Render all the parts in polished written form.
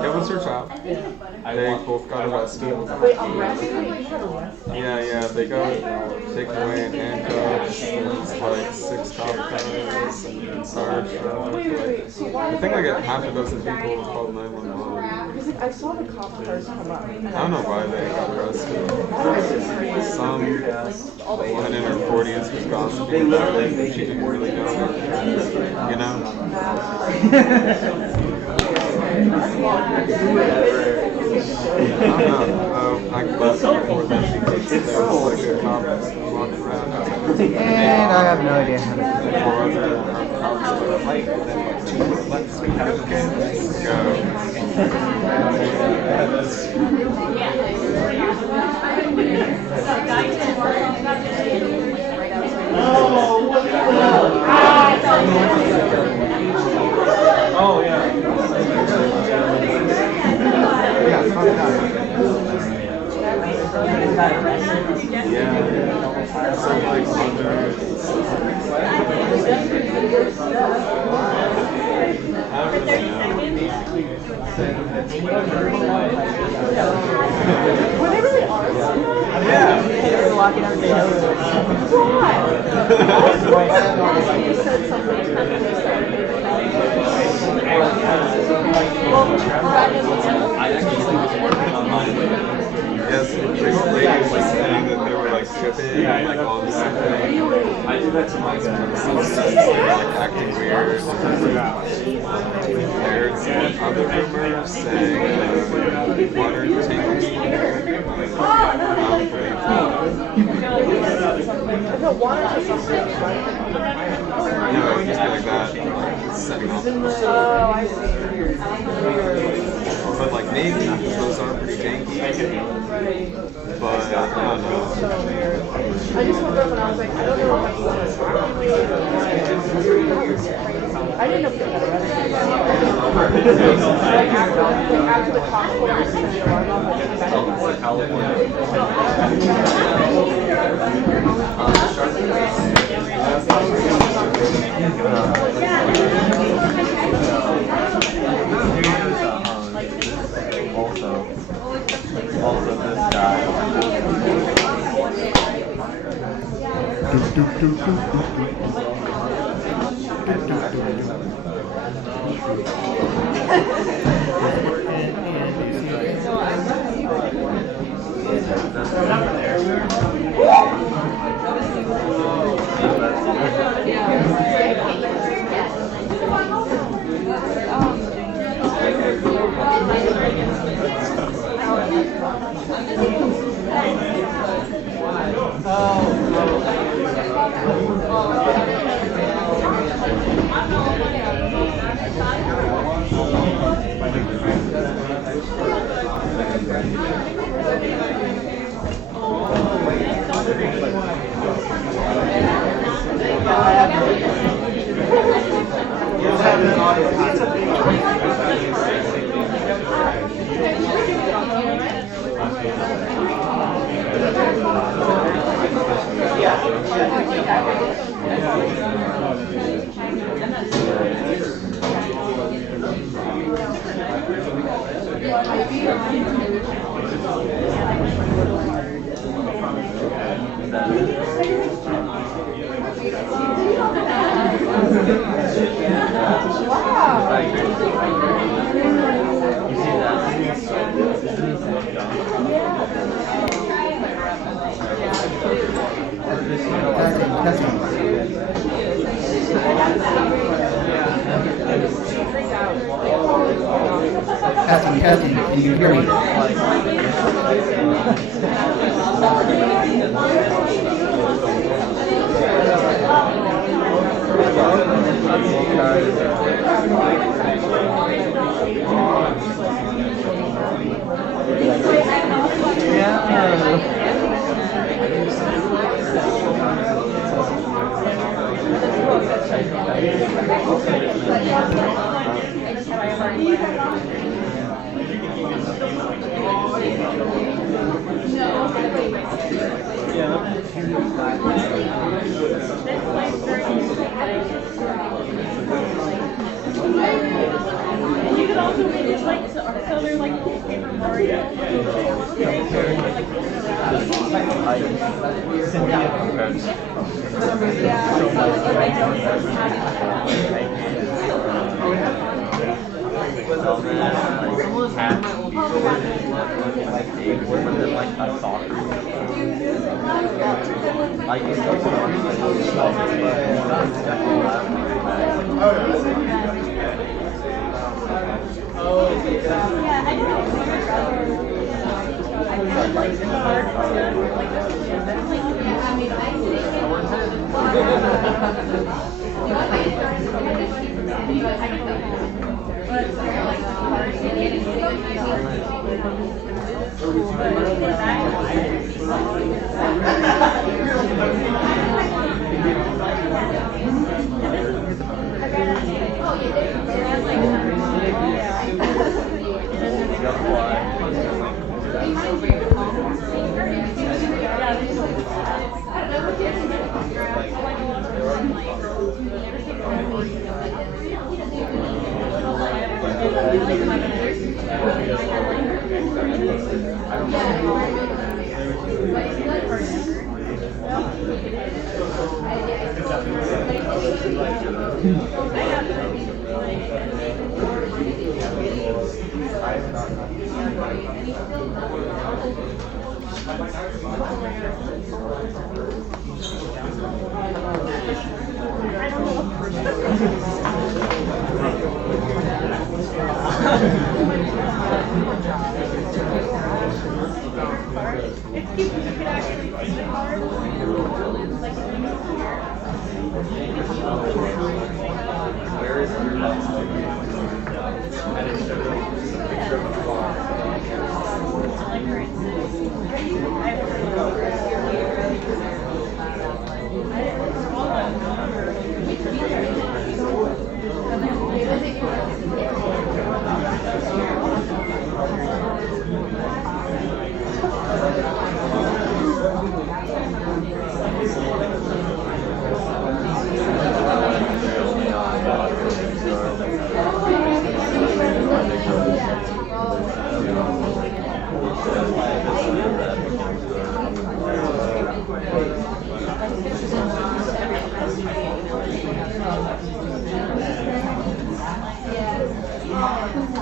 Yeah, what's her child? They both got arrested. Wait, arrested? Wait, you got arrested? Yeah, they got taken away in handcuffs. There's like 6 cop cars and charged for Wait. So why? I think like half a dozen people called 911. Because like, I saw the cop cars come up. I don't know why they got arrested. Some woman in her 40s was gossiping about it. She didn't really know. You know? I don't know. I left before then because there was like a cop walking around. And I have no idea how to Oh, yeah. Yeah. Some like yeah. Walking up the hill. You said something. Yes, this lady was saying that they were like shipping like on the same thing. I do that to my guys. Like acting weird. There's other rumors saying water takes No, water takes no, just like that, like setting off. Oh, I see. But like maybe those are pretty janky. But I don't know. I just woke up and I was like, I don't know if I'm I didn't know people got arrested. Like after the cops pulled us and the alarm off, I came back Also this guy. Testing, can you hear me? also made it like so they're like little paper Mario.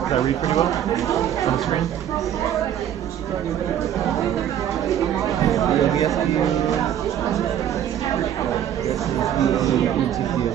Did I read pretty well on the screen? This is the interview.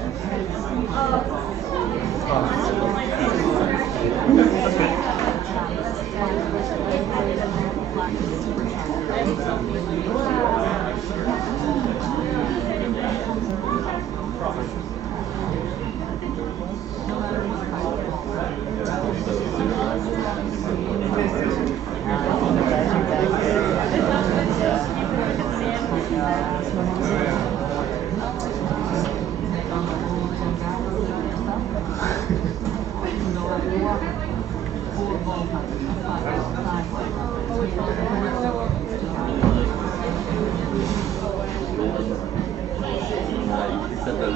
That's good.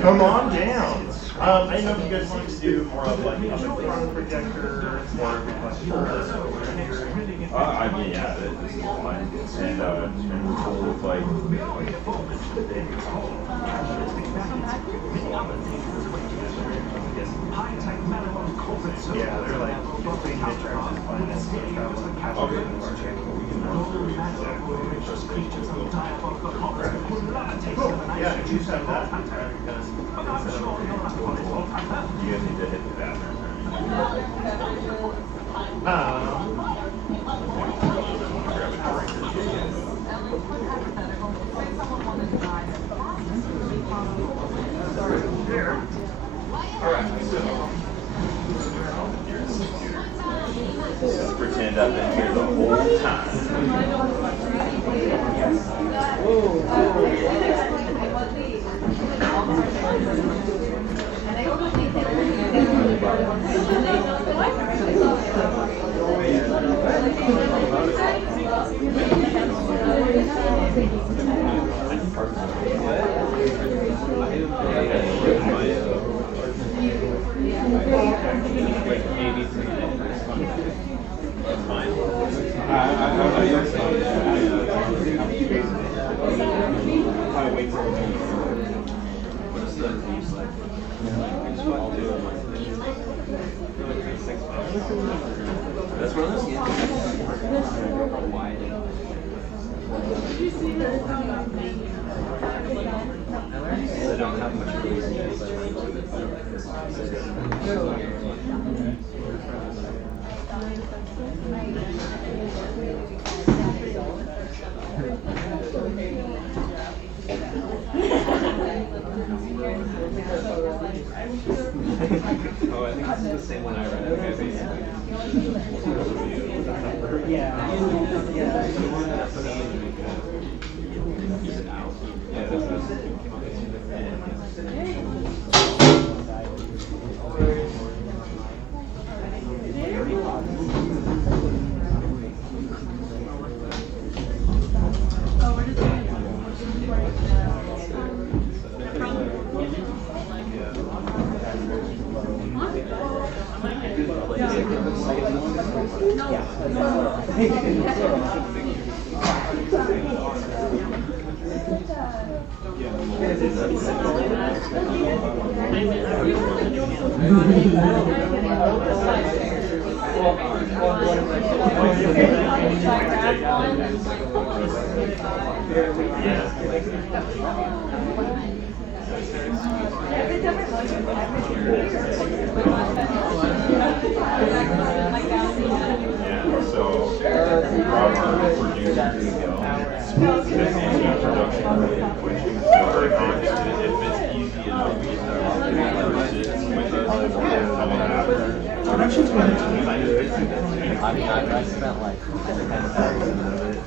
Come on down. I didn't know if you guys wanted to do more of like a front projector or I mean, yeah, this is fine. And we're cool with like. Yeah, they're like between midterms and finals. Yeah, you said that. You guys need to hit the bathroom. Just pretend I've been here the whole time. That's one of those games. I don't have much Oh, I think this is the same one I read. I think I basically. Yeah. Use it out. Yeah, this Production's going to be I spent like 10,000 of it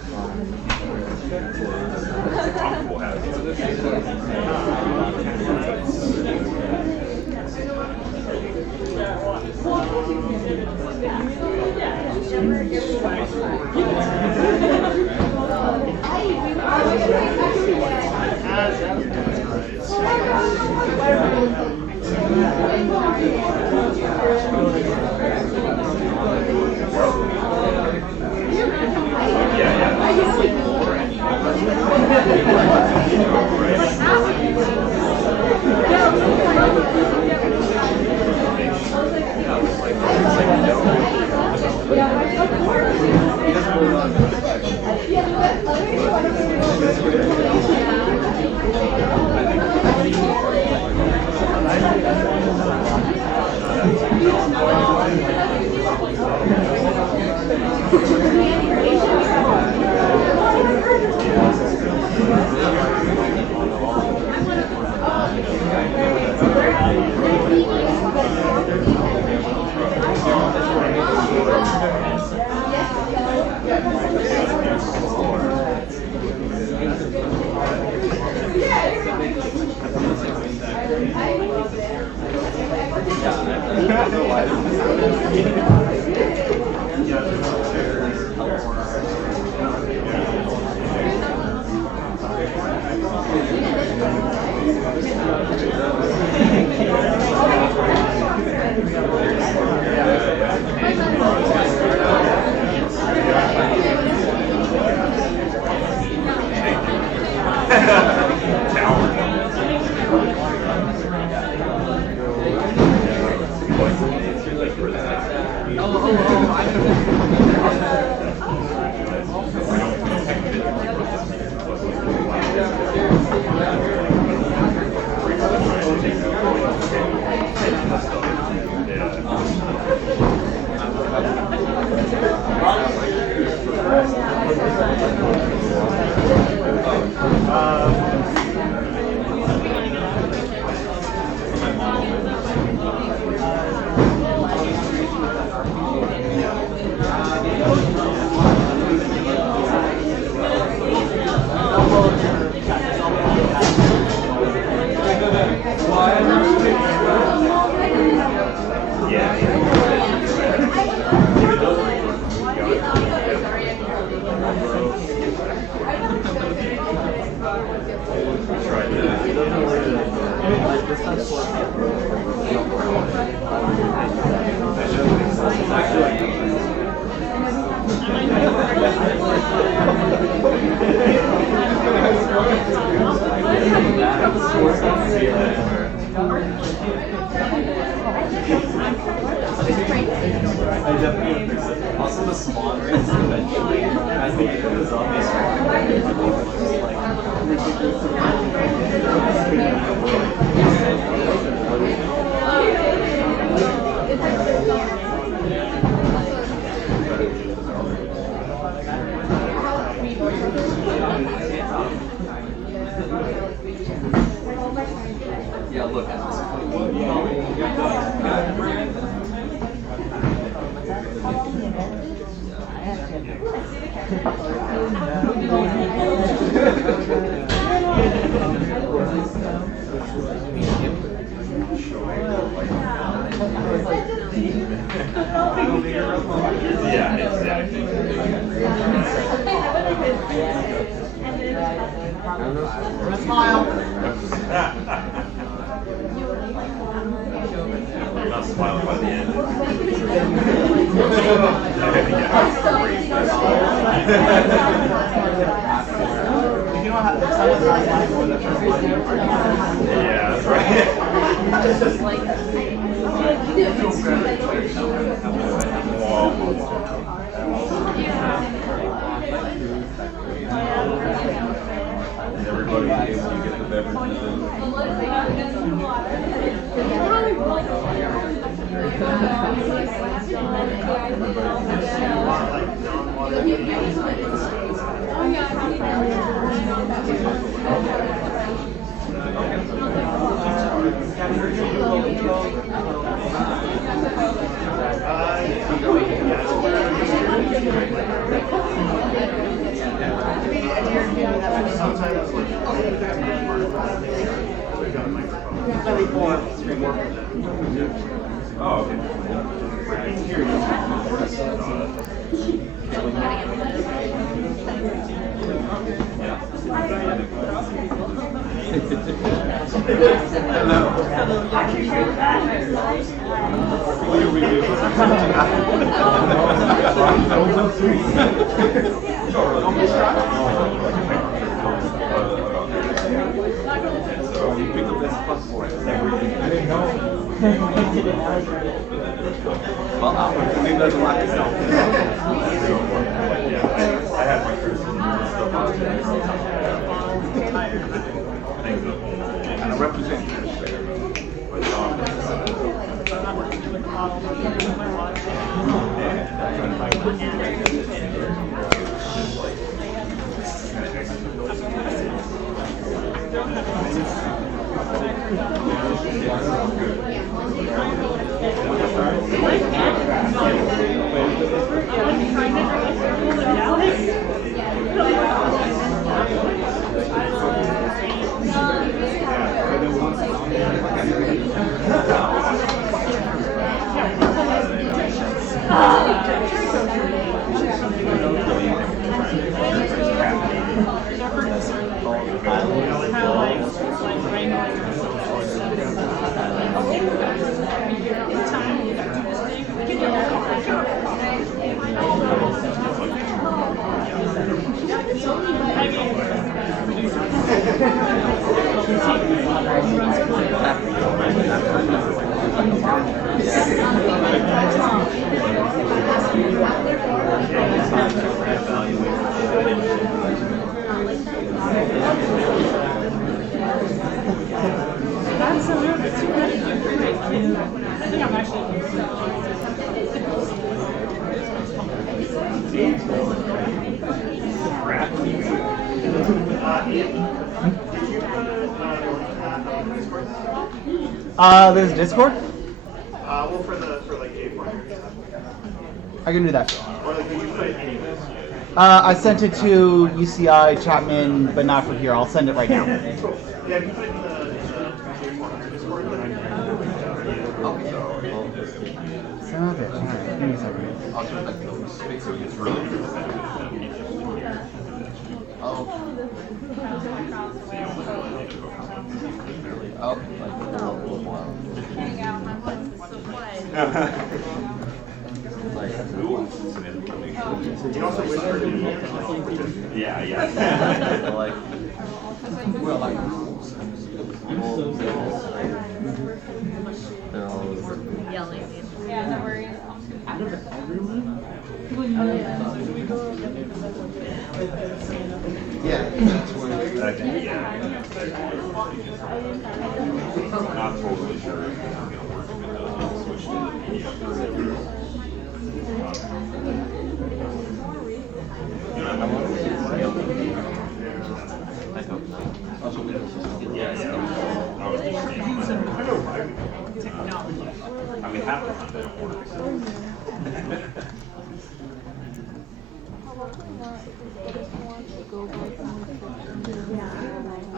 Also, the spawn rates eventually, as they get the zombies, yeah, look at this Yeah, exactly. You're not smiling by the end. Yeah, that's right. Everybody able to get the beverages in. Oh, okay. So you pick the best spot for it. I didn't know. Well, I mean, there's a lot to know. Yeah, I had my first stuff on today. And I represent you. That's so weird. It's too good. I think I'm actually. There's Discord? Well, for like A partners. I can do that. Or like, you put it anyways. I sent it to UCI, Chapman, but not for here. I'll send it right now. Cool. Yeah, you put it in the A partner Discord. Son of a bitch. Alright, give me a second. I'll turn back to speak so it's really. Oh. Oh, You also whispered in the Yeah, yeah. like, well, like, they're all over. Yelling. Yeah, no worries. Yeah, that's where. I think, yeah. Not totally sure if it's gonna work if it doesn't switch to the PDF. I hope so. Also, we I was just thinking, I mean, half the time they don't work.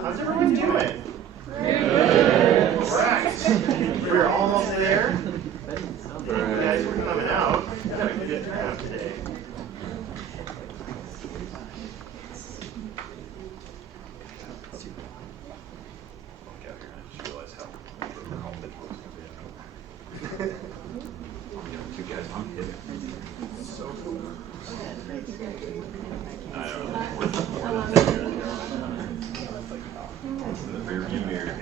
How's everyone doing? Alright. We're almost there. You guys were coming out. Had a good turnout today. I just realized how home that was gonna be. You know, two guys on hit it. So cool. I don't know. The rearview mirror.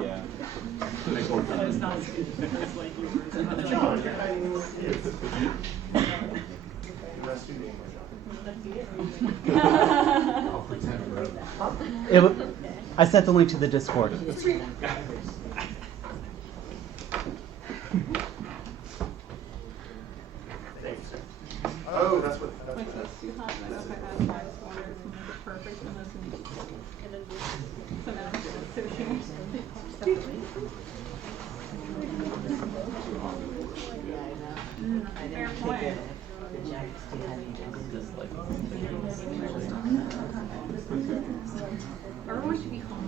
Yeah. John, you're hiding with kids. Rest of I sent the link to the Discord. Oh, that's what. Too hot. I don't know if I have five water. It's perfect. And so now it's sushi. Fair point. Everyone should be home.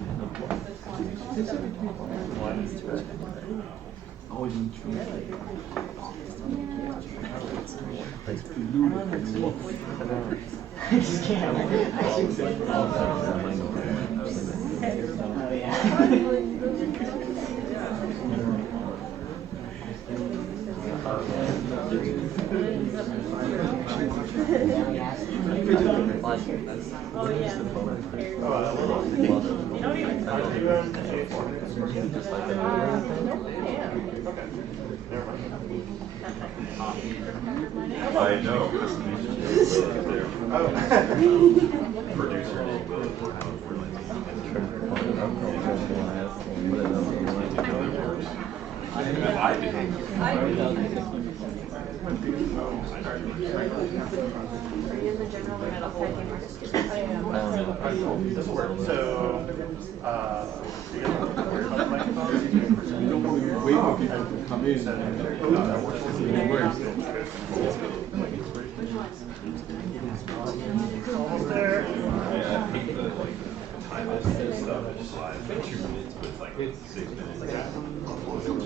I just can't. I know. Producer name will I So, you guys want to worry about the microphones? Wait for people to come in and works. Almost there. I hate the time and stuff. It's just like 2 minutes, but it's like 6 minutes. Oh, it's a good one.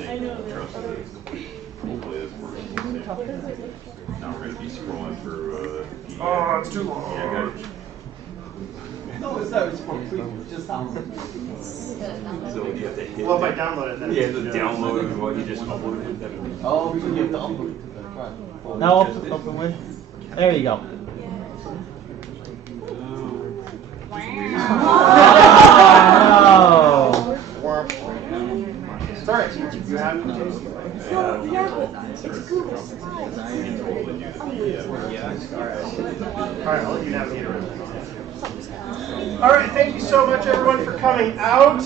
I know. Hopefully this works. Now we're gonna be scrolling through. Oh, it's too long. Yeah, good. No, it's not. It's for free. Just So you have to hit Well, if I it. download it, then Yeah, it the should download what you just uploaded. That would be Oh, you have to upload it to the drive. No, open with. There you go. Oh, Sorry, you have to Alright, I'll let you navigate around. Alright, thank you so much everyone for coming out.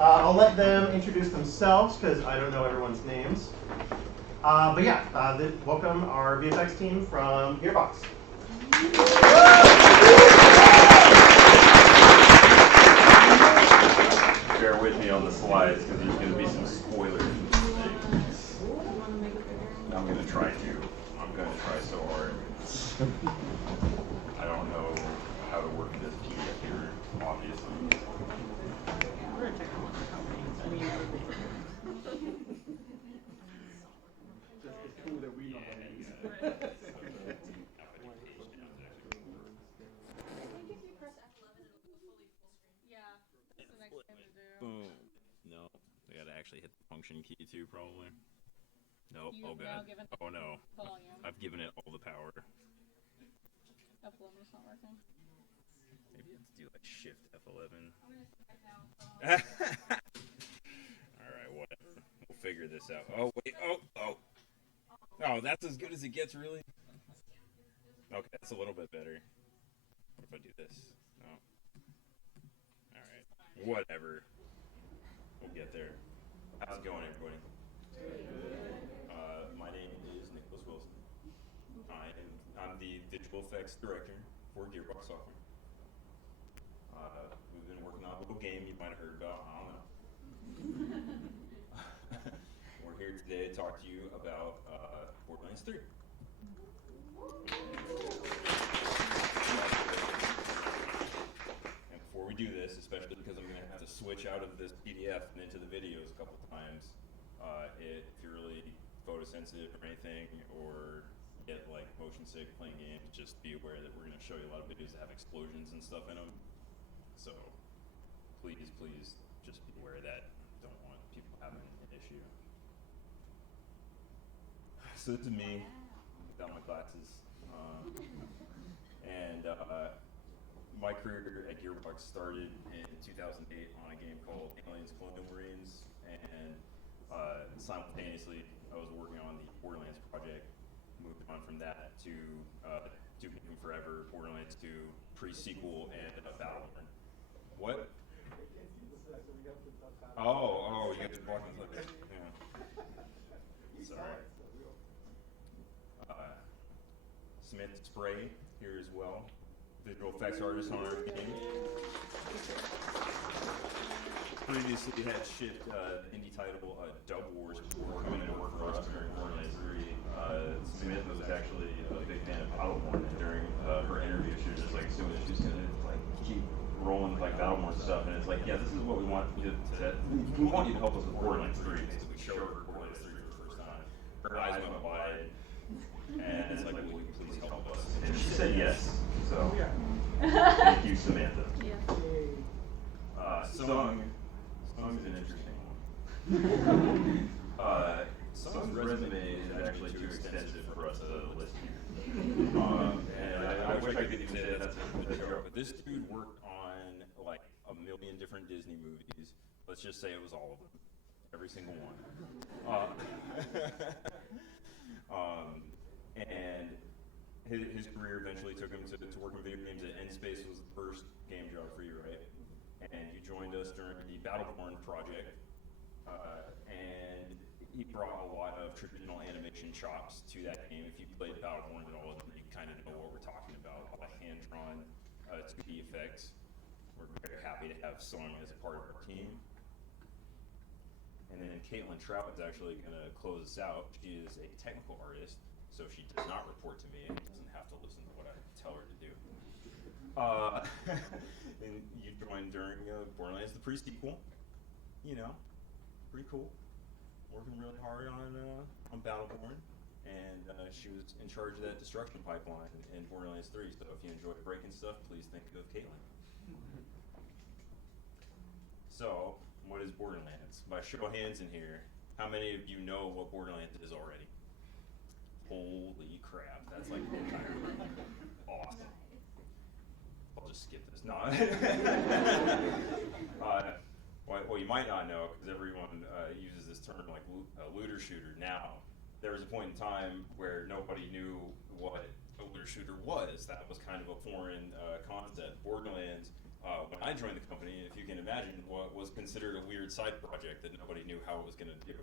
I'll let them introduce themselves because I don't know everyone's names. But yeah, welcome our VFX team from Gearbox. bear with me on the slides because there's going to be some spoilers in this thing. I'm going to try so hard. I don't know how to work this PDF here, obviously. We're a technology company. We know everything. It's cool that we know how to use it. Boom. No, I gotta actually hit the function key too, probably. Nope. Oh god. Oh no. I've given it all the power. F11 is not working. Maybe let's do like Shift F11. Alright, whatever. We'll figure this out. Oh wait. Oh, that's as good as it gets, really? Okay, that's a little bit better. What if I do this? No. Alright. Whatever. We'll get there. How's it going, everybody? My name is Nicholas Wilson. I'm the visual effects director for Gearbox Software. We've been working on a little game you might have heard about. I don't know. We're here today to talk to you about Borderlands 3. And before we do this, especially because I'm going to have to switch out of this PDF and into the videos a couple times, if you're really photosensitive or anything, or get like motion sick playing games, just be aware that we're going to show you a lot of videos that have explosions and stuff in them. So please just be aware of that. Don't want people having an issue. So this is me without my glasses. My career at Gearbox started in 2008 on a game called Aliens Colonial Marines, and simultaneously I was working on the Borderlands project. Moved on from that to Duke Nukem Forever, Borderlands 2, pre-sequel, and Battleborn. What? Oh, you got the buttons like that. Yeah. Sorry. Smith Spray here as well. Visual effects artist on our game. Previously had shipped the indie title Dub Wars before coming to work for us during Borderlands 3. Smith was actually a big fan of Battleborn, and during her interview she was just like, so she's gonna like keep rolling like Battleborn stuff, and it's like, yeah, this is what we want you to we want you to help us with Borderlands 3. So we show her Borderlands 3 for the first time. Her eyes went wide, and it's like, will you please help us? And she said yes. So thank you, Samantha. Yeah. Song's an interesting one. Song's resume is actually too extensive for us to list here. And I wish I could even say that's a joke, but this dude worked on like a million different Disney movies. Let's just say it was all of them. Every single one. And his career eventually took him to work in video games. N-Space was the first game job for you, right? And you joined us during the Battleborn project. And he brought a lot of traditional animation chops to that game. If you played Battleborn at all, you kind of know what we're talking about. All the hand-drawn 2D effects. We're very happy to have Song as a part of our team. And then Caitlin Trout is actually going to close us out. She is a technical artist, so she does not report to me and doesn't have to listen to what I tell her to do. And you joined during Borderlands, the pre-sequel. You know, pretty cool. Working really hard on Battleborn, and she was in charge of that destruction pipeline in Borderlands 3. So if you enjoy breaking stuff, please think of Caitlin. So is Borderlands? By show of hands in here, how many of you know what Borderlands is already? Holy crap, that's like the entire room. Awesome. I'll just skip this. No. Well, you might not know, because everyone uses this term like looter shooter now. There was a point in time where nobody knew what a looter shooter was. That was kind of a foreign concept. Borderlands, when I joined the company, if you can imagine, what was considered a weird side project that nobody knew how it was going to do.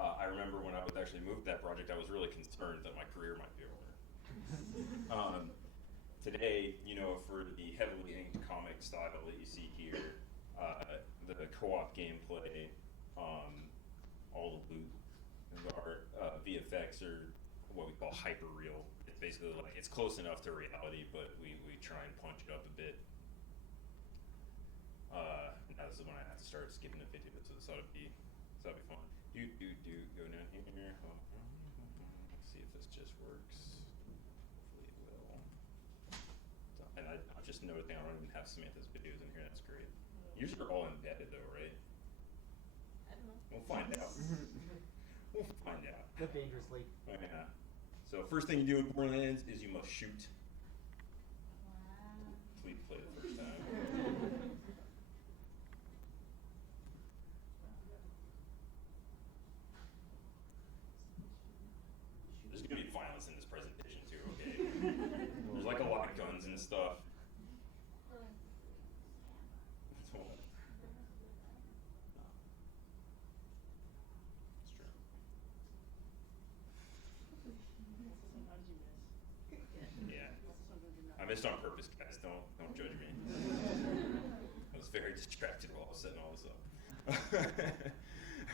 I remember when I was actually moved to that project, I was really concerned that my career might be over. Today, you know, for the heavily inked comic style that you see here, the co-op gameplay, all the loot, and our VFX are what we call hyper real. It's basically like it's close enough to reality, but we try and punch it up a bit. Now this is when I have to start skipping the video, so this ought to be fun. Go down here. Let's see if this just works. Hopefully it will. And I just noticing I don't even have Samantha's videos in here. That's great. Yours are all embedded though, right? I don't know. We'll find out. We'll find out. Live dangerously. Oh, yeah. So first thing you do in Borderlands is you must shoot. Wow. Please play the first time. There's gonna be violence in this presentation too, okay? There's like a lot of guns and stuff. That's true. Yeah. I missed on purpose, guys. Don't judge me. I was very distracted while I was setting all this up.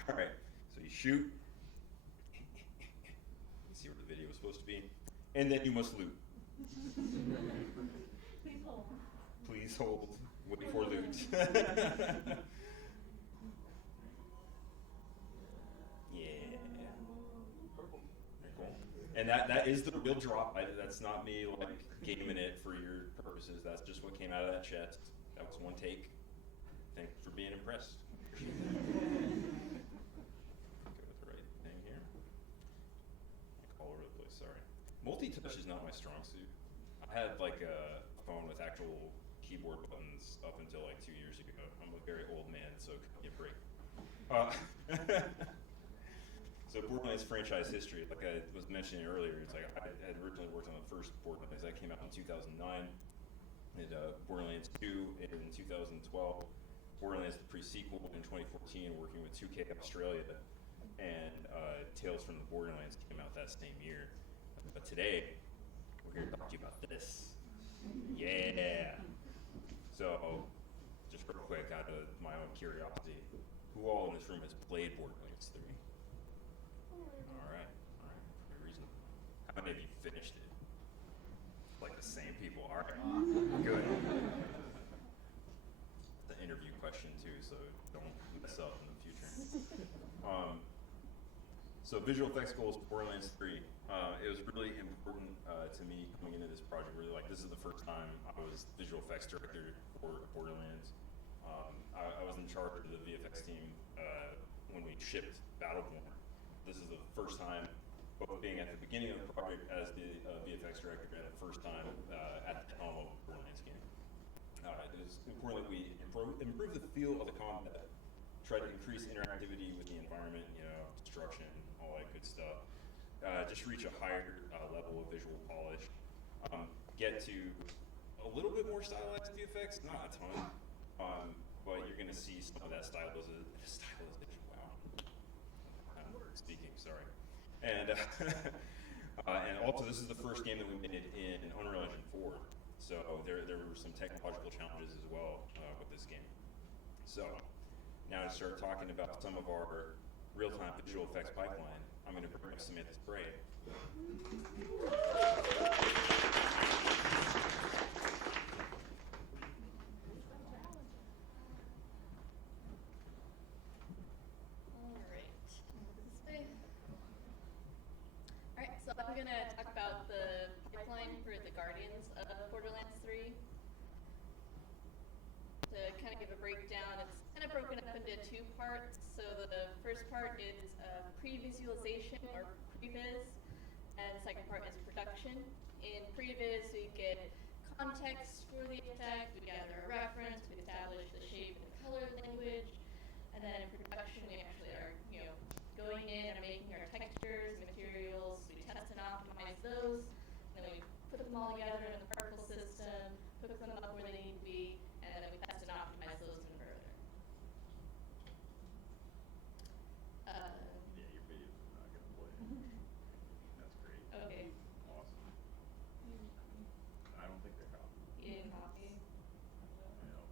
All right. So you shoot. See where the video was supposed to be, and then you must loot. Please hold. Please hold. Wait for loot. Yeah. Very cool. And that is the real drop. That's not me like gaming it for your purposes. That's just what came out of that chest. That was one take. Thanks for being impressed. Go with the right thing here. All over the place, sorry. Multi-touch is not my strong suit. I had like a phone with actual keyboard buttons up until like 2 years ago. I'm a very old man, so give me a break. So Borderlands franchise history, like I was mentioning earlier, it's like I had originally worked on the first Borderlands that came out in 2009, and Borderlands 2 in 2012, Borderlands the pre-sequel in 2014, working with 2K Australia, and Tales from the Borderlands came out that same year. But today, we're here to talk to you about this. Yeah! So, just real quick, out of my own curiosity, who all in this room has played Borderlands 3? Alright, very reasonable. How many of you finished it? Like the same people, alright, good. The interview question too, so don't mess up in the future. So visual effects goals for Borderlands 3. It was really important to me coming into this project. Really, like this is the first time I was visual effects director for Borderlands. I was in charge of the VFX team when we shipped Battleborn. This is the first time, both being at the beginning of the project as the VFX director, and the first time at the helm of the Borderlands game. It was important that we improve the feel of the combat, try to increase interactivity with the environment, you know, destruction, all that good stuff. Just reach a higher level of visual polish. Get to a little bit more stylized VFX, not a ton, but you're going to see some of that stylization. Wow, I'm speaking, sorry. And and also, this is the first game that we made in Unreal Engine 4, so there were some technological challenges as well with this game. So now to start talking about some of our real-time visual effects pipeline, I'm going to bring up Samantha Spray. Alright, so I'm going to talk about the pipeline for the Guardians of Borderlands 3. To kind of give a breakdown, it's kind of broken up up into two parts. So the first part is pre-visualization or previs, and the second part is production. In previs, we get context for the effect, we gather a reference, we establish the shape and color language, and then in production, we actually are, going in and making our textures, materials, we test and optimize those, and then we put them all together in the particle system, put them up where they need to be, and then we test and optimize those even further. Yeah, your videos are not gonna play. That's great. Okay. Awesome. I don't think they're copied. You didn't copy? I know.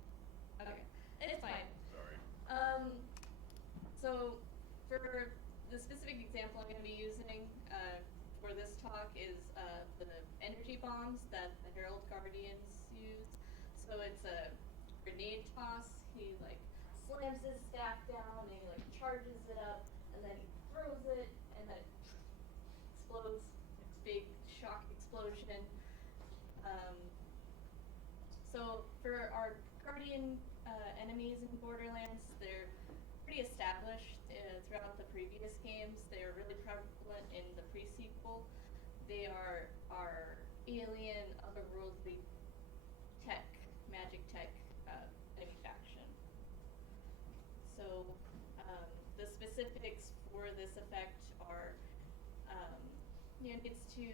Okay. It's fine. Sorry. So for the specific example I'm going to be using for this talk is the energy bombs that the Herald Guardians use. So it's a grenade toss. He like slams his staff down and he like charges it up and then he throws it and then it explodes. It's a big shock explosion. So for our Guardian enemies in Borderlands, they're pretty established throughout the previous games. They are really prevalent in the pre-sequel. They are alien, otherworldly tech, magic tech enemy faction. So the specifics for this effect are, needs to,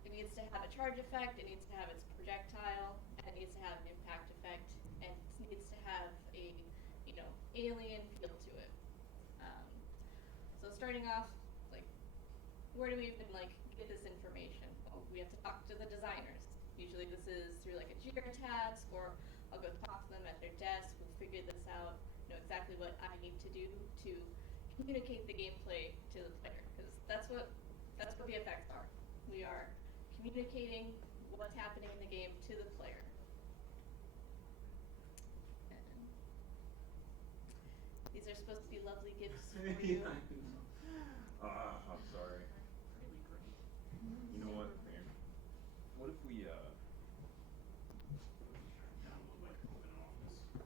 it needs to have a charge effect, it needs to have its projectile, and it needs to have an impact effect, and it needs to have a, alien feel to it. So starting off, like, where do we even, get this information? Well, we have to talk to the designers. Usually this is through, a Jira task, or I'll go talk to them at their desk, we'll figure this out, know exactly what I need to do to communicate the gameplay to the player, because that's what VFX are. We are communicating what's happening in the game to the player. And these are supposed to be lovely gifts for you. I'm sorry. You know what? Here. What if we download like open office? You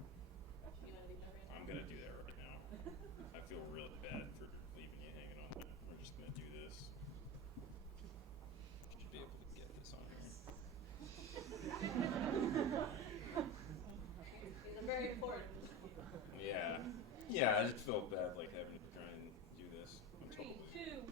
want to leave that right now? I'm gonna do that right now. I feel really bad for leaving you hanging on that. We're just gonna do this. Should be able to get this on here. These are very important. Yeah. Yeah, I just felt bad having to try and do this. I'm 3, totally 2,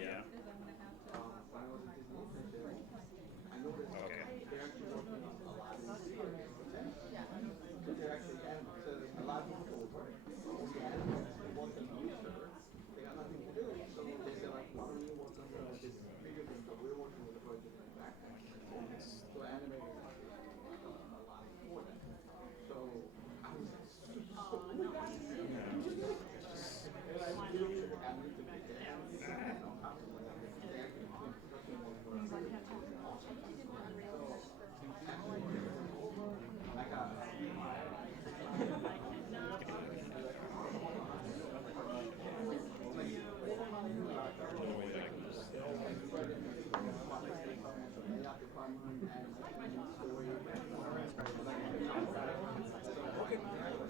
Yeah. Okay.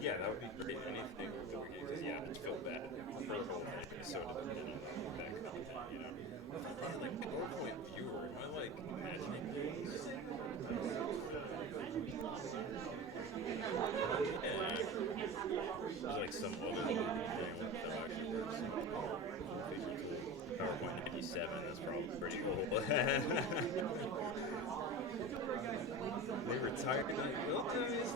Yeah, that would be great. Anything that we can, because yeah, I just feel bad for the whole Minnesota that content, you know. And like PowerPoint viewer, am I like imagining things? Yeah. There's like some other thing that actually works. PowerPoint 97, that's probably pretty old. They retired in the old days.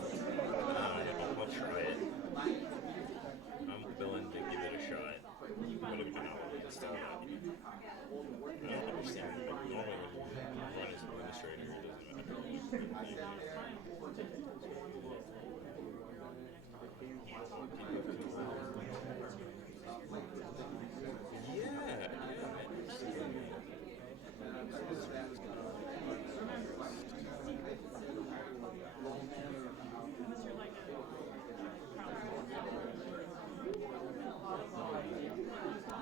I'll try it. I'm willing to give it a shot. But if not, it's still not. I don't understand. Normally when you run as an administrator, it doesn't matter.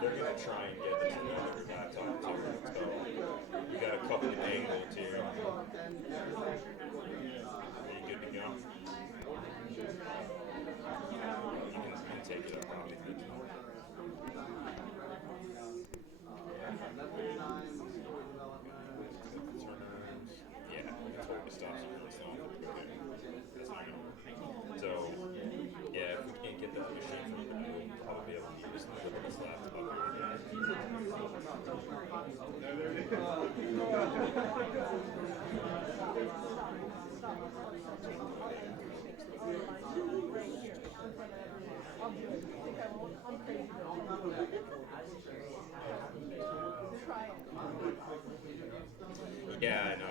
They're gonna try and get the other laptop too. So we got a couple of angles here. Are you good to go? You can take it up probably. Yeah, totally stops it. That's not gonna work. So, yeah, if we can't get that machine from the we'll probably be able to use this laptop. Yeah, I know.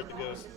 start the ghost.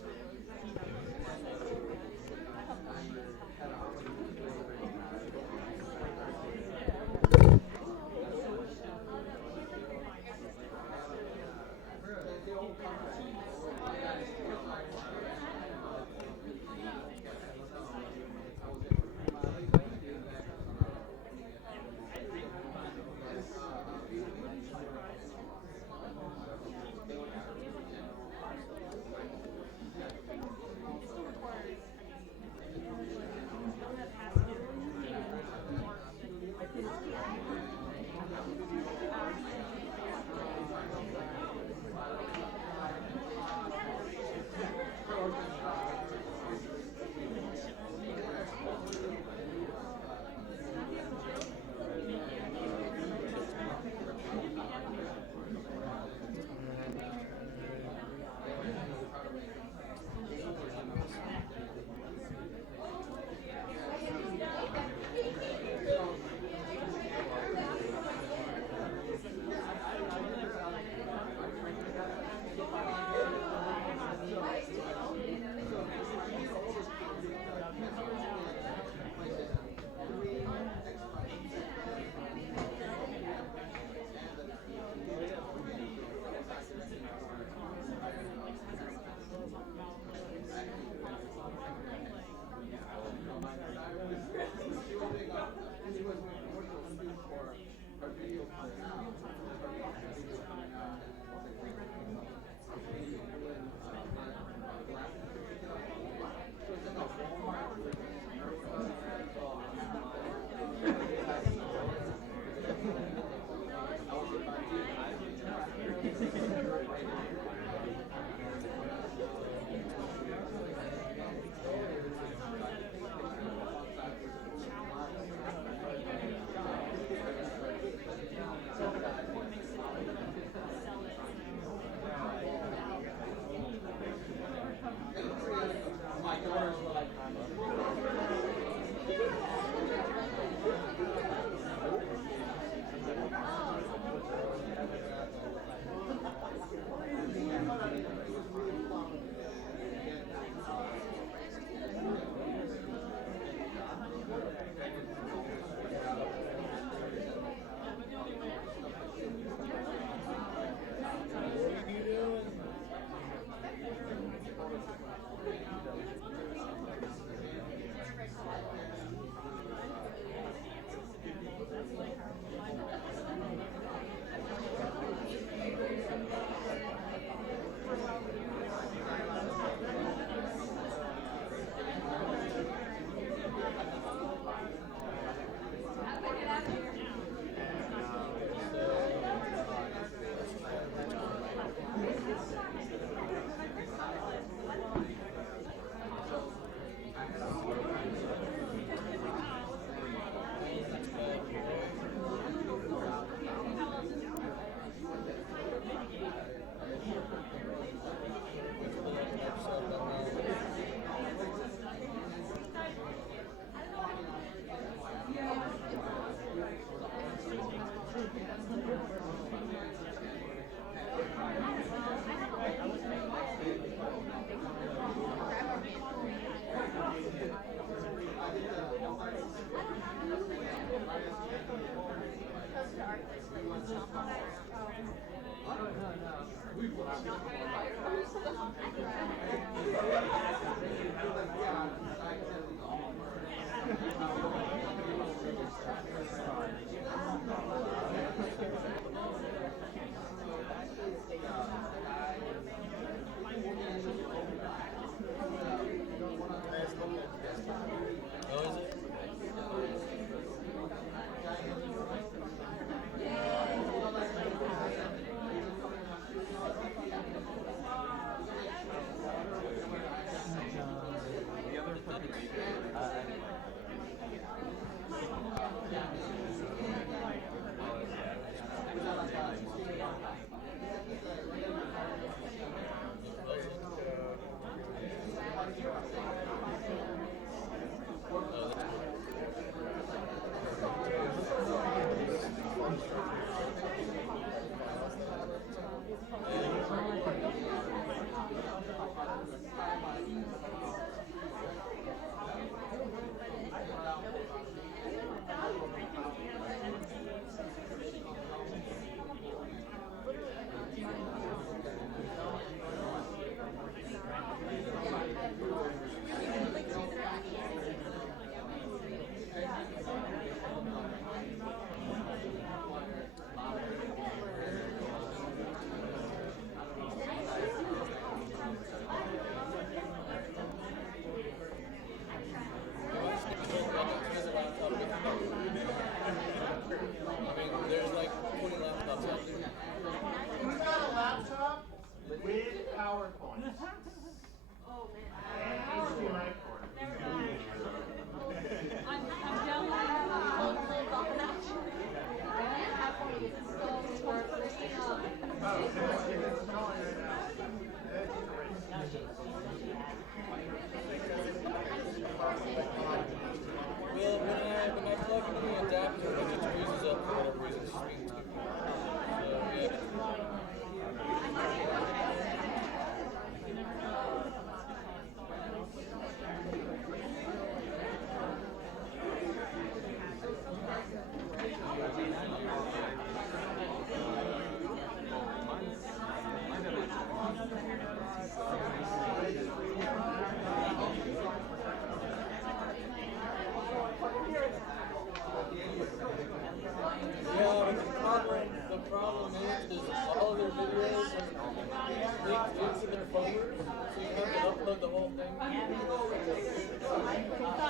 I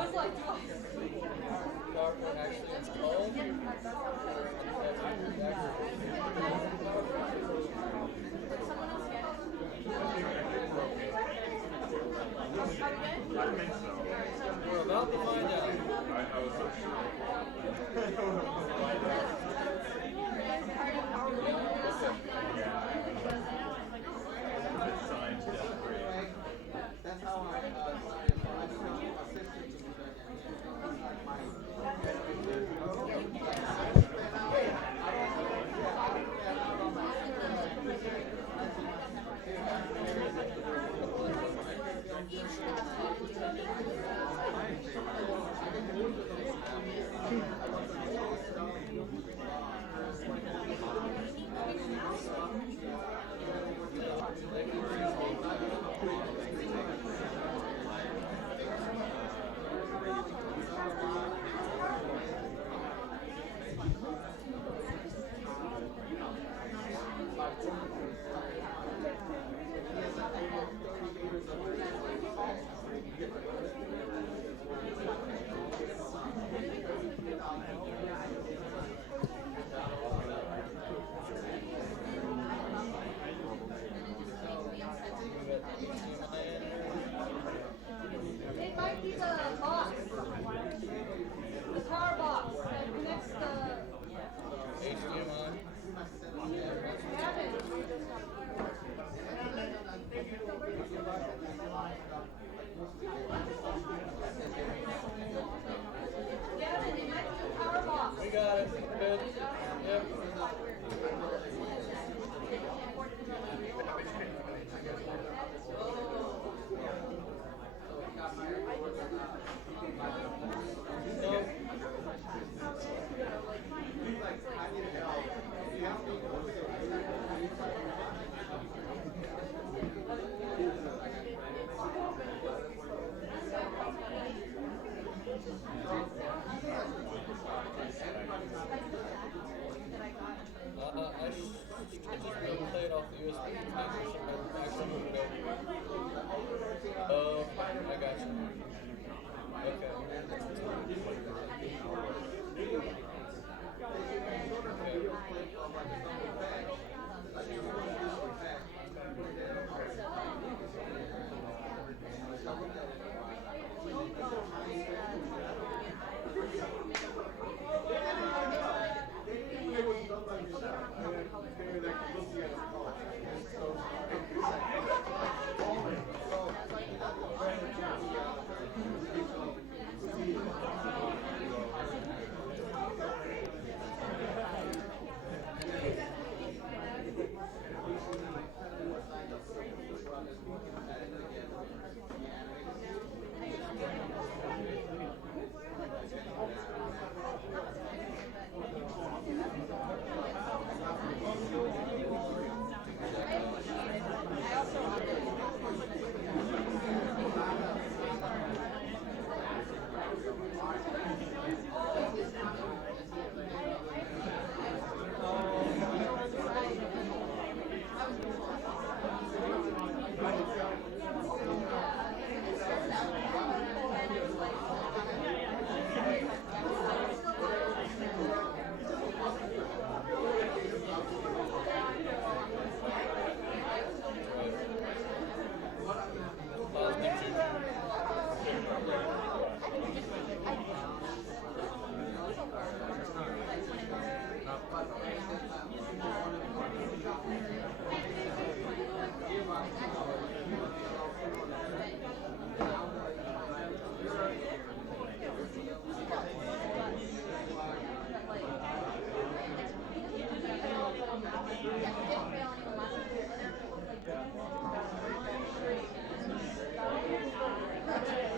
was like, do I? Actually, it's cold. I think so. We're about to find out. I was so Science, yeah, great. That's how I It might be the box. The car box that connects the HDMI. Gavin, it might be the power box. We got it. Good. Yep. I just play it off the USB. Oh, I got you.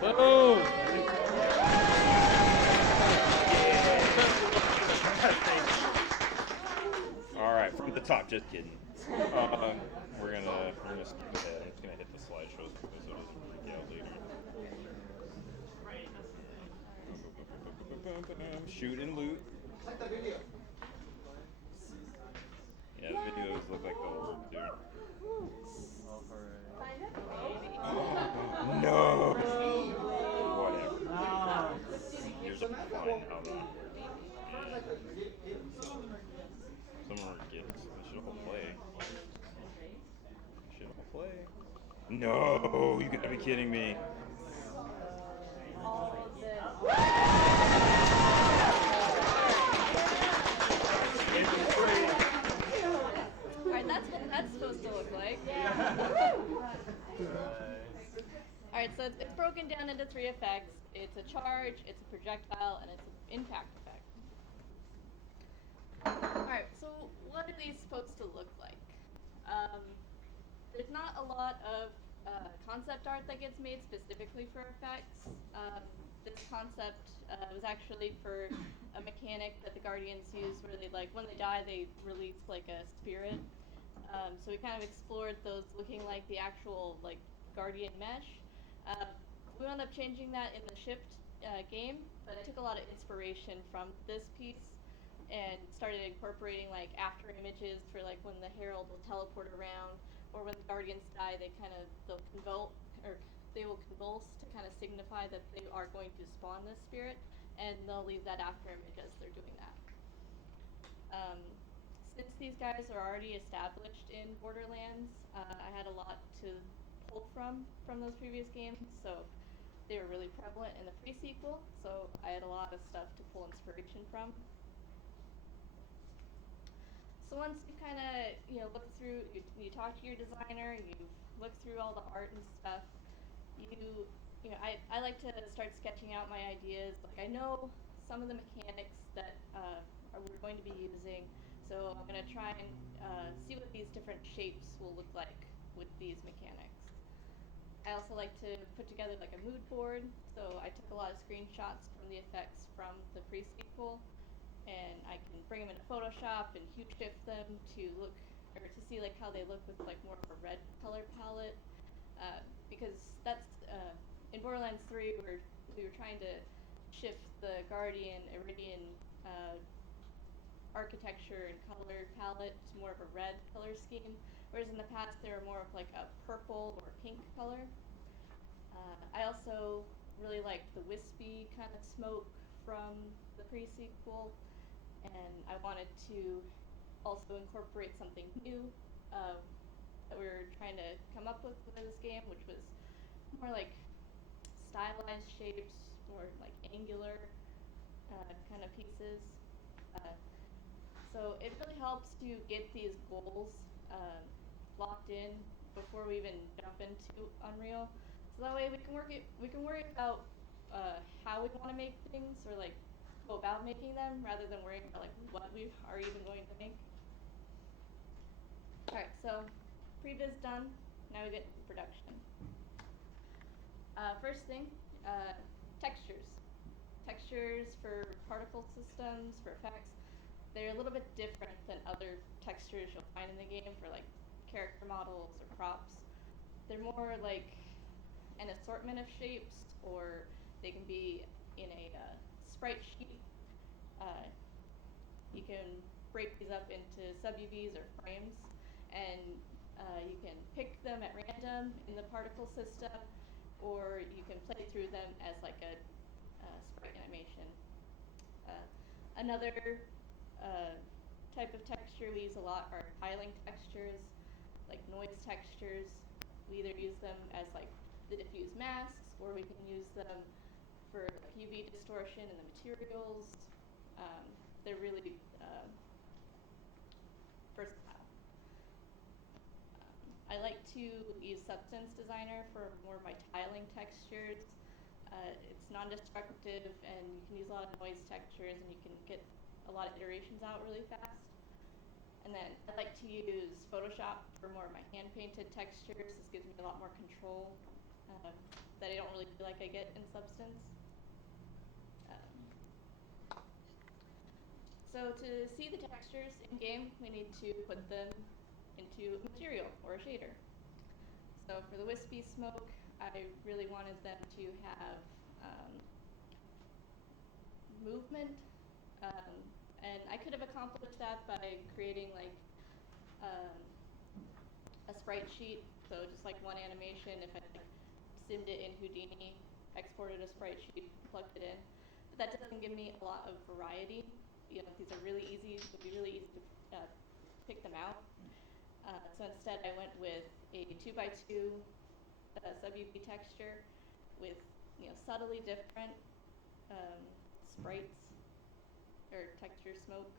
Boom! All right, from the top. Just kidding. We're gonna skip ahead. I'm just gonna hit the slideshows because it'll freak out later. Shoot and loot. Yeah, videos look like the work, dude. No. No, you gotta be kidding me. All this. Alright, that's what that's supposed to look like. Alright, so it's broken down into 3 effects. It's a charge, it's a projectile, and it's an impact effect. Alright, so what are these supposed to look like? There's not a lot of concept art that gets made specifically for effects. This concept was actually for a mechanic that the Guardians use where they, like, when they die, they release, like, a spirit. So we kind of explored those looking like the actual, like, Guardian mesh. We wound up changing that in the Shift game, but I took a lot of inspiration from this piece and started incorporating, like, after images for, like, when the Herald will teleport around, or when the Guardians die, they'll convulse to kind of signify that they are going to spawn this spirit, and they'll leave that after image as they're doing that. Since these guys are already established in Borderlands, I had a lot to pull from those previous games, so they were really prevalent in the pre-sequel, so I had a lot of stuff to pull inspiration from. So once you kind of, look through, you talk to your designer, you look through all the art and stuff, I like to start sketching out my ideas. Like, I know some of the mechanics that we're going to be using, so I'm going to try and see what these different shapes will look like with these mechanics. I also like to put together like a mood board, so I took a lot of screenshots from the effects from the pre-sequel, and I can bring them into Photoshop and hue shift them to look, or to see like how they look with like more of a red color palette, because that's in Borderlands 3 we were trying to shift the Guardian Iridian architecture and color palette to more of a red color scheme, whereas in the past they were more of like a purple or pink color. I also really liked the wispy kind of smoke from the pre-sequel, and I wanted to also incorporate something new that we were trying to come up with this game, which was more like stylized shapes, more like angular kind of pieces. So it really helps to get these goals locked in before we even jump into Unreal. So that way we can worry about how we want to make things, or like go about making them, rather than worrying about like what we are even going to make. Alright, so previs done, now we get into production. First thing, textures. Textures for particle systems, for effects, they're a little bit different than other textures you'll find in the game for like character models or props. They're more like an assortment of shapes, or they can be in a sprite sheet. You can break these up into sub-UVs or frames, and you can pick them at random in the particle system, or you can play through them as like a sprite animation. Another type of texture we use a lot are tiling textures, like noise textures. We either use them as like the diffuse masks, or we can use them for like UV distortion in the materials. They're really versatile. I like to use Substance Designer for more of my tiling textures. It's non-destructive, and you can use a lot of noise textures, and you can get a lot of iterations out really fast. And then I like to use Photoshop for more of my hand-painted textures. This gives me a lot more control that I don't really feel like I get in Substance. So to see the textures in-game, we need to put them into a material or a shader. So for the wispy smoke, I really wanted them to have movement, and I could have accomplished that by creating like a sprite sheet, so just like one animation. If I simmed it in Houdini, exported a sprite sheet, plugged it in, but that doesn't give me a lot of variety. These are really easy. It would be really easy to pick them out. So instead, I went with a 2x2 sub-UV texture with, subtly different sprites or texture smoke.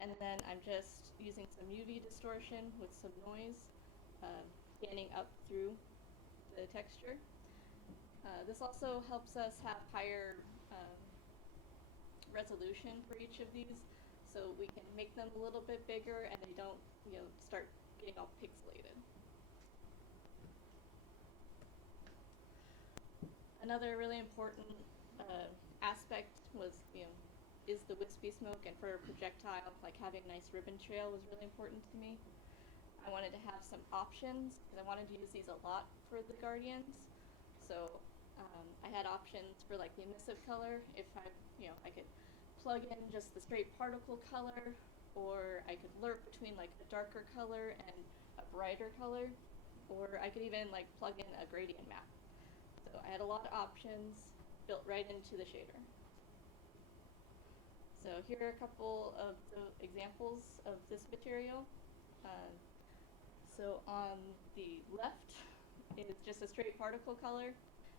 And then I'm just using some UV distortion with some noise, scanning up through the texture. This also helps us have higher resolution for each of these, so we can make them a little bit bigger and they don't, start getting all pixelated. Another really important aspect was, is the wispy smoke, and for a projectile, like having a nice ribbon trail was really important to me. I wanted to have some options because I wanted to use these a lot for the Guardians. So I had options for like the emissive color. If I could plug in just the straight particle color, or I could lerp between like a darker color and a brighter color, or I could even like plug in a gradient map. So I had a lot of options built right into the shader. So here are a couple of the examples of this material. So on the left is just a straight particle color,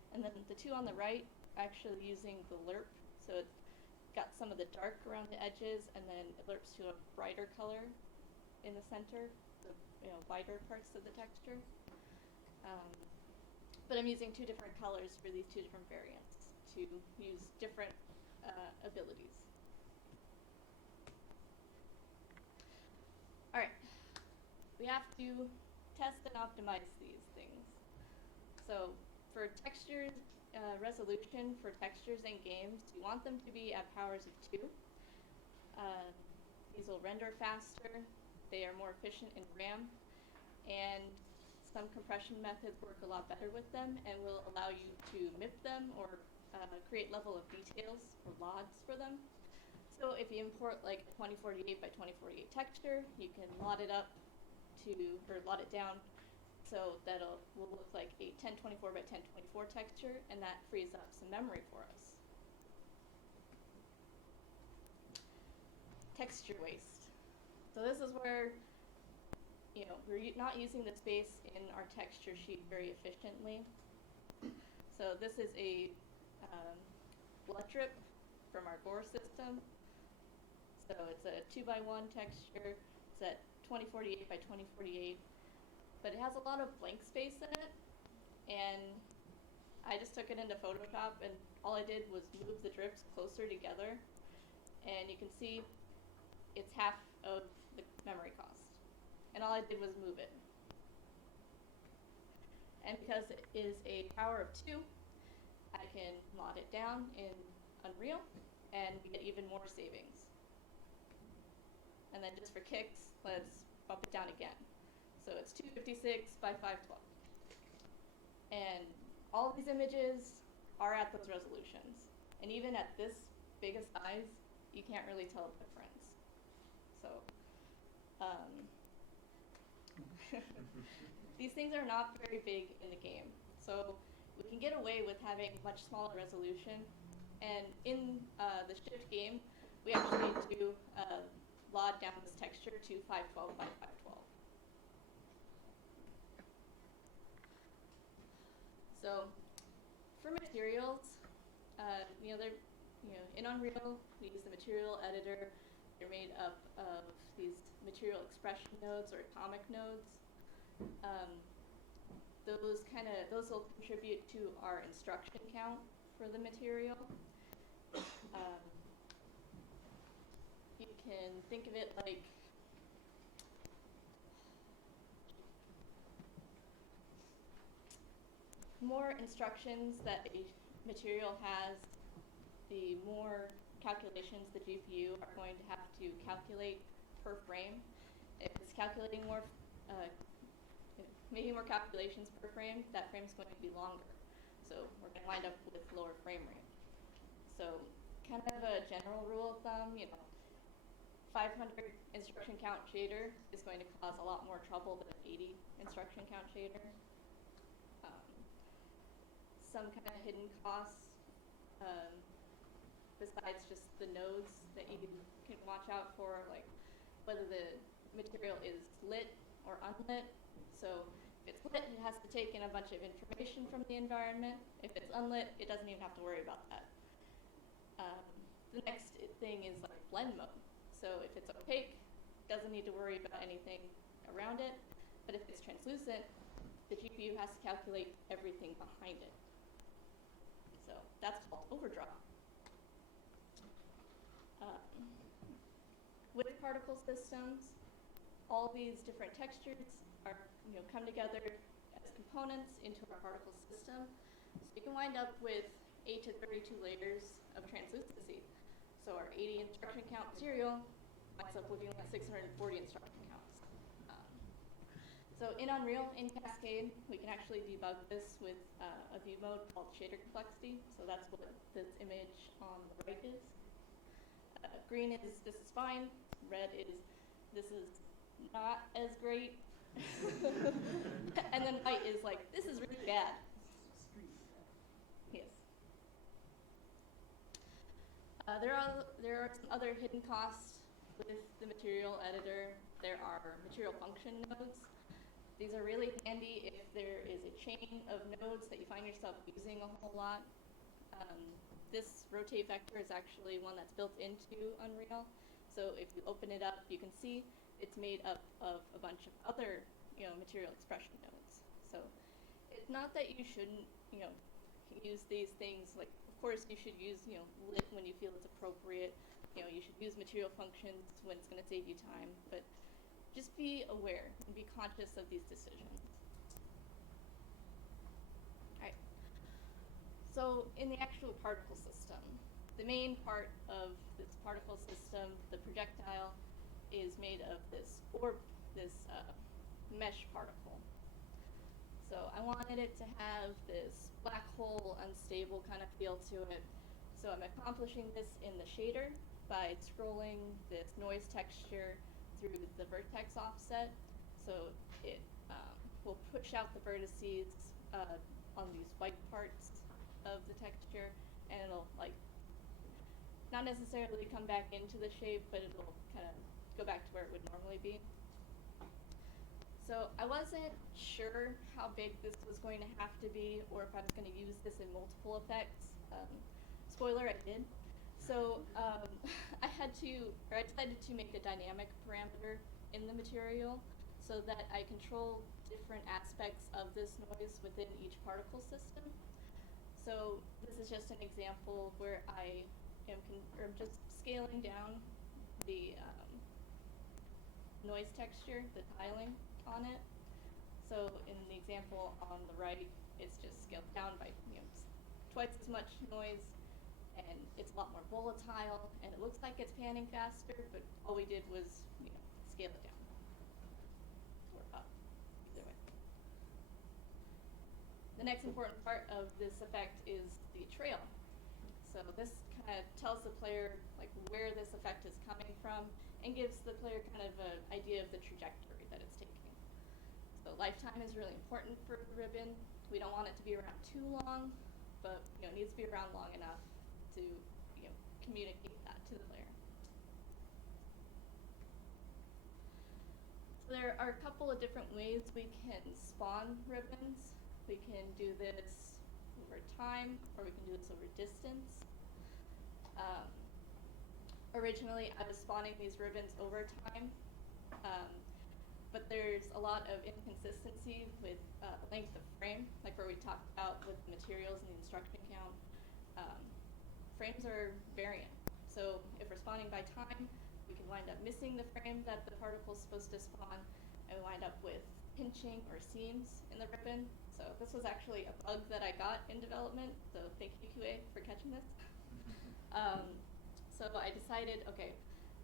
and then the two on the right are actually using the lerp. So it got some of the dark around the edges, and then it lerps to a brighter color in the center, the wider parts of the texture. But I'm using two different colors for these two different variants to use different abilities. All right, we have to test and optimize these things. So for textures, resolution for textures in games, you want them to be at powers of 2. These will render faster, they are more efficient in RAM, and some compression methods work a lot better with them and will allow you to MIP them or create level of details or LODs for them. So if you import like a 2048 by 2048 texture, you can LOD it up or LOD it down so that will look like a 1024 by 1024 texture, and that frees up some memory for us. Texture waste. So this is where we're not using the space in our texture sheet very efficiently. So this is a blood drip from our gore system. So it's a 2x1 texture. It's at 2048 by 2048, but it has a lot of blank space in it, and I just took it into Photoshop, and all I did was move the drips closer together, and you can see it's half of the memory cost, and all I did was move it. And because it is a power of 2, I can mod it down in Unreal, and we get even more savings. And then just for kicks, let's bump it down again. So it's 256 by 512. And all of these images are at those resolutions. And even at this big a size, you can't really tell the difference. So these things are not very big in the game. So we can get away with having much smaller resolution. And in the Shift game, we actually do LOD down this texture to 512 by 512. So for materials, they're, in Unreal, we use the material editor. They're made up of these material expression nodes or atomic nodes. Those will contribute to our instruction count for the material. You can think of it like more instructions that a material has, the more calculations the GPU are going to have to calculate per frame. If it's calculating making more calculations per frame, that frame is going to be longer. So we're going to wind up with lower frame rate. So kind of a general rule of thumb, 500 instruction count shader is going to cause a lot more trouble than an 80 instruction count shader. Some kind of hidden costs, besides just the nodes that you can watch out for, like whether the material is lit or unlit. So If it's lit, it has to take in a bunch of information from the environment. If it's unlit, it doesn't even have to worry about that. The next thing is like blend mode. So if it's opaque, it doesn't need to worry about anything around it. But if it's translucent, the GPU has to calculate everything behind it. So that's called overdraw. With particle systems, all these different textures are, come together as components into our particle system. So you can wind up with 8 to 32 layers of translucency. So our 80 instruction count serial winds up looking like 640 instruction counts. So in Unreal, in Cascade, we can actually debug this with a view mode called shader complexity. So that's what this image on the right is. Green is this is fine. Red is this is not as great. And then white is like, this is really bad. Yes. There are some other hidden costs with the material editor. There are material function nodes. These are really handy if there is a chain of nodes that you find yourself using a whole lot. This rotate vector is actually one that's built into Unreal. So if you open it up, you can see it's made up of a bunch of other, material expression nodes. So it's not that you shouldn't, use these things. Like, of course, you should use, lit when you feel it's appropriate. You should use material functions when it's going to save you time. But just be aware and be conscious of these decisions. All right. So in the actual particle system, the main part of this particle system, the projectile, is made of this orb, this mesh particle. So I wanted it to have this black hole, unstable kind of feel to it. So I'm accomplishing this in the shader by scrolling this noise texture through the vertex offset. So it will push out the vertices on these white parts of the texture, and it'll not necessarily come back into the shape, but it'll kind of go back to where it would normally be. So I wasn't sure how big this was going to have to be, or if I was going to use this in multiple effects. Spoiler, I did. So I decided to make a dynamic parameter in the material so that I control different aspects of this noise within each particle system. So this is just an example where I am just scaling down the noise texture, the tiling on it. So in the example on the right, it's just scaled down by twice as much noise, and it's a lot more volatile, and it looks like it's panning faster, but all we did was scale it down or up, either way. The next important part of this effect is the trail. So this kind of tells the player where this effect is coming from and gives the player kind of an idea of the trajectory that it's taking. So lifetime is really important for the ribbon. We don't want it to be around too long, but it needs to be around long enough to communicate that to the player. So there are a couple of different ways we can spawn ribbons. We can do this over time, or we can do this over distance. Originally, I was spawning these ribbons over time, but there's a lot of inconsistency with length of frame, like where we talked about with the materials and the instruction count. Frames are variant, so if we're spawning by time, we can wind up missing the frame that the particle is supposed to spawn, and we wind up with pinching or seams in the ribbon. So this was actually a bug that I got in development, so thank you QA for catching this. So I decided, okay,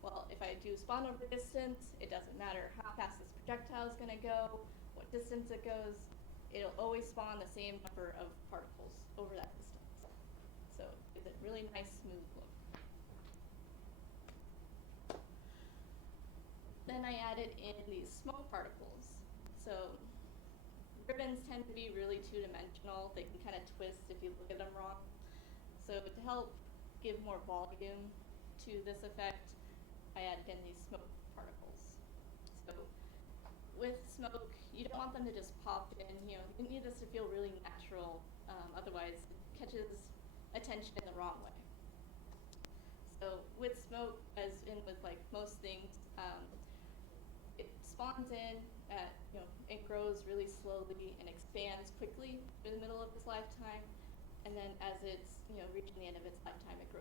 well, if I do spawn over distance, it doesn't matter how fast this projectile is going to go, what distance it goes, it'll always spawn the same number of particles over that distance. So it's a really nice, smooth look. Then I added in these smoke particles. So ribbons tend to be really two-dimensional. They can kind of twist if you look at them wrong. So to help give more volume to this effect, I added in these smoke particles. So with smoke, you don't want them to just pop in, you need this to feel really natural, otherwise it catches attention in the wrong way. So with smoke, as in with like most things, it spawns in at, it grows really slowly and expands quickly in the middle of its lifetime. And then as it's, reaching the end of its lifetime, it's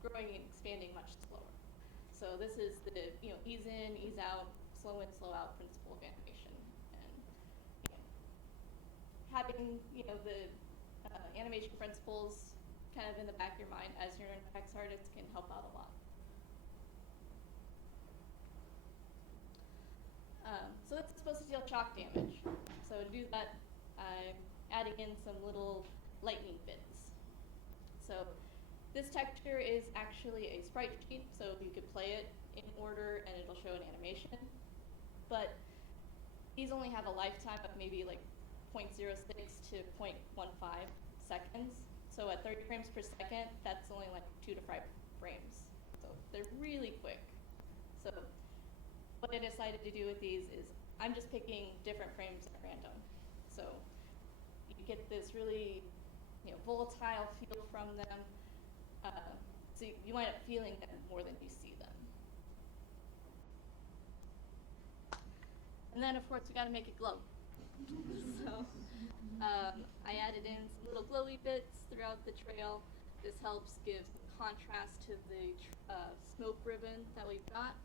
growing and expanding much slower. So this is the, ease in, ease out, slow in, slow out principle of animation. And, having, the animation principles kind of in the back of your mind as you're an effects artist can help out a lot. So it's supposed to deal shock damage. So to do that, I'm adding in some little lightning bits. So this texture is actually a sprite sheet, so you could play it in order and it'll show an animation. But these only have a lifetime of maybe like 0.06 to 0.15 seconds. So at 30 frames per second, that's only like 2 to 5 frames. So they're really quick. So what I decided to do with these is I'm just picking different frames at random. So you get this really, volatile feel from them. So you wind up feeling them more than you see them. And then of course we gotta make it glow. So I added in some little glowy bits throughout the trail. This helps give some contrast to the smoke ribbon that we've got.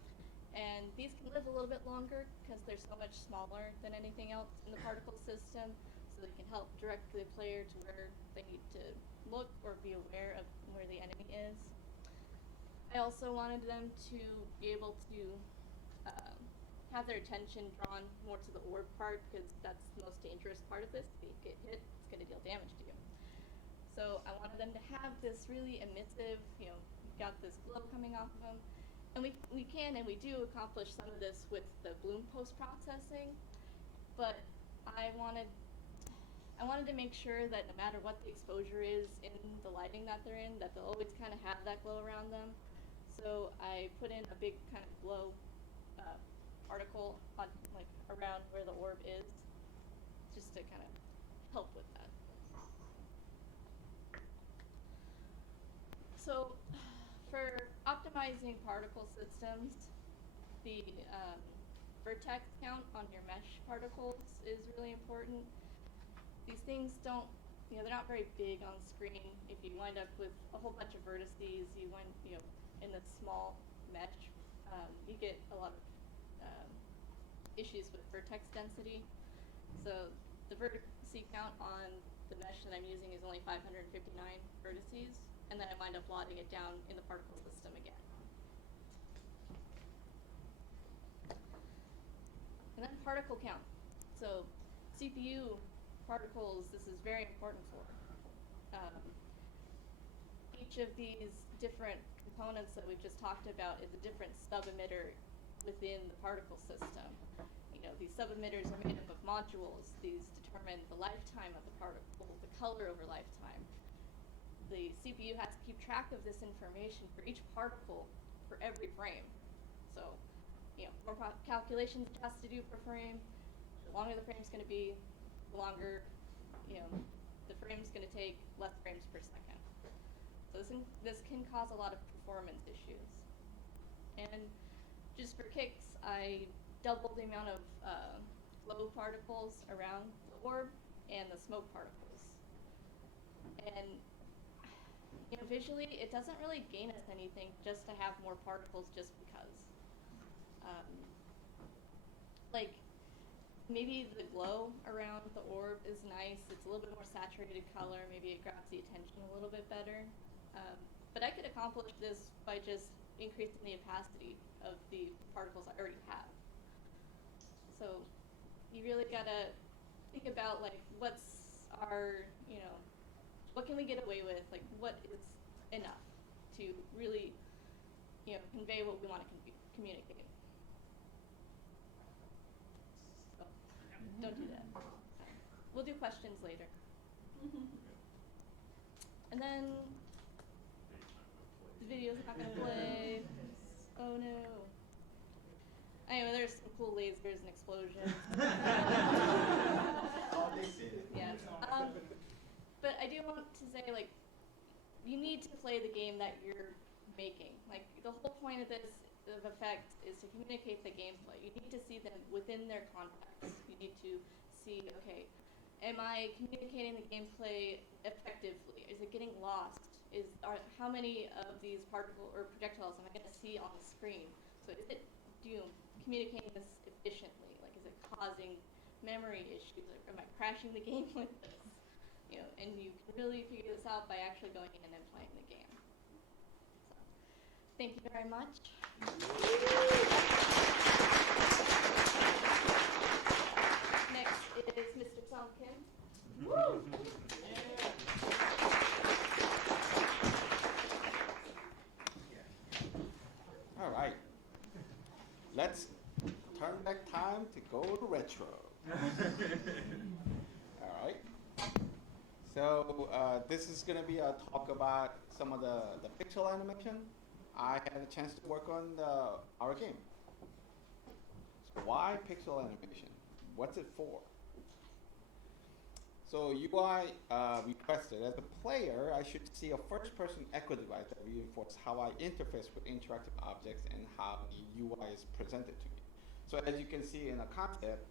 And these can live a little bit longer because they're so much smaller than anything else in the particle system, so they can help direct the player to where they need to look or be aware of where the enemy is. I also wanted them to be able to have their attention drawn more to the orb part, because that's the most dangerous part of this. If you get hit, it's going to deal damage to you. So I wanted them to have this really emissive, you've got this glow coming off of them. And we can and we do accomplish some of this with the bloom post-processing, but I wanted to make sure that no matter what the exposure is in the lighting that they're in, that they'll always kind of have that glow around them. So I put in a big kind of glow particle on, like, around where the orb is, just to kind of help with that. So for optimizing particle systems, the vertex count on your mesh particles is really important. These things don't, they're not very big on screen. If you wind up with a whole bunch of vertices, you wind, in the small mesh, you get a lot of issues with vertex density. So the vertex count on the mesh that I'm using is only 559 vertices, and then I wind up plotting it down in the particle system again. And then particle count. So CPU particles, this is very important for. Each of these different components that we've just talked about is a different sub-emitter within the particle system. These sub-emitters are made up of modules. These determine the lifetime of the particle, the color over lifetime. The CPU has to keep track of this information for each particle for every frame. So, more calculations it has to do per frame. The longer the frame's going to be, the longer, the frame's going to take, less frames per second. So this can cause a lot of performance issues. And just for kicks, I doubled the amount of glow particles around the orb and the smoke particles. And visually, it doesn't really gain us anything just to have more particles just because. Like, maybe the glow around the orb is nice. It's a little bit more saturated color. Maybe it grabs the attention a little bit better. But I could accomplish this by just increasing the opacity of the particles I already have. So you really gotta think about, like, what's our, what can we get away with? Like, what is enough to really, convey what we want to communicate. So, don't do that. We'll do questions later. And then the video's not gonna play. Oh no. Anyway, there's some cool lasers and explosions. Yes. But I do want to say, like, you need to play the game that you're making. Like, the whole point of this effect is to communicate the gameplay. You need to see them within their context. You need to see, okay, am I communicating the gameplay effectively? Is it getting lost? How many of these particle or projectiles am I going to see on the screen? So is it communicating this efficiently? Like, is it causing memory issues? Or am I crashing the game with this? And you can really figure this out by actually going in and playing the game. So, thank you very much. Next is Mr. Song Kim. Woo! All right. Let's turn back time to go to retro. All right. So this is going to be a talk about some of the pixel animation. I had a chance to work on our game. So why pixel animation? What's it for? So UI requested, as a player, I should see a first-person echo device that reinforces how I interface with interactive objects and how the UI is presented to me. So as you can see in the concept,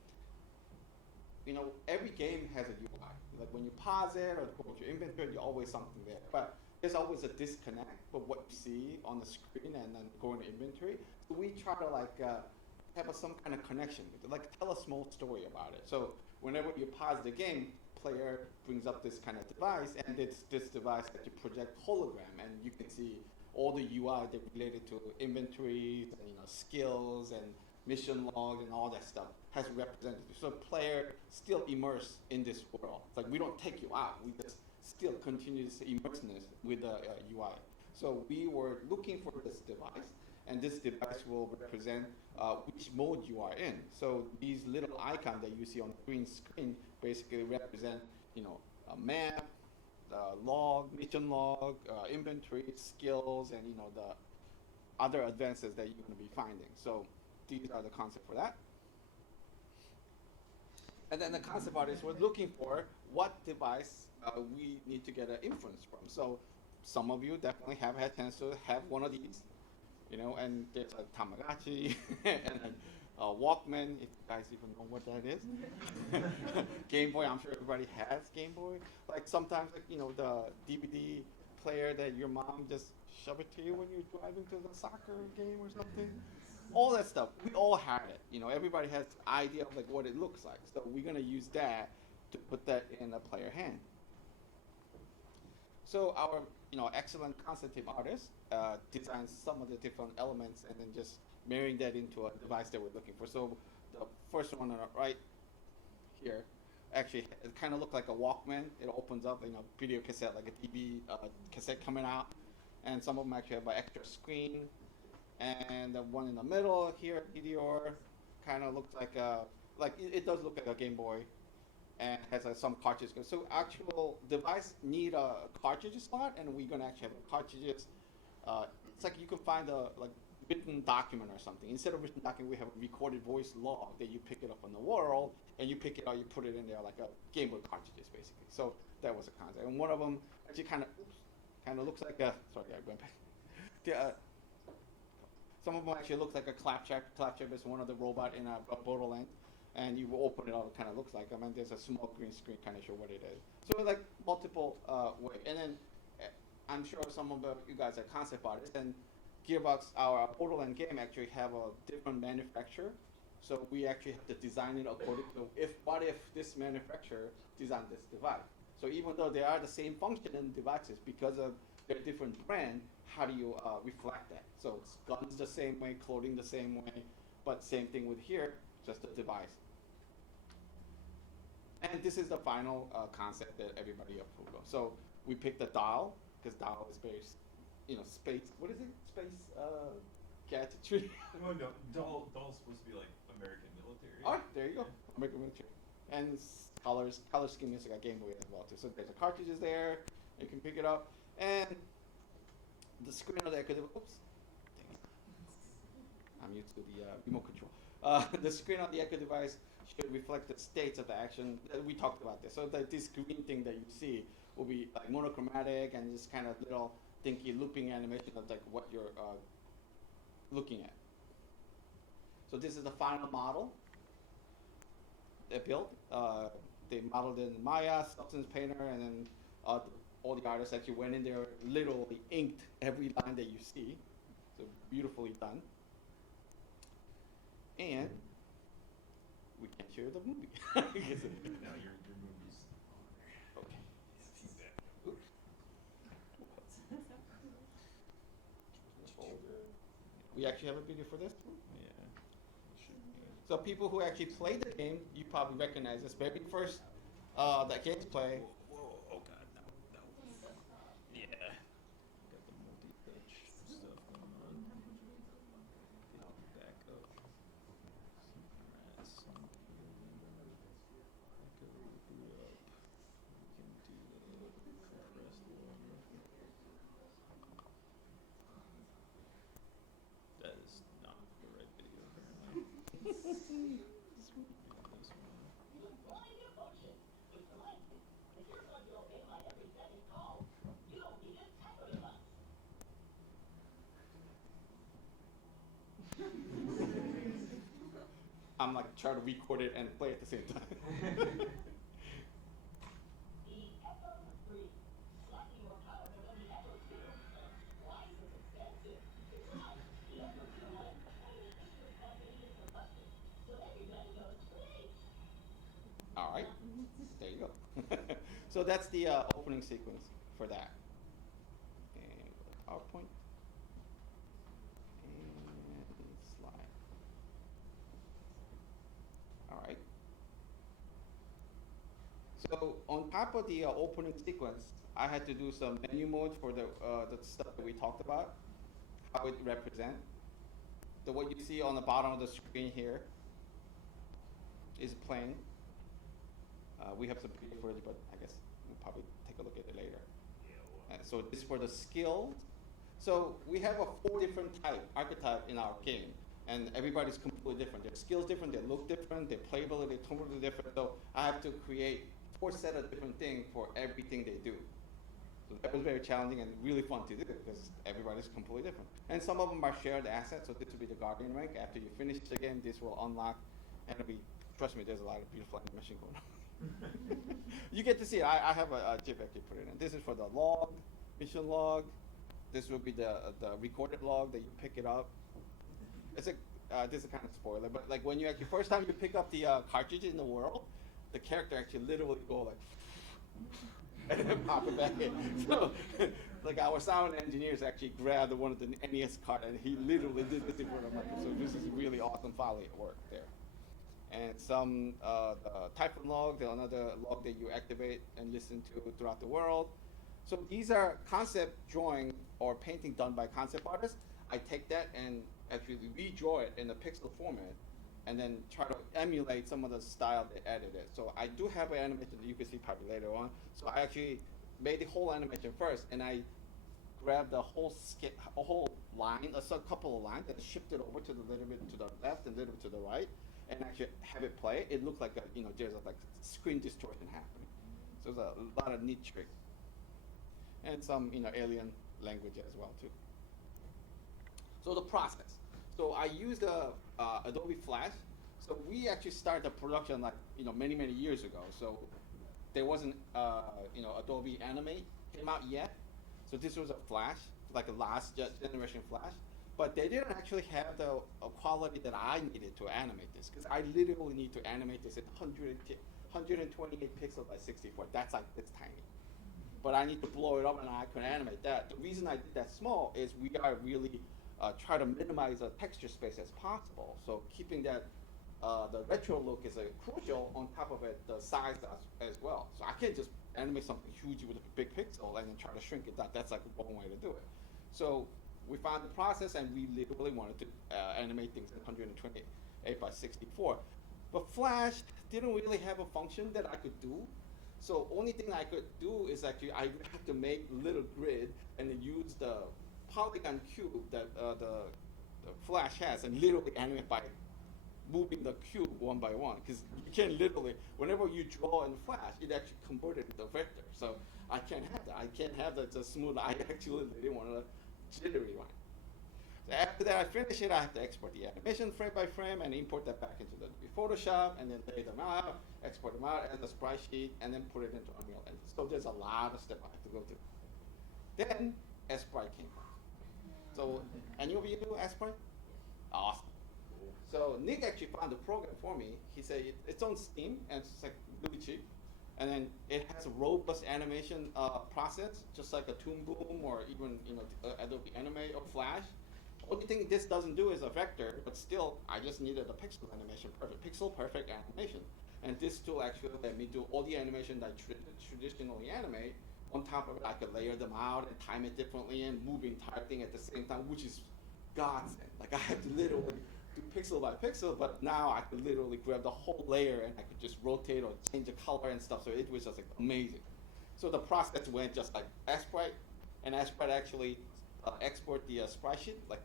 every game has a UI. Like when you pause it or go to your inventory, there's always something there. But there's always a disconnect with what you see on the screen and then go into inventory. So we try to have some kind of connection with it, like tell a small story about it. So whenever you pause the game, player brings up this kind of device, and it's this device that you project hologram, and you can see all the UI that related to inventories and skills and mission log and all that stuff has represented. So player still immersed in this world. It's like we don't take you out. We just still continue this immersiveness with the UI. So we were looking for this device, and this device will represent which mode you are in. So these little icons that you see on the green screen basically represent, a map, the log, mission log, inventory, skills, and the other advances that you're going to be finding. So these are the concepts for that. And then the concept artist was looking for what device we need to get an influence from. So some of you definitely have had a chance to have one of these, and there's a Tamagotchi and a Walkman, if you guys even know what that is. Game Boy, I'm sure everybody has Game Boy. Like sometimes, the DVD player that your mom just shove it to you when you're driving to the soccer game or something. All that stuff, we all had it. Everybody has an idea of what it looks like. So we're gonna use that to put that in a player hand. So our excellent concept team artist designed some of the different elements and then just marrying that into a device that we're looking for. So the first one on the right here, actually it kind of looked like a Walkman. It opens up, video cassette, like a TV cassette coming out, and some of them actually have an extra screen. And the one in the middle here, Meteor, kind of looks like it does look like a Game Boy, and has some cartridges. So actual device need a cartridge slot, and we're gonna actually have cartridges. It's like you can find a written document or something. Instead of written document, we have a recorded voice log that you pick it up on the world, and you pick it out, you put it in there like a Game Boy cartridges, basically. So that was a concept. And one of them actually kind of looks like a. Sorry, I went back. Some of them actually look like a claptrap. Claptrap is one of the robot in a Borderlands. And you open it up, it kind of looks like them, and there's a small green screen kind of show what it is. So like multiple ways. And then I'm sure some of you guys are concept artists, and Gearbox, our Borderlands game, actually have a different manufacturer. So we actually have to design it according to what if this manufacturer designed this device. So even though they are the same function in devices, because of their different brand, how do you reflect that? So it's guns the same way, clothing the same way, but same thing with here, just a device. And this is the final concept that everybody approved of. So we picked the dial, because dial is very, space, what is it? Space gadgetry. Well, no, doll's supposed to be like American military. Oh, there you go, American military. And color scheme is like a Game Boy as well too. So there's the cartridges there, you can pick it up. And the screen of that, oops, dang it. I'm used to the remote control. The screen on the Echo device should reflect the states of the action. We talked about this. So this green thing that you see will be like monochromatic and just kind of little dinky looping animation of like what you're looking at. So this is the final model they built. They modeled it in Maya, Substance Painter, and then all the artists actually went in there, literally inked every line that you see. So beautifully done. And we can share the movie. Now your movie's Okay. Oops. We actually have a video for this. yeah. Should be. So people who actually played the game, you probably recognize this very first that gameplay. Whoa, oh god, no. Yeah. Got the multi-touch stuff going on. Back up. Synchronize. Back up, boot up. We can do the compressed one. That is not the right video apparently. This one. I'm like trying to record it and play at the same time. All right, there you go. So that's the opening sequence for that. And PowerPoint. And slide. All right. So on top of the opening sequence, I had to do some menu mode for the stuff that we talked about, how it represent. The what you see on the bottom of the screen here is playing. We have some video footage, but I guess we'll probably take a look at it later. So this is for the skills. So we have a 4 different archetype in our game, and everybody's completely different. Their skills different, they look different, their playability totally different. So I have to create 4 set of different things for everything they do. So that was very challenging and really fun to do because everybody's completely different. And some of them are shared assets. So this will be the Guardian rank. After you finish the game, this will unlock, and it'll be. Trust me, there's a lot of beautiful animation going on. You get to see it. I have a GIF actually put it in. This is for the log, mission log. This will be the recorded log that you pick it up. It's a this is kind of spoiler, but like when you actually first time you pick up the cartridge in the world, the character actually literally go like and then pop it back in. So like our sound engineers actually grabbed one of the NES card and he literally did this in front of Michael. So this is really awesome folly work there. And some Typhon log, another log that you activate and listen to throughout the world. So these are concept drawing or painting done by concept artists. I take that and actually redraw it in a pixel format and then try to emulate some of the style they edited. So I do have an animation that you can see probably later on. So I actually made the whole animation first and I grabbed the whole line, a couple of lines and shifted over to the little bit to the left and a little bit to the right. And actually have it play, it looked like there's like screen distortion happening. So there's a lot of neat tricks, and some alien language as well too. So the process. So I used Adobe Flash. So we actually started the production like many years ago. So there wasn't Adobe Animate came out yet. So this was a Flash, like a last generation Flash. But they didn't actually have the quality that I needed to animate this, because I literally need to animate this at 128 pixels by 64. It's tiny. But I need to blow it up and I can animate that. The reason I did that small is we gotta really try to minimize the texture space as possible. So keeping that the retro look is crucial. On top of it, the size as well. So I can't just animate something huge with a big pixel and then try to shrink it down. That's like one way to do it. So we found the process and we literally wanted to animate things at 128 by 64. But Flash didn't really have a function that I could do. So only thing I could do is actually I have to make little grid and then use the polygon cube that the Flash has and literally animate by moving the cube one by one, because you can't literally, whenever you draw in Flash, it actually converted into a vector. So I can't have that. I can't have that just smooth. I actually really want a jittery one. So after that I finish it, I have to export the animation frame by frame and import that back into the Photoshop, and then lay them out, export them out as a sprite sheet, and then put it into Unreal Engine. So there's a lot of steps I have to go through. Then Sprite came out. So any of you do Sprite? Awesome. So Nick actually found the program for me. He said it's on Steam and it's like really cheap, and then it has a robust animation process, just like a Toon Boom or even Adobe Animate or Flash. Only thing this doesn't do is a vector, but still I just needed a pixel animation, pixel perfect animation. And this tool actually let me do all the animation that I traditionally animate. On top of it, I could layer them out and time it differently and move the entire thing at the same time, which is godsend. Like I have to literally do pixel by pixel, but now I could literally grab the whole layer and I could just rotate or change the color and stuff. So it was just like amazing. So the process went just like Sprite, and Sprite actually export the sprite sheet, like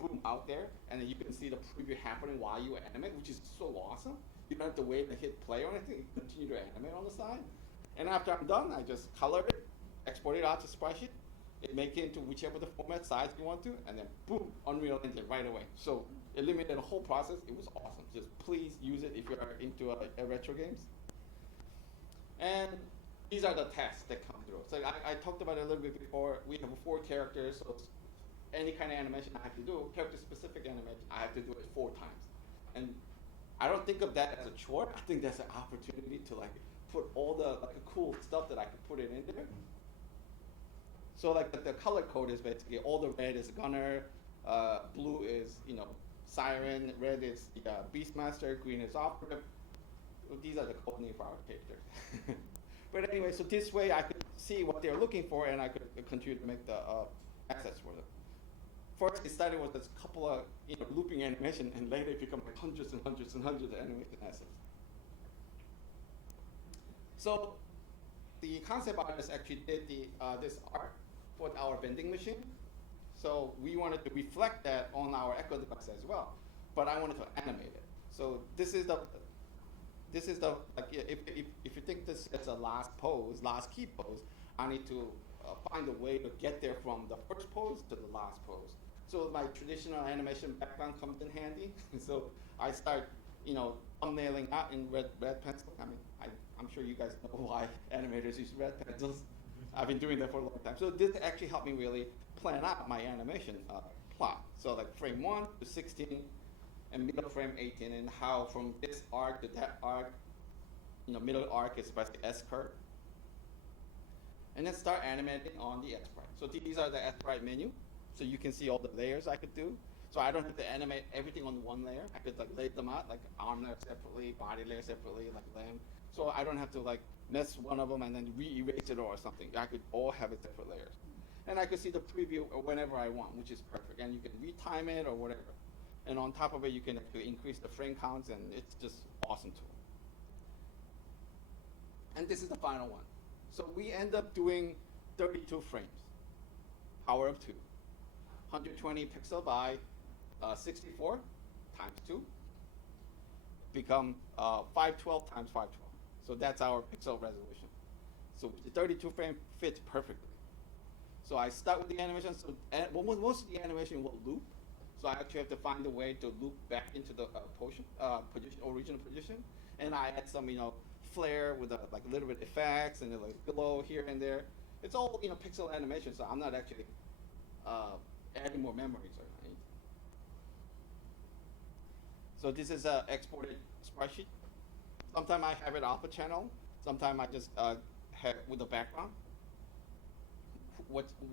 boom, out there, and then you can see the preview happening while you animate, which is so awesome. You don't have to wait to hit play or anything. You continue to animate on the side. And after I'm done, I just color it, export it out to sprite sheet, make it into whichever the format size you want to, and then boom, Unreal Engine right away. So eliminated the whole process. It was awesome. Just please use it if you're into retro games. And these are the tests that come through. So I talked about it a little bit before. We have 4 characters, so any kind of animation I have to do, character-specific animation, I have to do it 4 times. And I don't think of that as a chore. I think that's an opportunity to like put all the cool stuff that I could put it in there. So like the color code is basically all the red is Gunner, blue is Siren, red is Beastmaster, green is Opera. These are the code names for our characters. But anyway, so this way I could see what they're looking for and I could continue to make the assets for them. First, it started with this couple of looping animation, and later it became like hundreds and hundreds and hundreds of animation assets. So the concept artist actually did this art for our vending machine. So we wanted to reflect that on our Echo device as well, but I wanted to animate it. So this is the like if you think this is a last key pose, I need to find a way to get there from the first pose to the last pose. So my traditional animation background comes in handy. So I start, thumbnailing out in red pencil. I mean, I'm sure you guys know why animators use red pencils. I've been doing that for a long time. So this actually helped me really plan out my animation plot. So like frame 1 to 16, and middle frame 18, and how from this arc to that arc, middle arc is basically S-curve. And then start animating on the S-sprite. So these are the S-sprite menu. So you can see all the layers I could do. So I don't have to animate everything on one layer. I could like lay them out, like arm layer separately, body layer separately, like limb. So I don't have to like mess one of them and then re-erase it or something. I could all have it separate layers. And I could see the preview whenever I want, which is perfect. And you can retime it or whatever. And on top of it, you can actually increase the frame counts, and it's just awesome tool. And this is the final one. So we end up doing 32 frames, power of 2. 120 pixel by 64 times 2 become 512 times 512. So that's our pixel resolution. So the 32 frame fits perfectly. So I start with the animation. So most of the animation will loop. So I actually have to find a way to loop back into the original position. And I add some flare with like a little bit effects and like glow here and there. It's all pixel animation. So I'm not actually adding more memories or anything. So this is an exported sprite sheet. Sometimes I have it off a channel. Sometimes I just have with the background.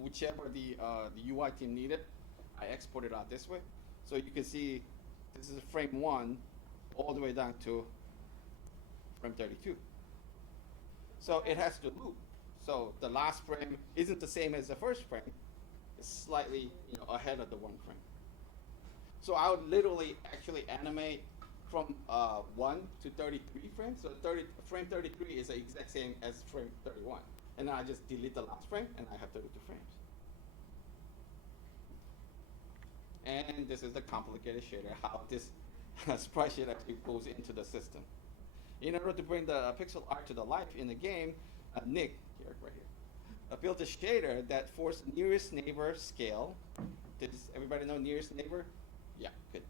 Whichever the UI team needed, I export it out this way. So you can see this is frame 1 all the way down to frame 32. So it has to loop. So the last frame isn't the same as the first frame. It's slightly ahead of the 1 frame. So I would literally actually animate from 1 to 33 frames. So frame 33 is the exact same as frame 31. And then I just delete the last frame, and I have 32 frames. And this is the complicated shader, how this sprite sheet actually goes into the system. In order to bring the pixel art to the life in the game, Nick, here, right here, built a shader that forced nearest neighbor scale. Does everybody know nearest neighbor? Yeah, good.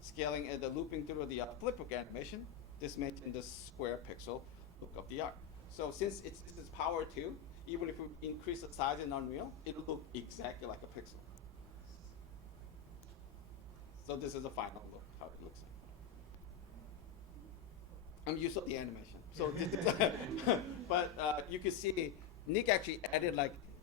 Scaling the looping through the flipbook animation. This maintains the square pixel look of the art. So since this is power 2, even if we increase the size in Unreal, it'll look exactly like a pixel. So this is the final look, how it looks like. I'm used to the animation. So but you can see Nick actually added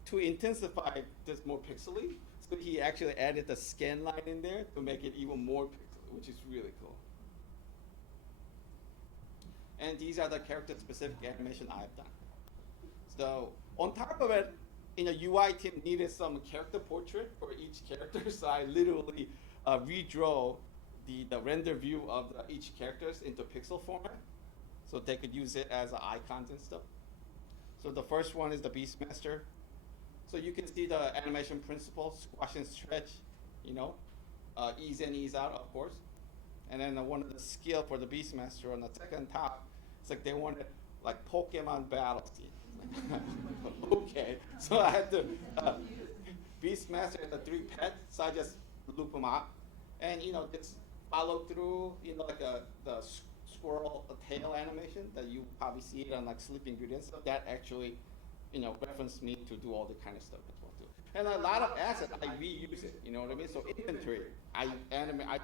to intensify this more pixely. So he actually added the scan line in there to make it even more pixely, which is really cool. And these are the character-specific animation I've done. So on top of it, UI team needed some character portrait for each character, so I literally redraw the render view of each characters into pixel format, so they could use it as icons and stuff. So the first one is the Beastmaster. So you can see the animation principle, squash and stretch, ease in, ease out, of course. And then one of the skill for the Beastmaster on the second top, it's like they wanted Pokemon battle scene. Okay, so I had to Beastmaster and the 3 pets, so I just loop them out, and it's follow through, the squirrel tail animation that you probably see it on Sleeping Beauty and stuff. That actually, referenced me to do all the kind of stuff as well too. And a lot of assets I reuse it. You know what I mean? So inventory, I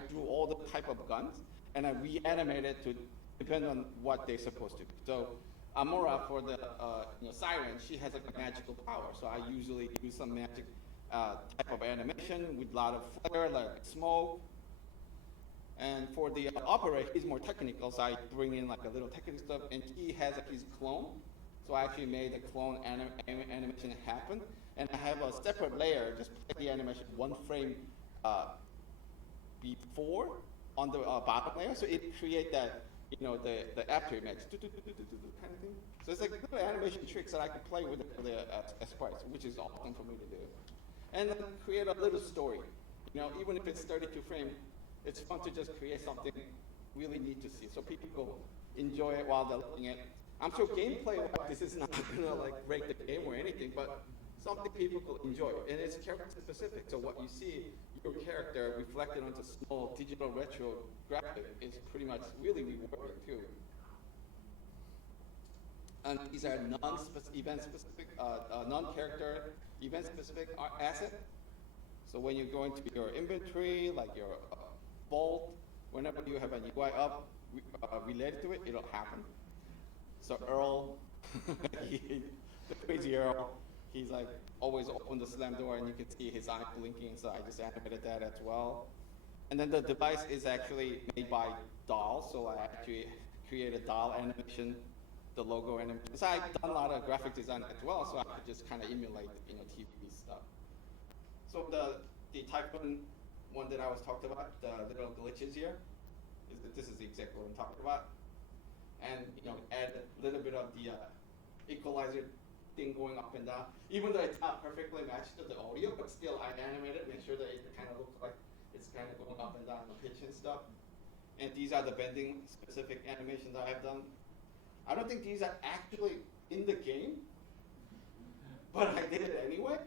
drew all the type of guns, and I reanimate it to depend on what they're supposed to be. So Amora for the siren, she has a magical power. So I usually use some magic type of animation with a lot of flare, like smoke. And for the operator, he's more technical, so I bring in a little technical stuff, and he has his clone. So I actually made the clone animation happen, and I have a separate layer, just play the animation 1 frame before on the bottom layer, so it creates that, the after image kind of thing. So it's little animation tricks that I can play with the sprites, which is awesome for me to do. And then create a little story. Even if it's 32 frames, it's fun to just create something really neat to see, so people enjoy it while they're looking at it. I'm sure gameplay-wise, this is not gonna break the game or anything, but something people will enjoy, and it's character-specific. So what you see, your character reflected onto small digital retro graphic is pretty much really rewarding too. And these are non-event-specific, non-character event-specific asset. So when you're going to your inventory, like your vault, whenever you have a UI up related to it, it'll happen. So Earl, the crazy Earl, he's always open the slam door, and you can see his eye blinking, so I just animated that as well. And then the device is actually made by Doll, so I actually created doll animation, the logo animation. So I've done a lot of graphic design as well, so I could just kind of emulate, TV stuff. So the Typhoon one that I was talking about, the little glitches here, this is exactly what I'm talking about. And add a little bit of the equalizer thing going up and down. Even though it's not perfectly matched to the audio, but still I animate it, make sure that it kind of looks like it's kind of going up and down the pitch and stuff. And these are the bending specific animations that I've done. I don't think these are actually in the game, but I did it anyway.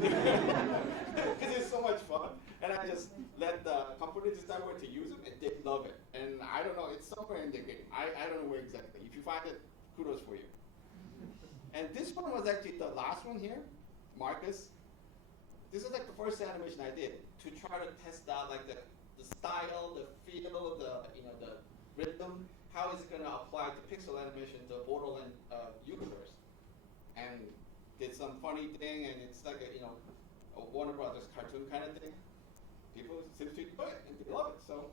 Because it's so much fun. And I just let the company decide where to use them, and they love it. And I don't know, it's somewhere in the game. I don't know where exactly. If you find it, kudos for you. And this one was actually the last one here, Marcus. This is the first animation I did to try to test out the style, the feel, the rhythm. How is it going to apply to pixel animation, the Borderlands universe? And did some funny thing, and it's like a Warner Brothers cartoon kind of thing. People seem to enjoy it, and they love it, so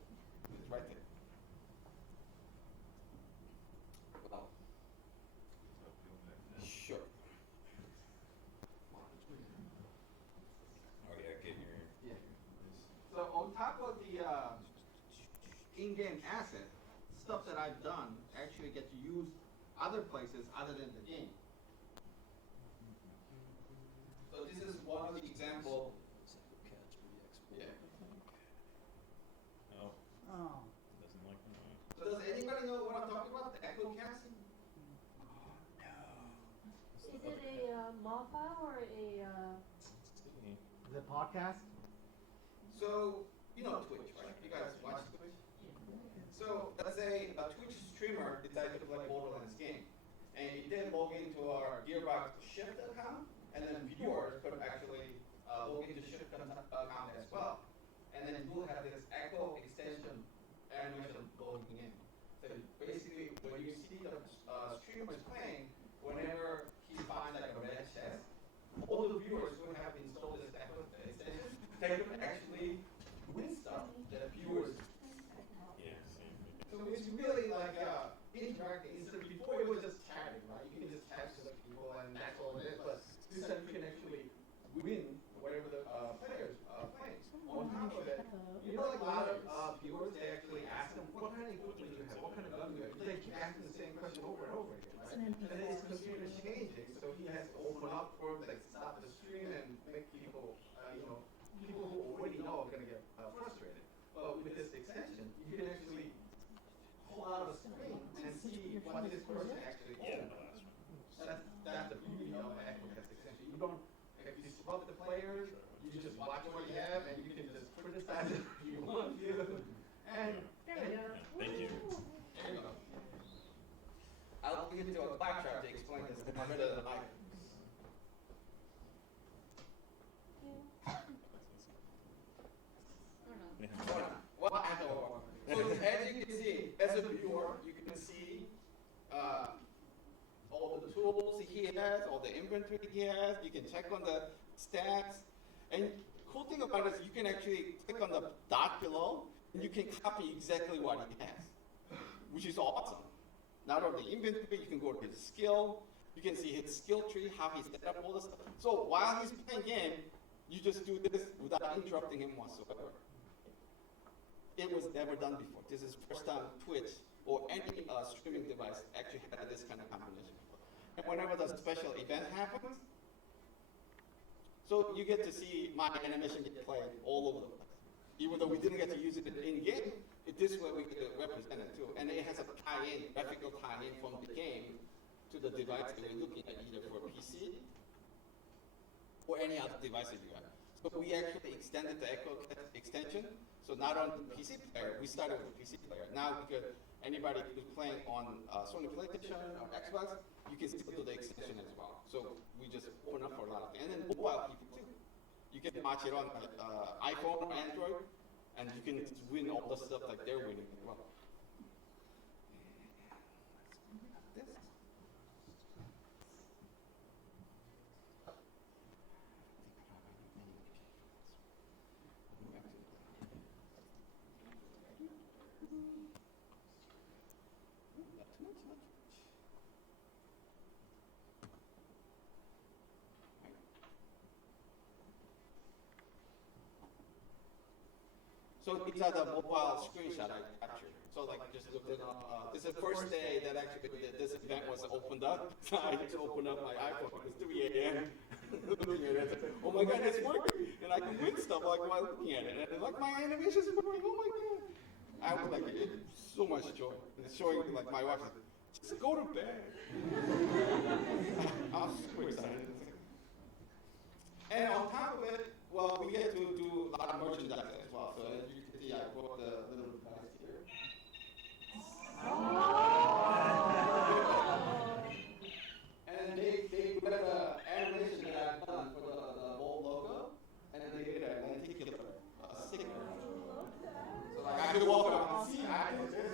it's right there. Well, sure. Oh yeah, get your. Yeah. So on top of the in-game asset, stuff that I've done actually get to use other places other than the game. So this is one of the example. Yeah. No. Oh. Doesn't webcast. Is it a MAW file or a? The podcast? So, you know Twitch, right? You guys watch Twitch? So, let's say a Twitch streamer decided to play Borderlands game. And he did log into our Gearbox Shift account, and then viewers could actually log into Shift account as well. And then you will have this echo extension animation logging in. So basically, when you see the streamer is playing, whenever he finds like a red chest, all the viewers who have installed this echo extension, they can actually win stuff that viewers. So it's really like interacting. Instead of before it was just chatting, right? You can just chat to the people and that's all it is. But this time you can actually win whatever the players playing. On top of it, you know, like a lot of viewers, they actually ask them, what kind of equipment do you have? What kind of gun do you have? They keep asking the same question over and over again, right? And then his computer is changing, so he has to open up for like stop the stream and make people, people who already know are going to get frustrated. But with this extension, you can actually pull out a screen and see what this person actually owns. That's the beauty of an Equitest extension. You don't, if you disrupt the players, you just watch what you have and you can just criticize it if you want to. And There we go. Thank you. there you go. I'll get into a claptrap to explain this in a minute of the mic. What happened? So as you can see, as a viewer, you can see all the tools he has, all the inventory he has. You can check on the stats. And cool thing about it is you can actually click on the dot below, and you can copy exactly what he has, which is awesome. Not only the inventory, you can go to his skill. You can see his skill tree, how he set up all this stuff. So while he's playing game, you just do this without interrupting him whatsoever. It was never done before. This is first time Twitch or any streaming device actually had this kind of combination. And whenever the special event happens, so you get to see my animation get played all over the place. Even though we didn't get to use it in game, this way we get to represent it too. And it has a tie-in, graphical tie-in from the game to the device that we're looking at, either for PC or any other device that you have. So we actually extended the Echo extension. So not on the PC player, we started with the PC player. Now we could, anybody who's playing on Sony PlayStation or Xbox, you can still do the extension as well. So we just open up for a lot of things. And then mobile people too. You can watch it on iPhone or Android, and you can win all the stuff like they're winning as well. So these are the mobile screenshot I captured. So like just looked it up. This is the first day that actually this event was opened up. So I just opened up my iPhone. It was 3 a.m. looking at it. Oh my God, it's working! And I can win stuff like while looking at it. And like my animation's working. Oh my God! I was like, it's so much joy. And it's showing like my wife, just go to bed. I'm super excited. And on top of it, well, we get to do a lot of merchandise as well. So as you can see, I brought the little device here. And they put an animation that I've done for the whole logo, and then they did a lenticular sticker. So like I could walk around and see, I did this.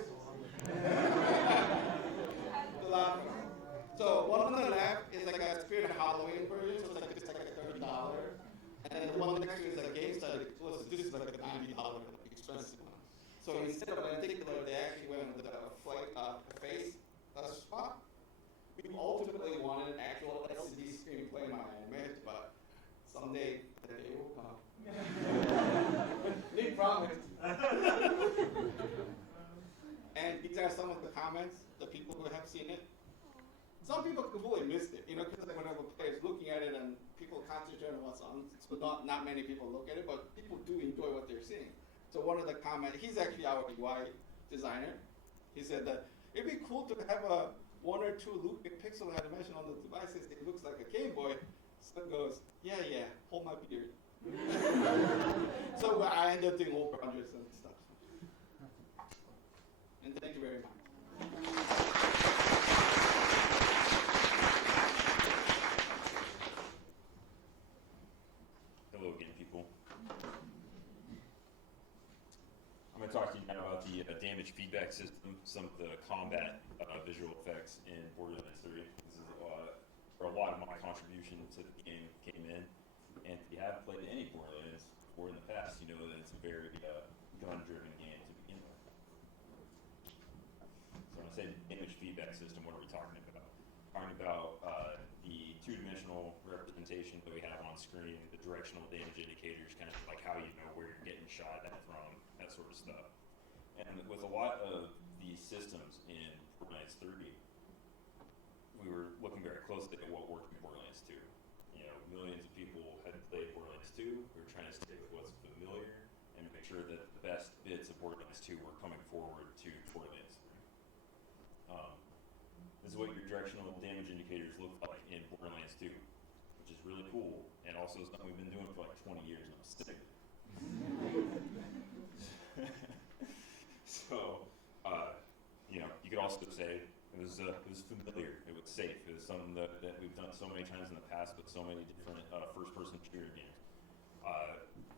So one on the left is like a Spirit of Halloween version, so it's like a $30. And then the one next to it is a GameStop exclusive. This is like a $90 expensive one. So instead of lenticular, they actually went with a face spot. We ultimately wanted an actual LCD screen playing my image, but someday the day will come. Nick promised. And these are some of the comments, the people who have seen it. Some people completely missed it, because whenever players looking at it and people concentrate on what's on, so not many people look at it, but people do enjoy what they're seeing. So one of the comments, he's actually our UI designer. He said that It'd be cool to have a 1 or 2 looping pixel animation on the devices. It looks like a Game Boy. Son goes, yeah, hold my beard. So I ended up doing over hundreds and stuff. And thank you very much. Hello again, people. I'm going to talk to you now about the damage feedback system, some of the combat visual effects in Borderlands 3. This is where a lot of my contribution to the game came in. And if you have played any Borderlands before in the past, you know that it's a very gun-driven game to begin with. So when I say damage feedback system, what are we talking about? Talking about the two-dimensional representation that we have on screen, the directional damage indicators, kind of like how you know where you're getting shot at from, that sort of stuff. And with a lot of these systems in Borderlands 3, we were looking very closely at what worked in Borderlands 2. You know, millions of people had played Borderlands 2. We were trying to stick with what's familiar and make sure that the best bits of Borderlands 2 were coming forward to Borderlands 3. This is what your directional damage indicators look like in Borderlands 2, which is really cool, and also something we've been doing for like 20 years now. So, you know, you could also say it was familiar, it was safe, it was something that we've done so many times in the past with so many different first-person shooter games.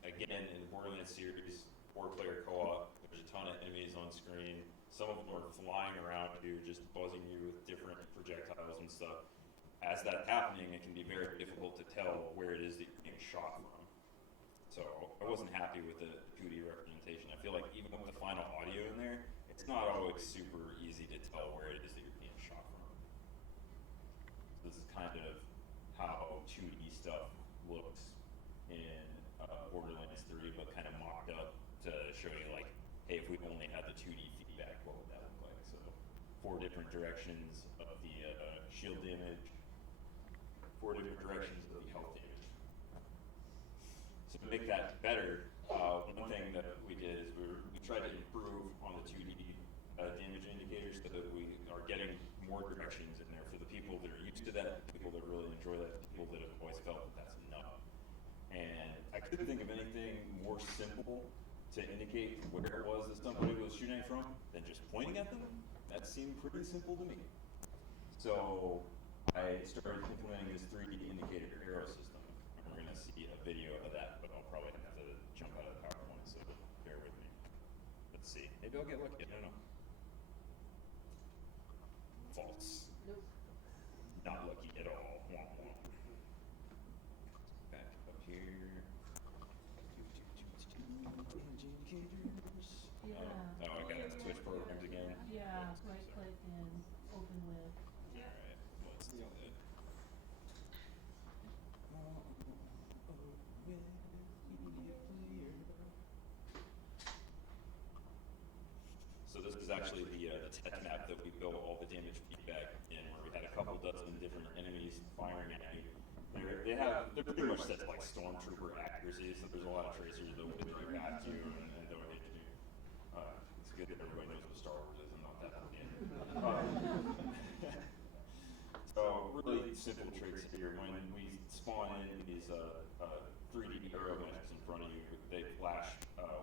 Again, in the Borderlands series, 4-player co-op, there's a ton of enemies on screen. Some of them are flying around you, just buzzing you with different projectiles and stuff. As that's happening, it can be very difficult to tell where it is that you're being shot from. So I wasn't happy with the 2D representation. I feel like even with the final audio in there, it's not always super easy to tell where it is that you're being shot from. So this is kind of how 2D stuff looks in Borderlands 3, but kind of mocked up to show you like, hey, if we only had the 2D feedback, what would that look like? So 4 different directions of the shield damage, 4 different directions of the health damage. So to make that better, one thing that we did is we tried to improve on the 2D damage indicators so that we are getting more directions in there for the people that are used to that, people that really enjoy that, people that have always felt that that's enough. And I couldn't think of anything more simple to indicate where it was that somebody was shooting from than just pointing at them. That seemed pretty simple to me. So I started implementing this 3D indicator arrow system. And we're going to see a video of that, but I'll probably have to jump out of the PowerPoint, so bear with me. Let's see. Maybe I'll get lucky. I don't know. False. Nope. Not lucky at all. Womp womp. Back up here. Yeah. Oh, I got the Twitch programs again. Yeah, right click and open with. Alright, let's do that. So this is actually the test map that we built all the damage feedback in, where we had a couple dozen different enemies firing at me. They're pretty much set to like stormtrooper accuracy, so there's a lot of tracers that will be at you and don't hit you. It's good that everybody knows what Star Wars is and not that again. So really simple tricks here. When we spawn in these 3D arrow meshes in front of you, they flash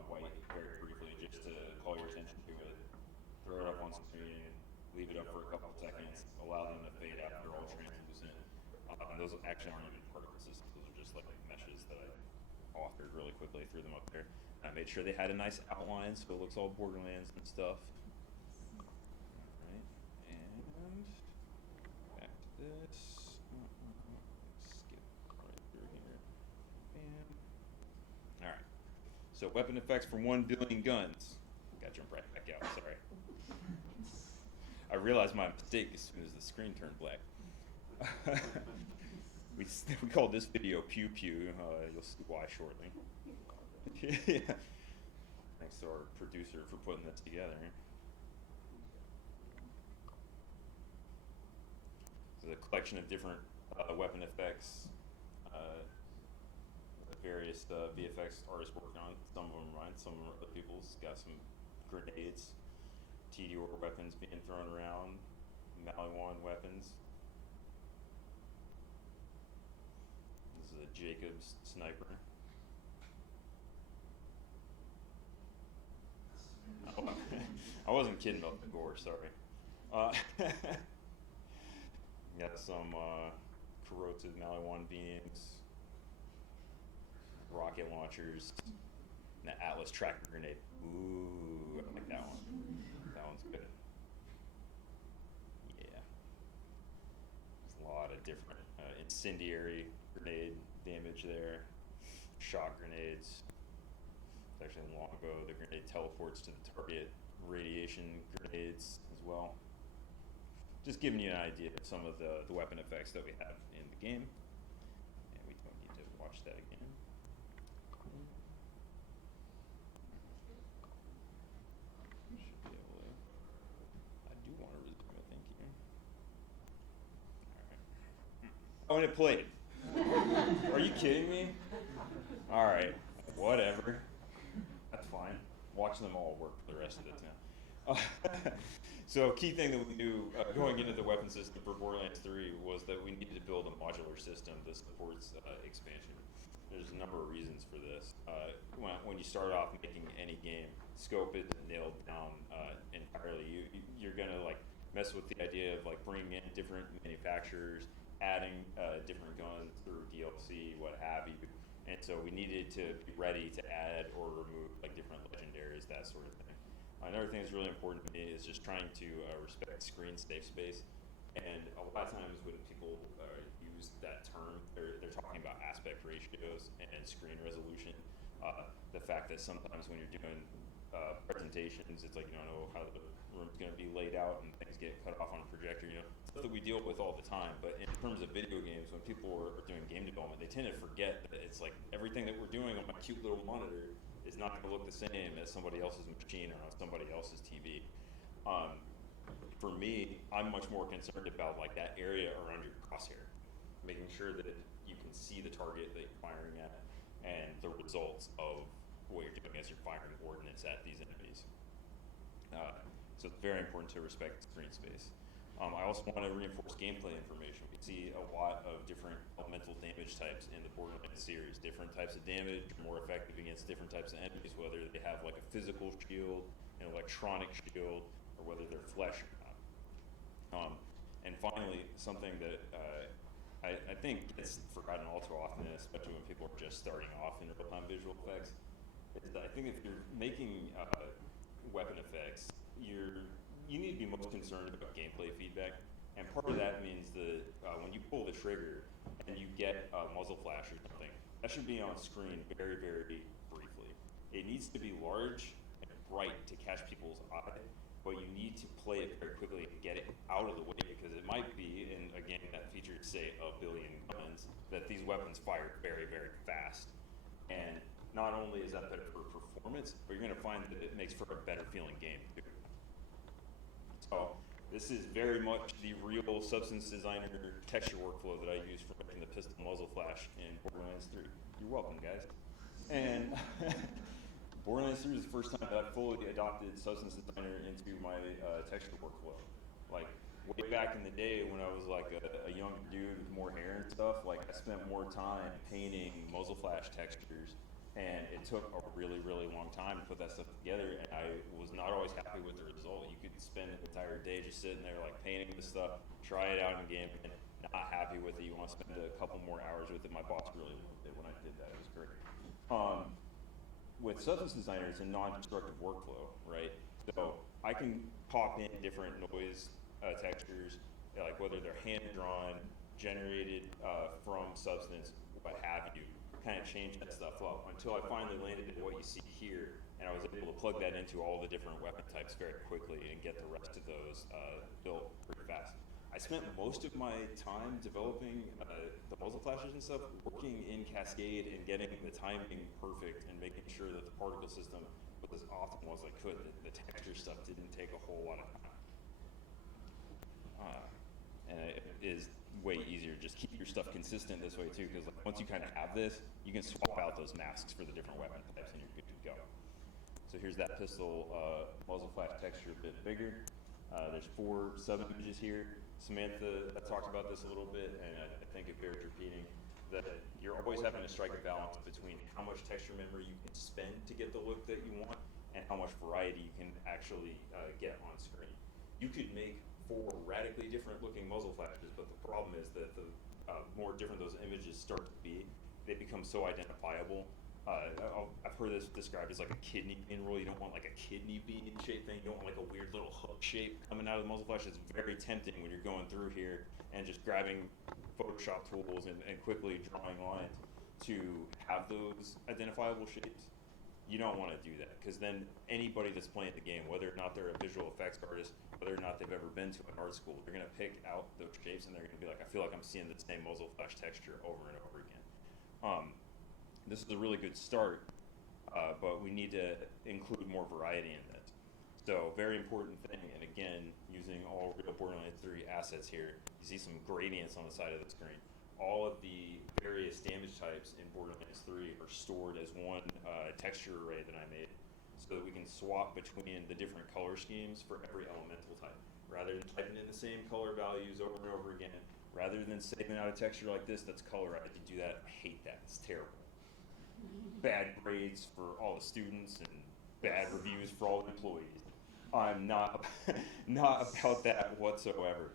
white very briefly just to call your attention to it. Throw it up on screen, leave it up for a couple seconds, allow them to fade out. They're all translucent. And those actually aren't even particle systems. Those are just like meshes that I authored really quickly, threw them up there. I made sure they had a nice outline so it looks all Borderlands and stuff. Alright, and back to this. Skip right through here. Bam. Alright, so weapon effects for 1 billion guns. Gotta jump right back out, sorry. I realized my mistake as soon as the screen turned black. we called this video Pew Pew. You'll see why shortly. Yeah. Thanks to our producer for putting this together. There's a collection of different weapon effects. Various VFX artists working on. Some of them are mine, some are other people's. Got some grenades, Meteor weapons being thrown around, Maliwan weapons. This is a Jacobs sniper. I wasn't kidding about the gore, sorry. Got some corrosive Maliwan beams, rocket launchers, and the Atlas tracker grenade. Ooh, I like that one. That one's good. Yeah. There's a lot of different incendiary grenade damage there. Shock grenades. It's actually a longbow. The grenade teleports to the target. Radiation grenades as well. Just giving you an idea of some of the weapon effects that we have in the game. And we don't need to watch that again. Should be able to. I do want to resume it, thank you. Alright. Oh, and it played. Are you kidding me? Alright, whatever. That's fine. Watch them all work for the rest of the time. So key thing that we knew going into the weapon system for Borderlands 3 was that we needed to build a modular system that supports expansion. There's a number of reasons for this. When you start off making any game, scope isn't nailed down entirely. You're gonna like mess with the idea of like bringing in different manufacturers, adding different guns through DLC, what have you. And so we needed to be ready to add or remove like different legendaries, that sort of thing. Another thing that's really important to me is just trying to respect screen safe space. And a lot of times when people use that term, they're talking about aspect ratios and screen resolution. The fact that sometimes when you're doing presentations, it's like you don't know how the room's going to be laid out and things get cut off on a projector. You know, stuff that we deal with all the time. But in terms of video games, when people are doing game development, they tend to forget that it's like everything that we're doing on my cute little monitor is not going to look the same as somebody else's machine or on somebody else's TV. For me, I'm much more concerned about like that area around your crosshair, making sure that you can see the target that you're firing at and the results of what you're doing as you're firing ordnance at these enemies. So it's very important to respect screen space. I also want to reinforce gameplay information. We see a lot of different elemental damage types in the Borderlands series. Different types of damage are more effective against different types of enemies, whether they have like a physical shield, an electronic shield, or whether they're flesh or not. And finally, something that I think gets forgotten all too often, especially when people are just starting off in real-time visual effects, is that I think if you're making weapon effects, you need to be most concerned about gameplay feedback, and part of that means that when you pull the trigger and you get a muzzle flash or something, that should be on screen very, very briefly. It needs to be large and bright to catch people's eye, but you need to play it very quickly and get it out of the way, because it might be, in a game that features, say, 1 billion guns, that these weapons fire very, very fast. And not only is that better for performance, but you're going to find that it makes for a better feeling game too. So this is very much the real Substance Designer texture workflow that I use for making the pistol muzzle flash in Borderlands 3. You're welcome, guys. And Borderlands 3 is the first time that I fully adopted Substance Designer into my texture workflow. Like way back in the day when I was like a younger dude with more hair and stuff, like I spent more time painting muzzle flash textures, and it took a really, really long time to put that stuff together, and I was not always happy with the result. You could spend an entire day just sitting there like painting this stuff, try it out in game, and not happy with it. You want to spend a couple more hours with it. My boss really loved it when I did that. It was great. With Substance Designer, it's a non-destructive workflow, right? So I can pop in different noise textures, like whether they're hand-drawn, generated from Substance, what have you, kind of change that stuff up until I finally landed in what you see here, and I was able to plug that into all the different weapon types very quickly and get the rest of those built pretty fast. I spent most of my time developing the muzzle flashes and stuff, working in Cascade and getting the timing perfect and making sure that the particle system was as optimal as I could. The texture stuff didn't take a whole lot of time. And it is way easier. Just keep your stuff consistent this way too, because like, once you kind of have this, you can swap out those masks for the different weapon types and you're good to go. So here's that pistol muzzle flash texture a bit bigger. There's 4 sub-images here. Samantha talked about this a little bit, and I think it bears repeating, that you're always having to strike a balance between how much texture memory you can spend to get the look that you want and how much variety you can actually get on screen. You could make 4 radically different looking muzzle flashes, but the problem is that the more different those images start to be, they become so identifiable. I've heard this described as like a kidney bean rule. You don't want like a kidney bean shaped thing. You don't want like a weird little hook shape coming out of the muzzle flash. It's very tempting when you're going through here and just grabbing Photoshop tools and quickly drawing lines to have those identifiable shapes. You don't want to do that, because then anybody that's playing the game, whether or not they're a visual effects artist, whether or not they've ever been to an art school, they're going to pick out those shapes and they're going to be like, I feel like I'm seeing the same muzzle flash texture over and over again. This is a really good start, but we need to include more variety in this. So very important thing, and again, using all real Borderlands 3 assets here, you see some gradients on the side of the screen. All of the various damage types in Borderlands 3 are stored as one texture array that I made, so that we can swap between the different color schemes for every elemental type. Rather than typing in the same color values over and over again, rather than saving out a texture like this that's colorized, you do that. I hate that. It's terrible. Bad grades for all the students and bad reviews for all the employees. I'm not not about that whatsoever.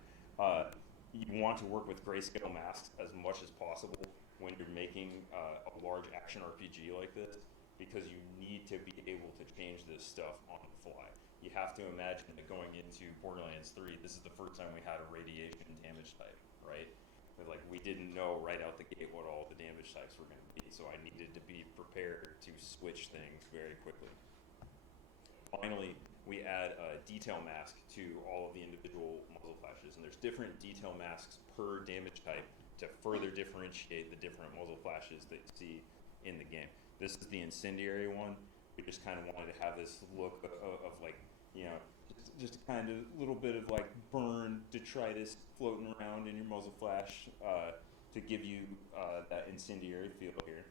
You want to work with grayscale masks as much as possible when you're making a large action RPG like this, because you need to be able to change this stuff on the fly. You have to imagine that going into Borderlands 3, this is the first time we had a radiation damage type, right? But like, we didn't know right out the gate what all the damage types were going to be, so I needed to be prepared to switch things very quickly. Finally, we add a detail mask to all of the individual muzzle flashes, and there's different detail masks per damage type to further differentiate the different muzzle flashes that you see in the game. This is the incendiary one. We just kind of wanted to have this look of like, you know, just kind of a little bit of like burn detritus floating around in your muzzle flash to give you that incendiary feel here.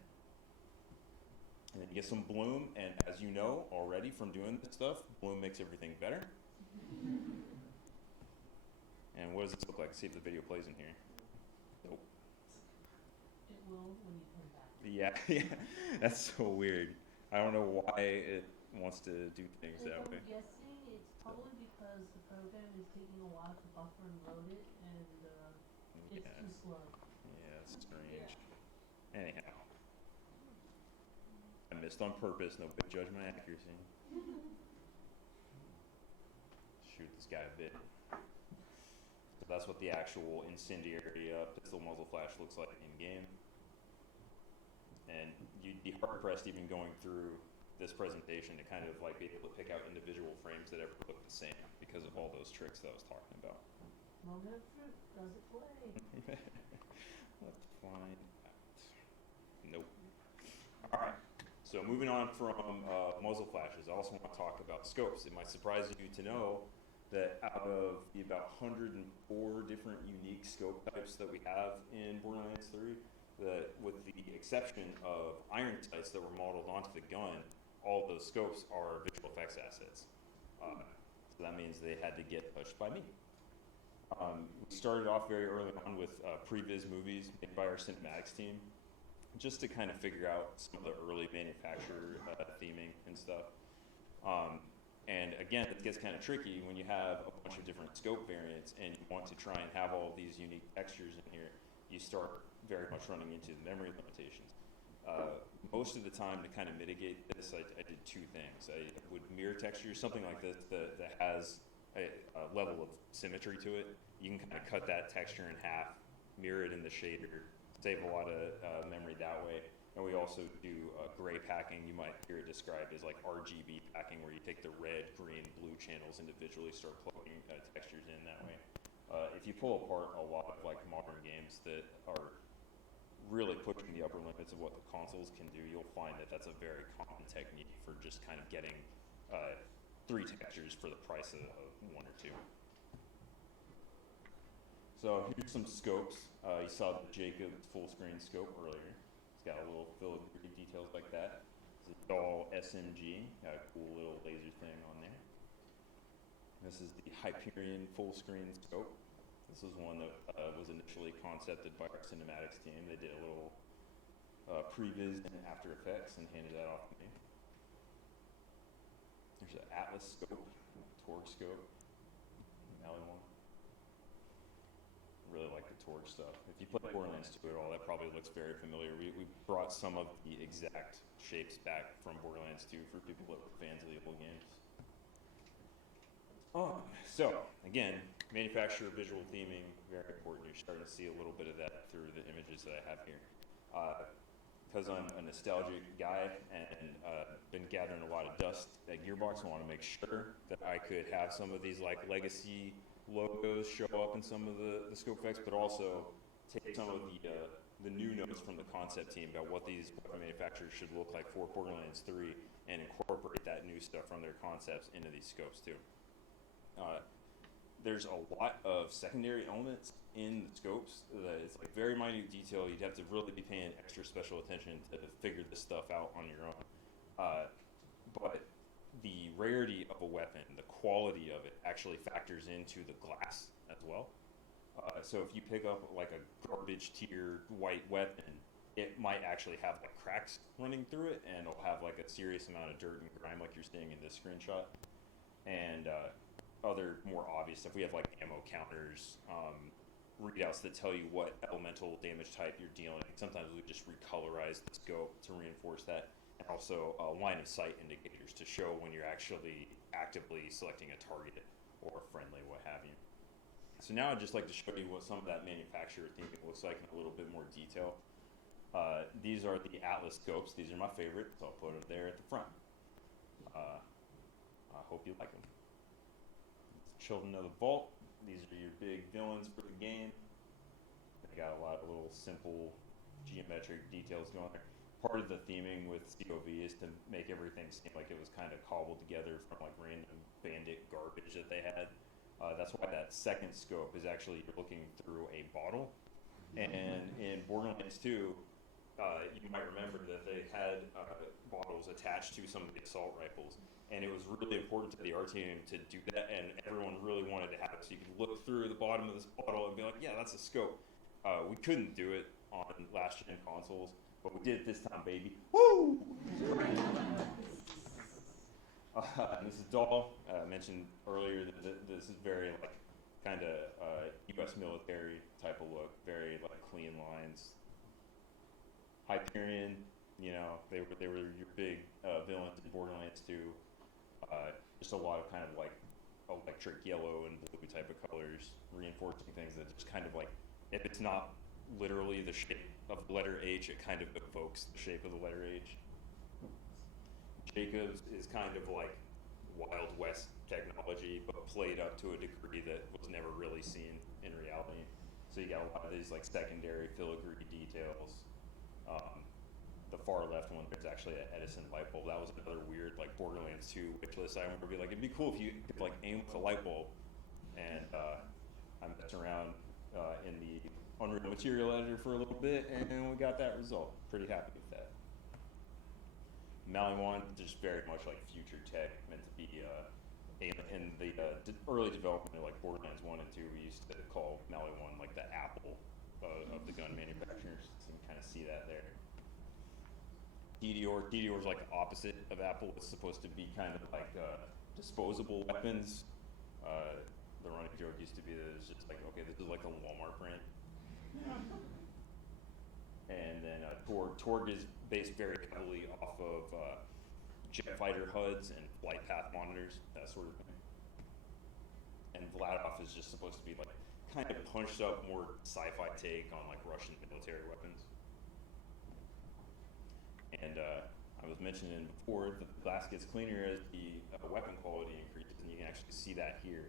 And then you get some bloom, and as you know already from doing this stuff, bloom makes everything better. And what does this look like? See if the video plays in here. Nope. It will when you come back. Yeah, yeah, that's so weird. I don't know why it wants to do things that way. I'm guessing it's probably because the program is taking a while to buffer and load it, and it's Yeah. too slow. Yeah, it's strange. Anyhow. I missed on purpose, no big judgment accuracy. Shoot this guy a bit. So that's what the actual incendiary pistol muzzle flash looks like in game. And you'd be hard pressed even going through this presentation to kind of like be able to pick out individual frames that ever look the same because of all those tricks that I was talking about. Moment of truth, does it play? Let's find out. Nope. All right. So moving on from muzzle flashes, I also want to talk about scopes. It might surprise you to know that out of the about 104 different unique scope types that we have in Borderlands 3, that with the exception of iron sights that were modeled onto the gun, all of those scopes are visual effects assets. So that means they had to get touched by me. We started off very early on with previs movies made by our cinematics team, just to kind of figure out some of the early manufacturer theming and stuff. And again, it gets kind of tricky when you have a bunch of different scope variants and you want to try and have all of these unique textures in here. You start very much running into the memory limitations. Most of the time, to kind of mitigate this, I did 2 things. I would mirror textures, something like this that has a level of symmetry to it. You can kind of cut that texture in half, mirror it in the shader, save a lot of memory that way. And we also do gray packing. You might hear it described as like RGB packing, where you take the red, green, blue channels individually, start plugging textures in that way. If you pull apart a lot of like modern games that are really pushing the upper limits of what the consoles can do, you'll find that that's a very common technique for just kind of getting 3 textures for the price of 1 or 2. So here's some scopes. You saw the Jacob full screen scope earlier. It's got a little filigree details like that. It's a Dahl SMG, got a cool little laser thing on there. This is the Hyperion full screen scope. This is one that was initially concepted by our cinematics team. They did a little previs in After Effects and handed that off to me. There's an Atlas scope, Torque scope, Mali one. Really like the Torque stuff. If you play Borderlands 2 at all, that probably looks very familiar. We brought some of the exact shapes back from Borderlands 2 for people that were fans of the old games. So, again, manufacturer visual theming, very important. You're starting to see a little bit of that through the images that I have here. Because I'm a nostalgic guy and been gathering a lot of dust at Gearbox, I want to make sure that I could have some of these like legacy logos show up in some of the scope effects, but also take some of the new notes from the concept team about what these weapon manufacturers should look like for Borderlands 3 and incorporate that new stuff from their concepts into these scopes too. There's a lot of secondary elements in the scopes that it's like very minute detail. You'd have to really be paying extra special attention to figure this stuff out on your own. But the rarity of a weapon, the quality of it actually factors into the glass as well. So if you pick up like a garbage tier white weapon, it might actually have like cracks running through it, and it'll have like a serious amount of dirt and grime like you're seeing in this screenshot. And other more obvious stuff, we have like ammo counters, readouts that tell you what elemental damage type you're dealing. Sometimes we just recolorize the scope to reinforce that. And also line of sight indicators to show when you're actually actively selecting a target or a friendly, what have you. So now I'd just like to show you what some of that manufacturer theming looks like in a little bit more detail. These are the Atlas scopes. These are my favorite, so I'll put it there at the front. I hope you like them. Children of the Vault. These are your big villains for the game. They got a lot of little simple geometric details going there. Part of the theming with COV is to make everything seem like it was kind of cobbled together from like random bandit garbage that they had. That's why that second scope is actually you're looking through a bottle. And in Borderlands 2, you might remember that they had bottles attached to some of the assault rifles. And it was really important to the art team to do that, and everyone really wanted to have it so you could look through the bottom of this bottle and be like, yeah, that's a scope. We couldn't do it on last-gen consoles, but we did it this time, baby. Woo! And this is Dahl. I mentioned earlier that this is very like kind of U.S. military type of look, very like clean lines. Hyperion, you know, they were your big villains in Borderlands 2. Just a lot of kind of like electric yellow and blue type of colors, reinforcing things that just kind of like, if it's not literally the shape of the letter H, it kind of evokes the shape of the letter H. Jacobs is kind of like Wild West technology, but played up to a degree that was never really seen in reality. So you got a lot of these like secondary filigree details. The far left one, there's actually an Edison light bulb. That was another weird like Borderlands 2 wish list. I remember being like, it'd be cool if you could like aim with a light bulb. And I messed around in the Unreal Material editor for a little bit, and we got that result. Pretty happy with that. Mali one, just very much like future tech, meant to be in the early development of like Borderlands 1 and 2, we used to call Mali one like the Apple of the gun manufacturers. So you can kind of see that there. DDR is like the opposite of Apple. It's supposed to be kind of like disposable weapons. The running joke used to be that it's just like, okay, this is like a Walmart brand. And then Torg is based very heavily off of jet fighter HUDs and flight path monitors, that sort of thing. And Vladov is just supposed to be like kind of punched up, more sci-fi take on like Russian military weapons. And I was mentioning before, the glass gets cleaner as the weapon quality increases, and you can actually see that here.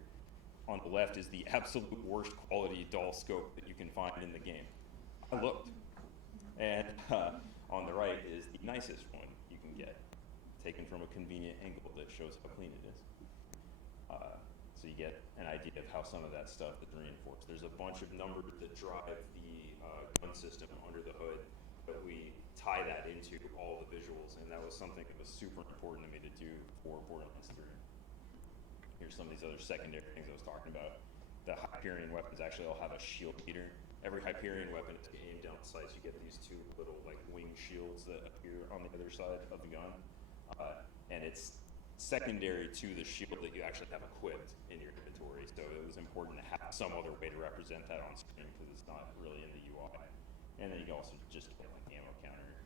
On the left is the absolute worst quality Dahl scope that you can find in the game. I looked. And on the right is the nicest one you can get, taken from a convenient angle that shows how clean it is. So you get an idea of how some of that stuff is reinforced. There's a bunch of numbers that drive the gun system under the hood that we tie that into all the visuals, and that was something that was super important to me to do for Borderlands 3. Here's some of these other secondary things I was talking about. The Hyperion weapons actually all have a shield meter. Every Hyperion weapon, as you aim down sights, you get these two little like wing shields that appear on the other side of the gun, and it's secondary to the shield that you actually have equipped in your inventory. So it was important to have some other way to represent that on screen because it's not really in the UI. And then you can also just get like ammo counter.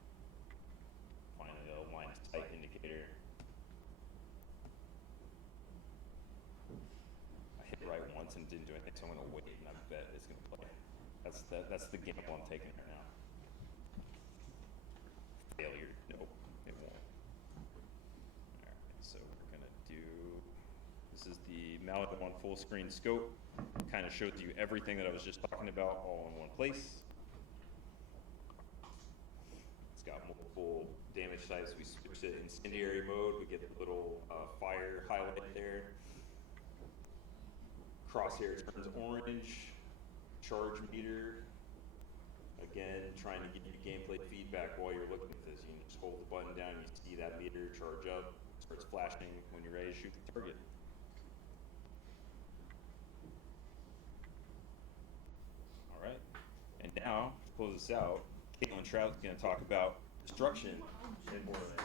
Finally, the line of sight indicator. I hit right once and didn't do anything, so I'm gonna wait and I bet it's gonna play. That's the gamble I'm taking right now. Failure. Nope, it won't. Alright, so we're gonna do, this is the Mallet on full screen scope. Kind of shows you everything that I was just talking about all in one place. It's got multiple damage types. We switched it incendiary mode. We get the little fire highlight there. Crosshair turns orange. Charge meter. Again, trying to give you gameplay feedback while you're looking at this. You can just hold the button down, you see that meter charge up, starts flashing when you're ready to shoot the target. All right, and now, to close this out, Caitlin Trout's going to talk about destruction in Borderlands.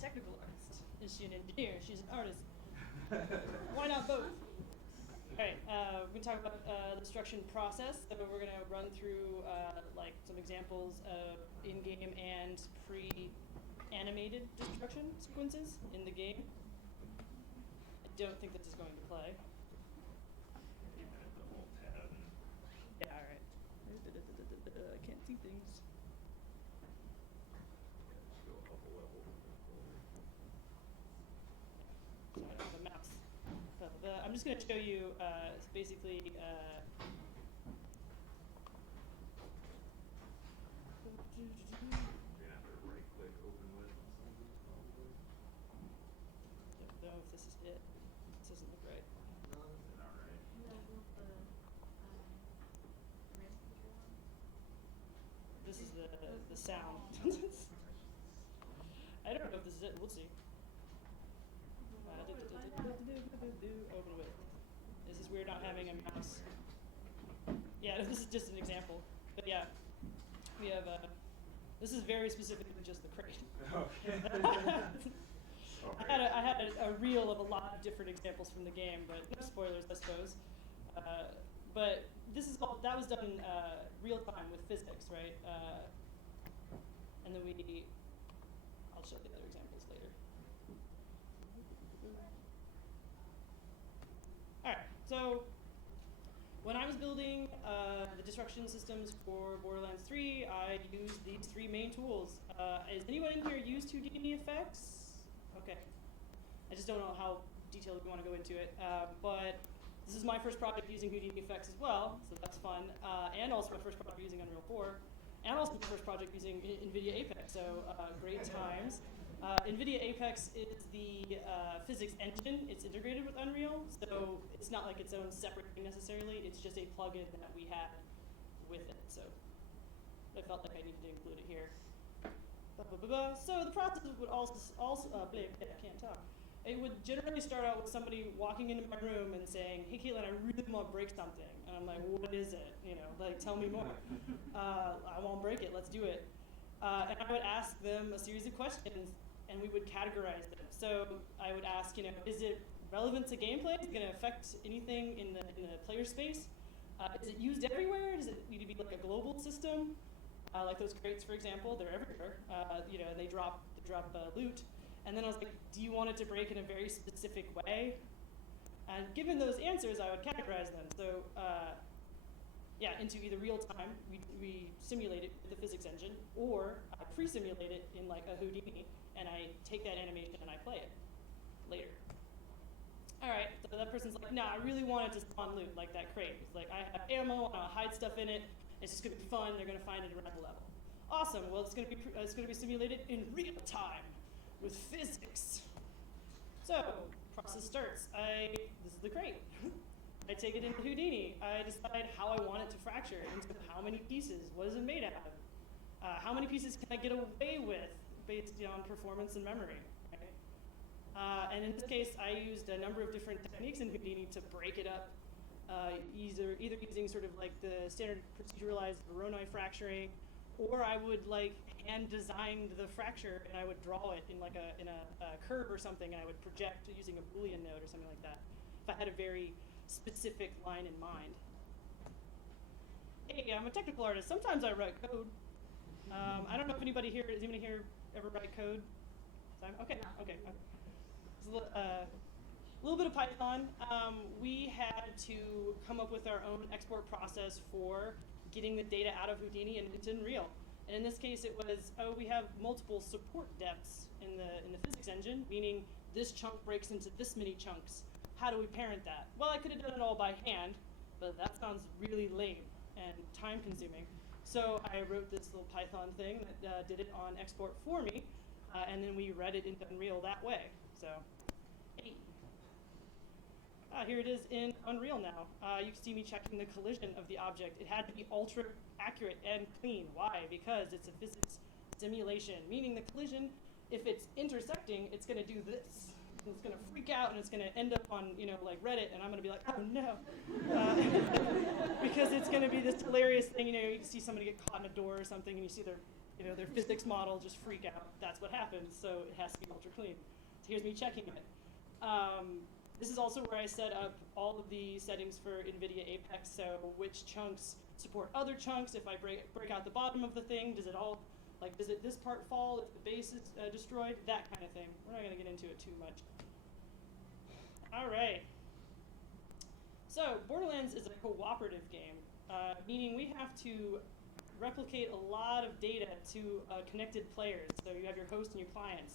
Technical artist. Is she an engineer? She's an artist. Why not both? Alright, we're going to talk about the destruction process. So we're going to run through like some examples of in-game and pre-animated destruction sequences in the game. I don't think this is going to play. Yeah, alright. I can't see things. So I don't have a mouse. But I'm just going to show you basically don't know if this is it. This doesn't look right. This is the sound. I don't know if this is it. We'll see. Open with. This is weird not having a mouse. Yeah, this is just an example. But yeah, we have this is very specifically just the crate. Okay. I had a reel of a lot of different examples from the game, but no spoilers, I suppose. But this is all that was done real time with physics, right? And then I'll show the other examples later. All right, so when I was building the destruction systems for Borderlands 3, I used these three main tools. Has anyone in here used Houdini effects? Okay. I just don't know how detailed we want to go into it. But this is my first project using Houdini effects as well, so that's fun. And also my first project using Unreal 4. And also my first project using NVIDIA Apex, so great times. NVIDIA Apex is the physics engine. It's integrated with Unreal, so it's not like its own separate thing necessarily. It's just a plugin that we had with it. So I felt like I needed to include it here. So the process would also I can't talk. It would generally start out with somebody walking into my room and saying, "Hey, Caitlin, I really want to break something." And I'm like, "What is it? You know, like, tell me more." I won't break it. Let's do it. And I would ask them a series of questions, and we would categorize them. So I would ask, you know, is it relevant to gameplay? Is it going to affect anything in the player space? Is it used everywhere? Does it need to be like a global system? Like those crates, for example, they're everywhere. You know, they drop loot. And then I was like, do you want it to break in a very specific way? And given those answers, I would categorize them. So yeah, into either real time, we simulate it with the physics engine, or I pre-simulate it in like a Houdini, and I take that animation and I play it later. All right, so that person's like, nah, I really wanted to spawn loot, like that crate. It's like, I have ammo, I want to hide stuff in it, it's just gonna be fun, they're gonna find it around the level. Awesome, well it's gonna be simulated in real time with physics. So, process starts. This is the crate. I take it into Houdini. I decide how I want it to fracture, into how many pieces, what is it made out of, how many pieces can I get away with based on performance and memory. Right? And in this case, I used a number of different techniques in Houdini to break it up, either using sort of like the standard proceduralized Voronoi fracturing, or I would like hand design the fracture and I would draw it in like a curve or something, and I would project using a Boolean node or something like that, if I had a very specific line in mind. Hey, I'm a technical artist. Sometimes I write code. I don't know if anybody here ever write code? Okay. A little bit of Python. We had to come up with our own export process for getting the data out of Houdini and into Unreal. And in this case, it was, we have multiple support depths in the physics engine, meaning this chunk breaks into this many chunks. How do we parent that? Well, I could have done it all by hand, but that sounds really lame and time-consuming. So I wrote this little Python thing that did it on export for me, and then we read it into Unreal that way. So, hey. Here it is in Unreal now. You can see me checking the collision of the object. It had to be ultra accurate and clean. Why? Because it's a physics simulation, meaning the collision, if it's intersecting, it's going to do this. It's going to freak out, and it's going to end up on, like Reddit, and I'm going to be like, oh no. Because it's going to be this hilarious thing, you see somebody get caught in a door or something, and you see their physics model just freak out. That's what happens, so it has to be ultra clean. So here's me checking it. This is also where I set up all of the settings for NVIDIA Apex, so which chunks support other chunks. If I break out the bottom of the thing, does this part fall if the base is destroyed? That kind of thing. We're not going to get into it too much. All right. So Borderlands is a cooperative game, meaning we have to replicate a lot of data to connected players. So you have your host and your clients.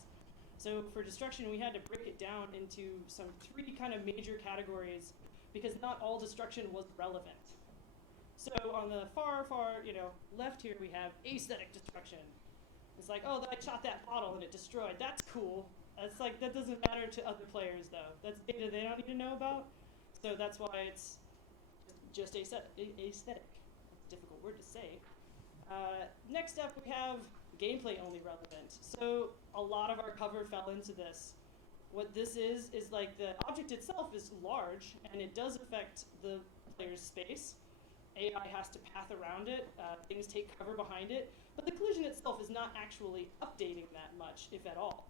So for destruction, we had to break it down into some 3 kind of major categories because not all destruction was relevant. So on the far, left here, we have aesthetic destruction. It's like, oh, I shot that bottle and it destroyed. That's cool. That's like, that doesn't matter to other players, though. That's data they don't need to know about. So that's why it's just aesthetic. It's a difficult word to say. Next up, we have gameplay only relevant. So a lot of our cover fell into this. What this is like the object itself is large, and it does affect the player's space. AI has to path around it, things take cover behind it, but the collision itself is not actually updating that much, if at all.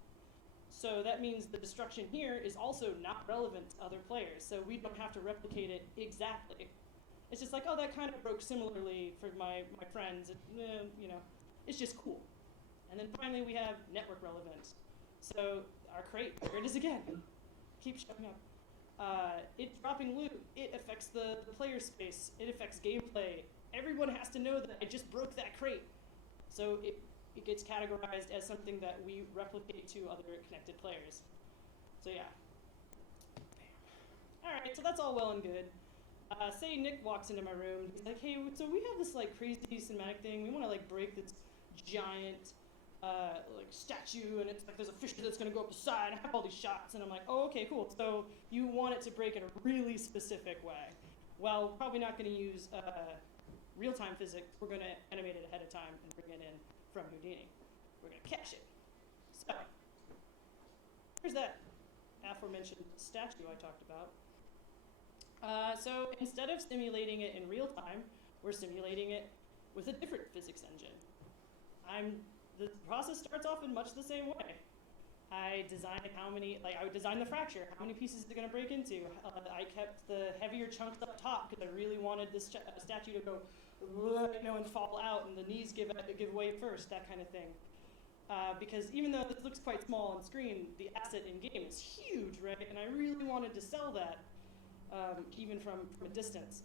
So that means the destruction here is also not relevant to other players, so we don't have to replicate it exactly. It's just like, oh, that kind of broke similarly for my friends. It's just cool. And then finally we have network relevance. So our crate, here it is again. Keep showing up. It's dropping loot. It affects the player space. It affects gameplay. Everyone has to know that I just broke that crate. So it gets categorized as something that we replicate to other connected players. So yeah. All right, so that's all well and good. Say Nick walks into my room. He's like, hey, so we have this like crazy cinematic thing. We want to like break this giant like statue, and it's like there's a fish that's going to go up the side. I have all these shots, and I'm like, oh, okay, cool. So you want it to break in a really specific way. Well, we're probably not going to use real-time physics. We're going to animate it ahead of time and bring it in from Houdini. We're going to cache it. So here's that aforementioned statue I talked about. So instead of simulating it in real time, we're simulating it with a different physics engine. The process starts off in much the same way. I design I would design the fracture, how many pieces is it going to break into. I kept the heavier chunks up top because I really wanted this statue to go, and fall out, and the knees give way first, that kind of thing. Because even though this looks quite small on screen, the asset in game is huge, right? And I really wanted to sell that, even from a distance.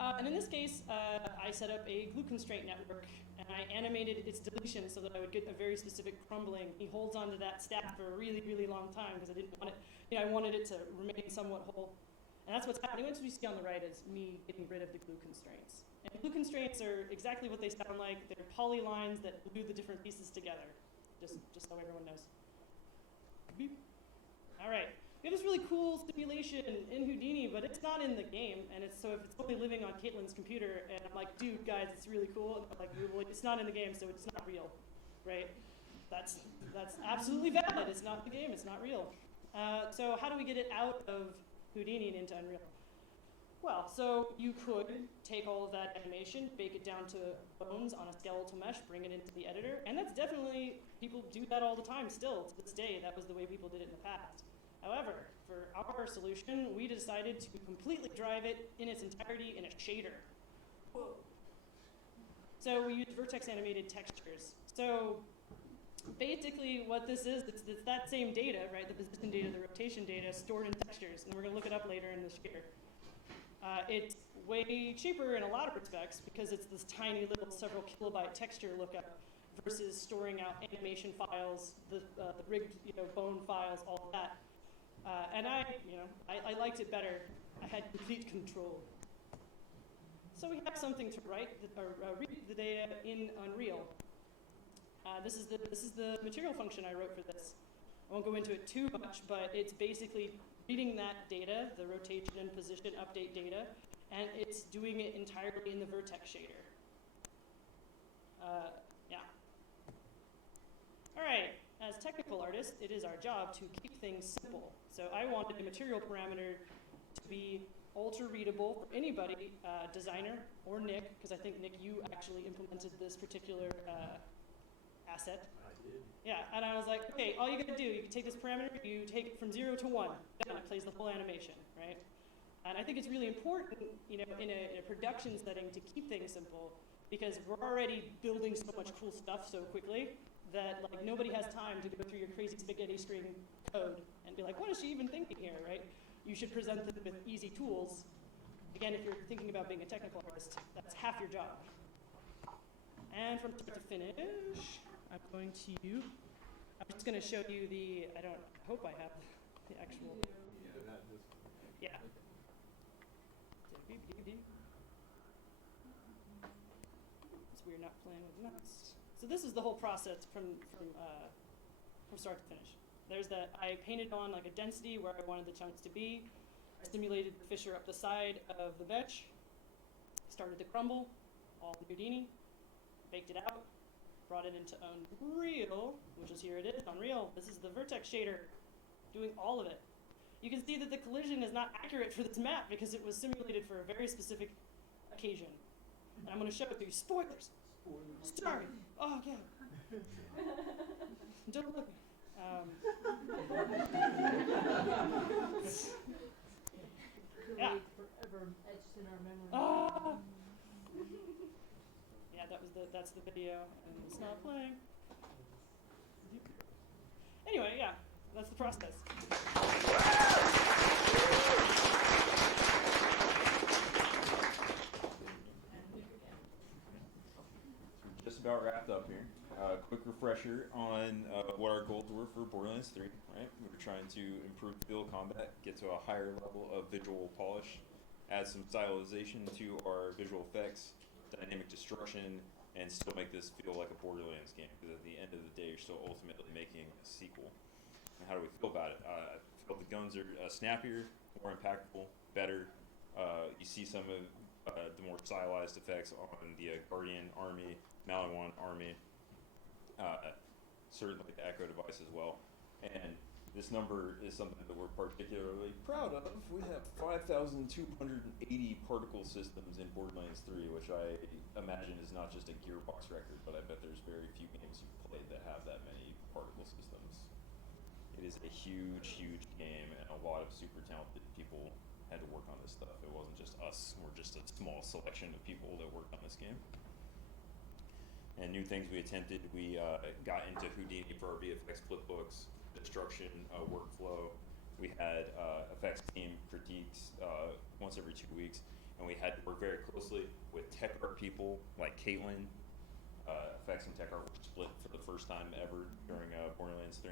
And in this case, I set up a glue constraint network, and I animated its deletion so that I would get a very specific crumbling. He holds onto that stack for a really, really long time because I didn't want it, I wanted it to remain somewhat whole. And that's what's happening. What you see on the right is me getting rid of the glue constraints. And glue constraints are exactly what they sound like. They're polylines that glue the different pieces together, just so everyone knows. Beep. All right. We we have this really cool simulation in Houdini, but it's not in the game, and so if it's only living on Caitlin's computer, and I'm like, dude, guys, it's really cool, and they're like, well, it's not in the game, so it's not real, right? That's absolutely valid. It's not the game. It's not real. So how do we get it out of Houdini and into Unreal? Well, so you could take all of that animation, bake it down to bones on a skeletal mesh, bring it into the editor, and that's definitely, people do that all the time still. To this day, that was the way people did it in the past. However, for our solution, we decided to completely drive it in its entirety in a shader. Whoa. So we use vertex animated textures. So basically what this is, it's that same data, right? The position data, the rotation data stored in textures, and we're going to look it up later in the shader. It's way cheaper in a lot of respects because it's this tiny little several kilobyte texture lookup versus storing out animation files, the rigged bone files, all of that. And I liked it better. I had complete control. So we have something to read the data in Unreal. This is the material function I wrote for this. I won't go into it too much, but it's basically reading that data, the rotation and position update data, and it's doing it entirely in the vertex shader. Yeah. All right, as technical artists, it is our job to keep things simple. So I wanted a material parameter to be ultra readable for anybody, designer or Nick, because I think Nick, you actually implemented this particular asset. Yeah, and I was like, okay, all you gotta do, you can take this parameter, you take it from 0 to 1, done, it plays the whole animation, right? And I think it's really important, in a production setting to keep things simple because we're already building so much cool stuff so quickly that like nobody has time to go through your crazy spaghetti string code and be like, what is she even thinking here, right? You should present them with easy tools. Again, if you're thinking about being a technical artist, that's half your job. And from start to finish, I'm just going to show you I hope I have the actual. Yeah. It's weird not playing with nuts. So this is the whole process from start to finish. There's that, I painted on like a density where I wanted the chunks to be. I simulated the fissure up the side of the bench, started to crumble, all in Houdini, baked it out, brought it into Unreal, which is here it is, Unreal. This is the vertex shader, doing all of it. You can see that the collision is not accurate for this map because it was simulated for a very specific occasion. And I'm going to show it to you. Spoilers! Sorry! Oh, God. Don't look at me. Yeah. Forever etched in our memory. Oh! Yeah, that's the video, and it's not playing. Anyway, yeah, that's the process. Just about wrapped up here. Quick refresher on what our goals were for Borderlands 3, right? We were trying to improve field combat, get to a higher level of visual polish, add some stylization to our visual effects, dynamic destruction, and still make this feel like a Borderlands game, because at the end of the day, you're still ultimately making a sequel. And how do we feel about it? I feel the guns are snappier, more impactful, better. You see some of the more stylized effects on the Guardian army, Malawan army, certainly the Echo device as well. And this number is something that we're particularly proud of. We have 5,280 particle systems in Borderlands 3, which I imagine is not just a Gearbox record, but I bet there's very few games you've played that have that many particle systems. It is a huge, huge game, and a lot of super talented people had to work on this stuff. It wasn't just us. We're just a small selection of people that worked on this game. And new things we attempted, we got into Houdini for our VFX flipbooks, destruction workflow. We had effects team critiques once every 2 weeks, and we had to work very closely with tech art people like Caitlin. Effects and tech art were split for the first time ever during Borderlands 3,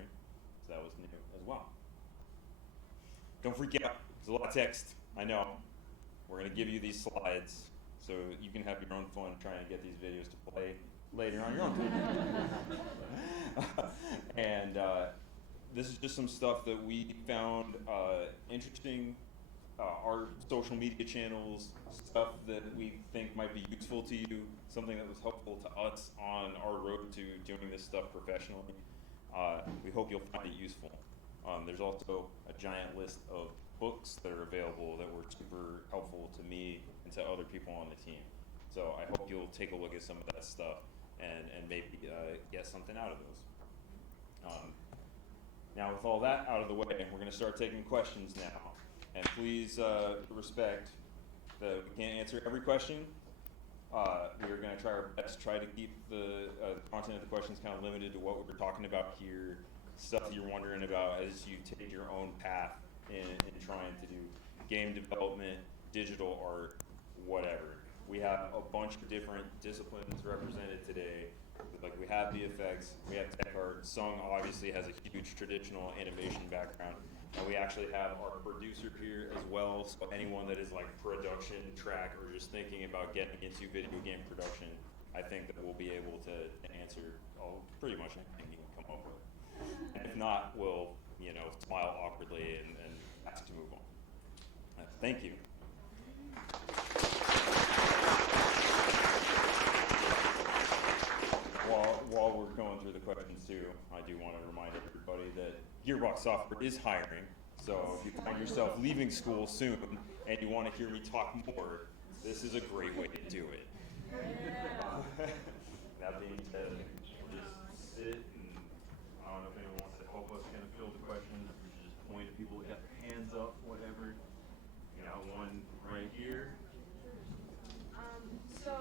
so that was new as well. Don't freak out, there's a lot of text, I know. We're gonna give you these slides so you can have your own fun trying to get these videos to play later on your own time. And this is just some stuff that we found interesting. Our social media channels, stuff that we think might be useful to you, something that was helpful to us on our road to doing this stuff professionally. We hope you'll find it useful. There's also a giant list of books that are available that were super helpful to me and to other people on the team. So I hope you'll take a look at some of that stuff and maybe get something out of those. Now with all that out of the way, we're going to start taking questions now. And please respect that we can't answer every question. We are going to try our best to try to keep the content of the questions kind of limited to what we're talking about here, stuff that you're wondering about as you take your own path in trying to do game development, digital art, whatever. We have a bunch of different disciplines represented today. Like we have VFX, we have tech art. Sung obviously has a huge traditional animation background. And we actually have our producer here as well. So anyone that is like production track or just thinking about getting into video game production, I think that we'll be able to answer pretty much anything you can come up with. And if not, we'll, smile awkwardly and ask to move on. Thank you. While we're going through the questions too, I do want to remind everybody that Gearbox Software is hiring. So if you find yourself leaving school soon and you want to hear me talk more, this is a great way to do it. That being said, we'll just sit and I don't know if anyone wants to help us kind of fill the questions. We should just point at people that got their hands up, whatever. One right here. So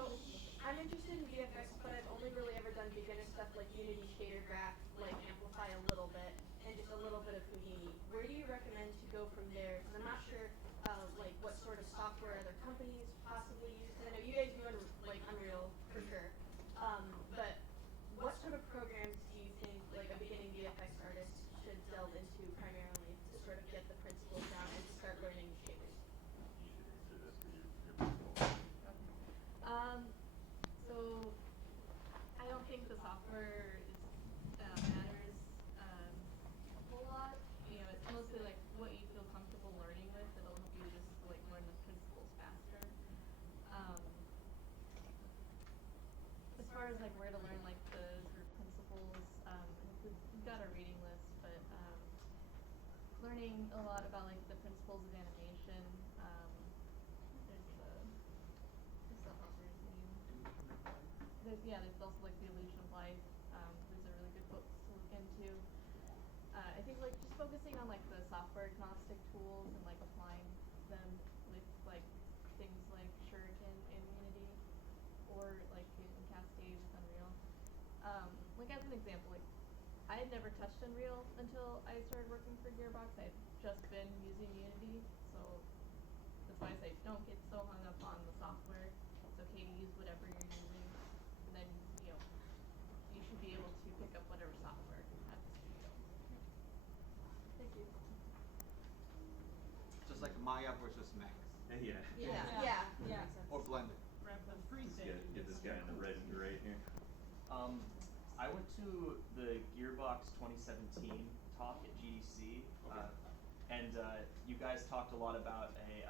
I'm interested in VFX, but I've only really ever done beginner stuff like Unity, Shader, Graph, like Amplify a little bit, and just a little bit of Houdini. Where do you recommend to go from there? Because I'm not sure, like what sort of software other companies possibly use. Because I know you guys do like Unreal for sure, but what sort of programs do you think like a beginning VFX artist should delve into primarily to sort of get the principles down and to start learning shaders? So I don't think the software matters a whole lot. It's mostly like what you feel comfortable learning with. It'll help you just like learn the principles faster. As far as like where to learn like the sort of principles, we've got a reading list, but learning a lot about like the principles of animation. There's the author's name. There's also like The Illusion of Life. These are really good books to look into. I think like just focusing on like the software agnostic tools and like applying them with like things like Shuriken and Unity or like in Cascade with Unreal. Like as an example, like I had never touched Unreal until I started working for Gearbox. I'd just been using Unity, so that's why I say don't get so hung up on the software. It's okay to use whatever you're using, and then you should be able to pick up whatever software at the studio. Thank you. Just like Maya versus Max. Yeah. Or Blender. Get this guy in the red and gray here. I went to the Gearbox 2017 talk at GDC, and you guys talked a lot about a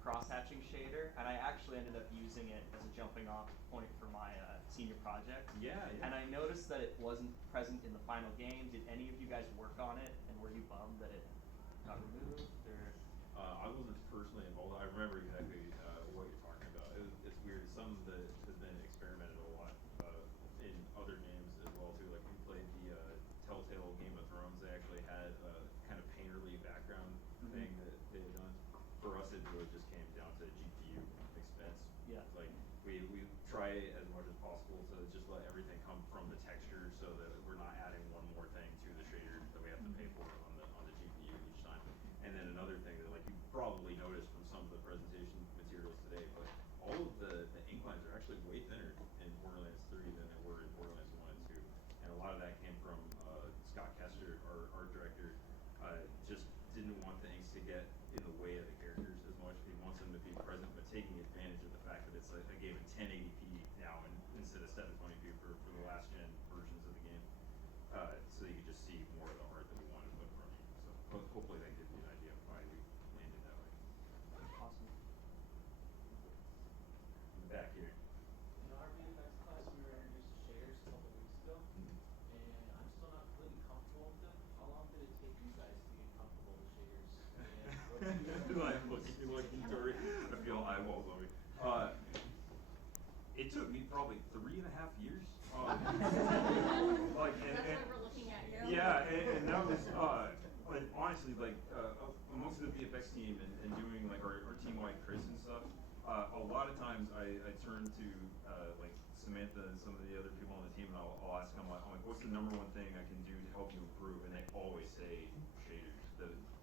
cross-hatching shader, and I actually ended up using it as a jumping off point for my senior project. Yeah. And I noticed that it wasn't present in the final game. Did any of you guys work on it, and were you bummed that it got removed? Or I wasn't personally involved. I remember exactly what you're talking about. It's weird. Some that has been experimented a lot in other games as well too. Like we played the Telltale Game of Thrones. They actually had a kind of painterly background thing that they had done. For us, it really just came down to GPU expense. Yeah. Like we try as much as possible to just let everything come from the texture, so that we're not adding one more thing to the shader that we have to pay for on the GPU each time. And then another thing that like you probably noticed from some of the presentation materials today, but all of the ink lines are actually way thinner in Borderlands 3 than they were in Borderlands 1 and 2. And a lot of that came from Scott Kester, our art director, just didn't want the inks to get in the way of the characters as much. He wants them to be present, but taking advantage of the fact that it's a game in 1080p now instead of 720p for the last gen versions of the game. So you could just see more of the art that we wanted to put probably 3.5 years. Like, That's what we're looking at here. yeah, and that was, like, honestly, like, amongst the VFX team and doing, like, our team-wide crits and stuff, a lot of times I turn to, like, Samantha and some of the other people on the team, and I'll ask them, I'm like, what's the number one thing I can do to help you improve? And they always say shaders.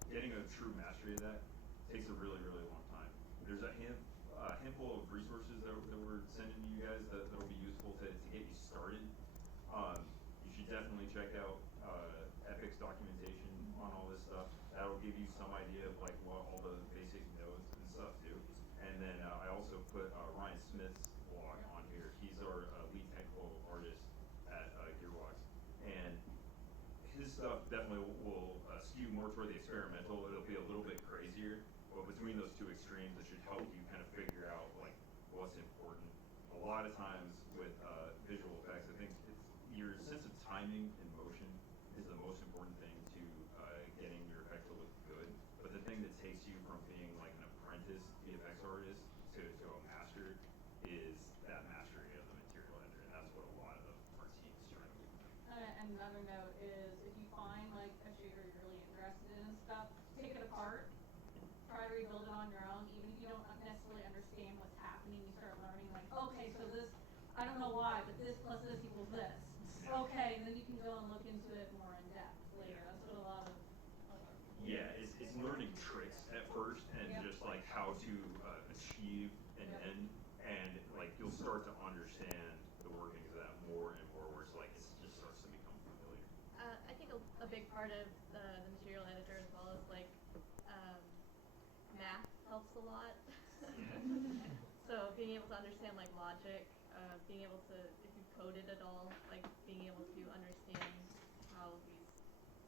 Getting a true mastery of that takes a really, really long time. There's a handful of resources that we're sending to you guys that'll be useful to get you started. You should definitely check out Epic's documentation on all this stuff. That'll give you some idea of like what all the basic nodes and stuff do. And then I also put Ryan Smith's blog on here. He's our lead technical artist at Gearbox, and his stuff definitely will skew more toward the experimental. It'll be a little bit crazier, but between those two extremes, it should help you kind of figure out like what's important. A lot of times with visual effects, I think it's your sense of timing and motion is the most important thing to getting your effects to look good. But the thing that takes you from being like an apprentice VFX artist to a master is that mastery of the material editor, and that's what a lot of our teams try to do. And another note is if you find like a shader you're really interested in and stuff, take it apart, try to rebuild it on your own, even if you don't necessarily understand what's happening, you start learning like, okay, so this, I don't know why, but this plus this equals this. Okay, and then you can go and look into it more in depth later. That's what a lot of yeah, it's learning tricks at first and just like how to achieve an end, and like you'll start to understand the workings of that more and more, where it's like it just starts to become familiar. I think a big part of the material editor as well as like math helps a lot. So being able to understand like logic, being able to, if you coded at all, like being able to understand how these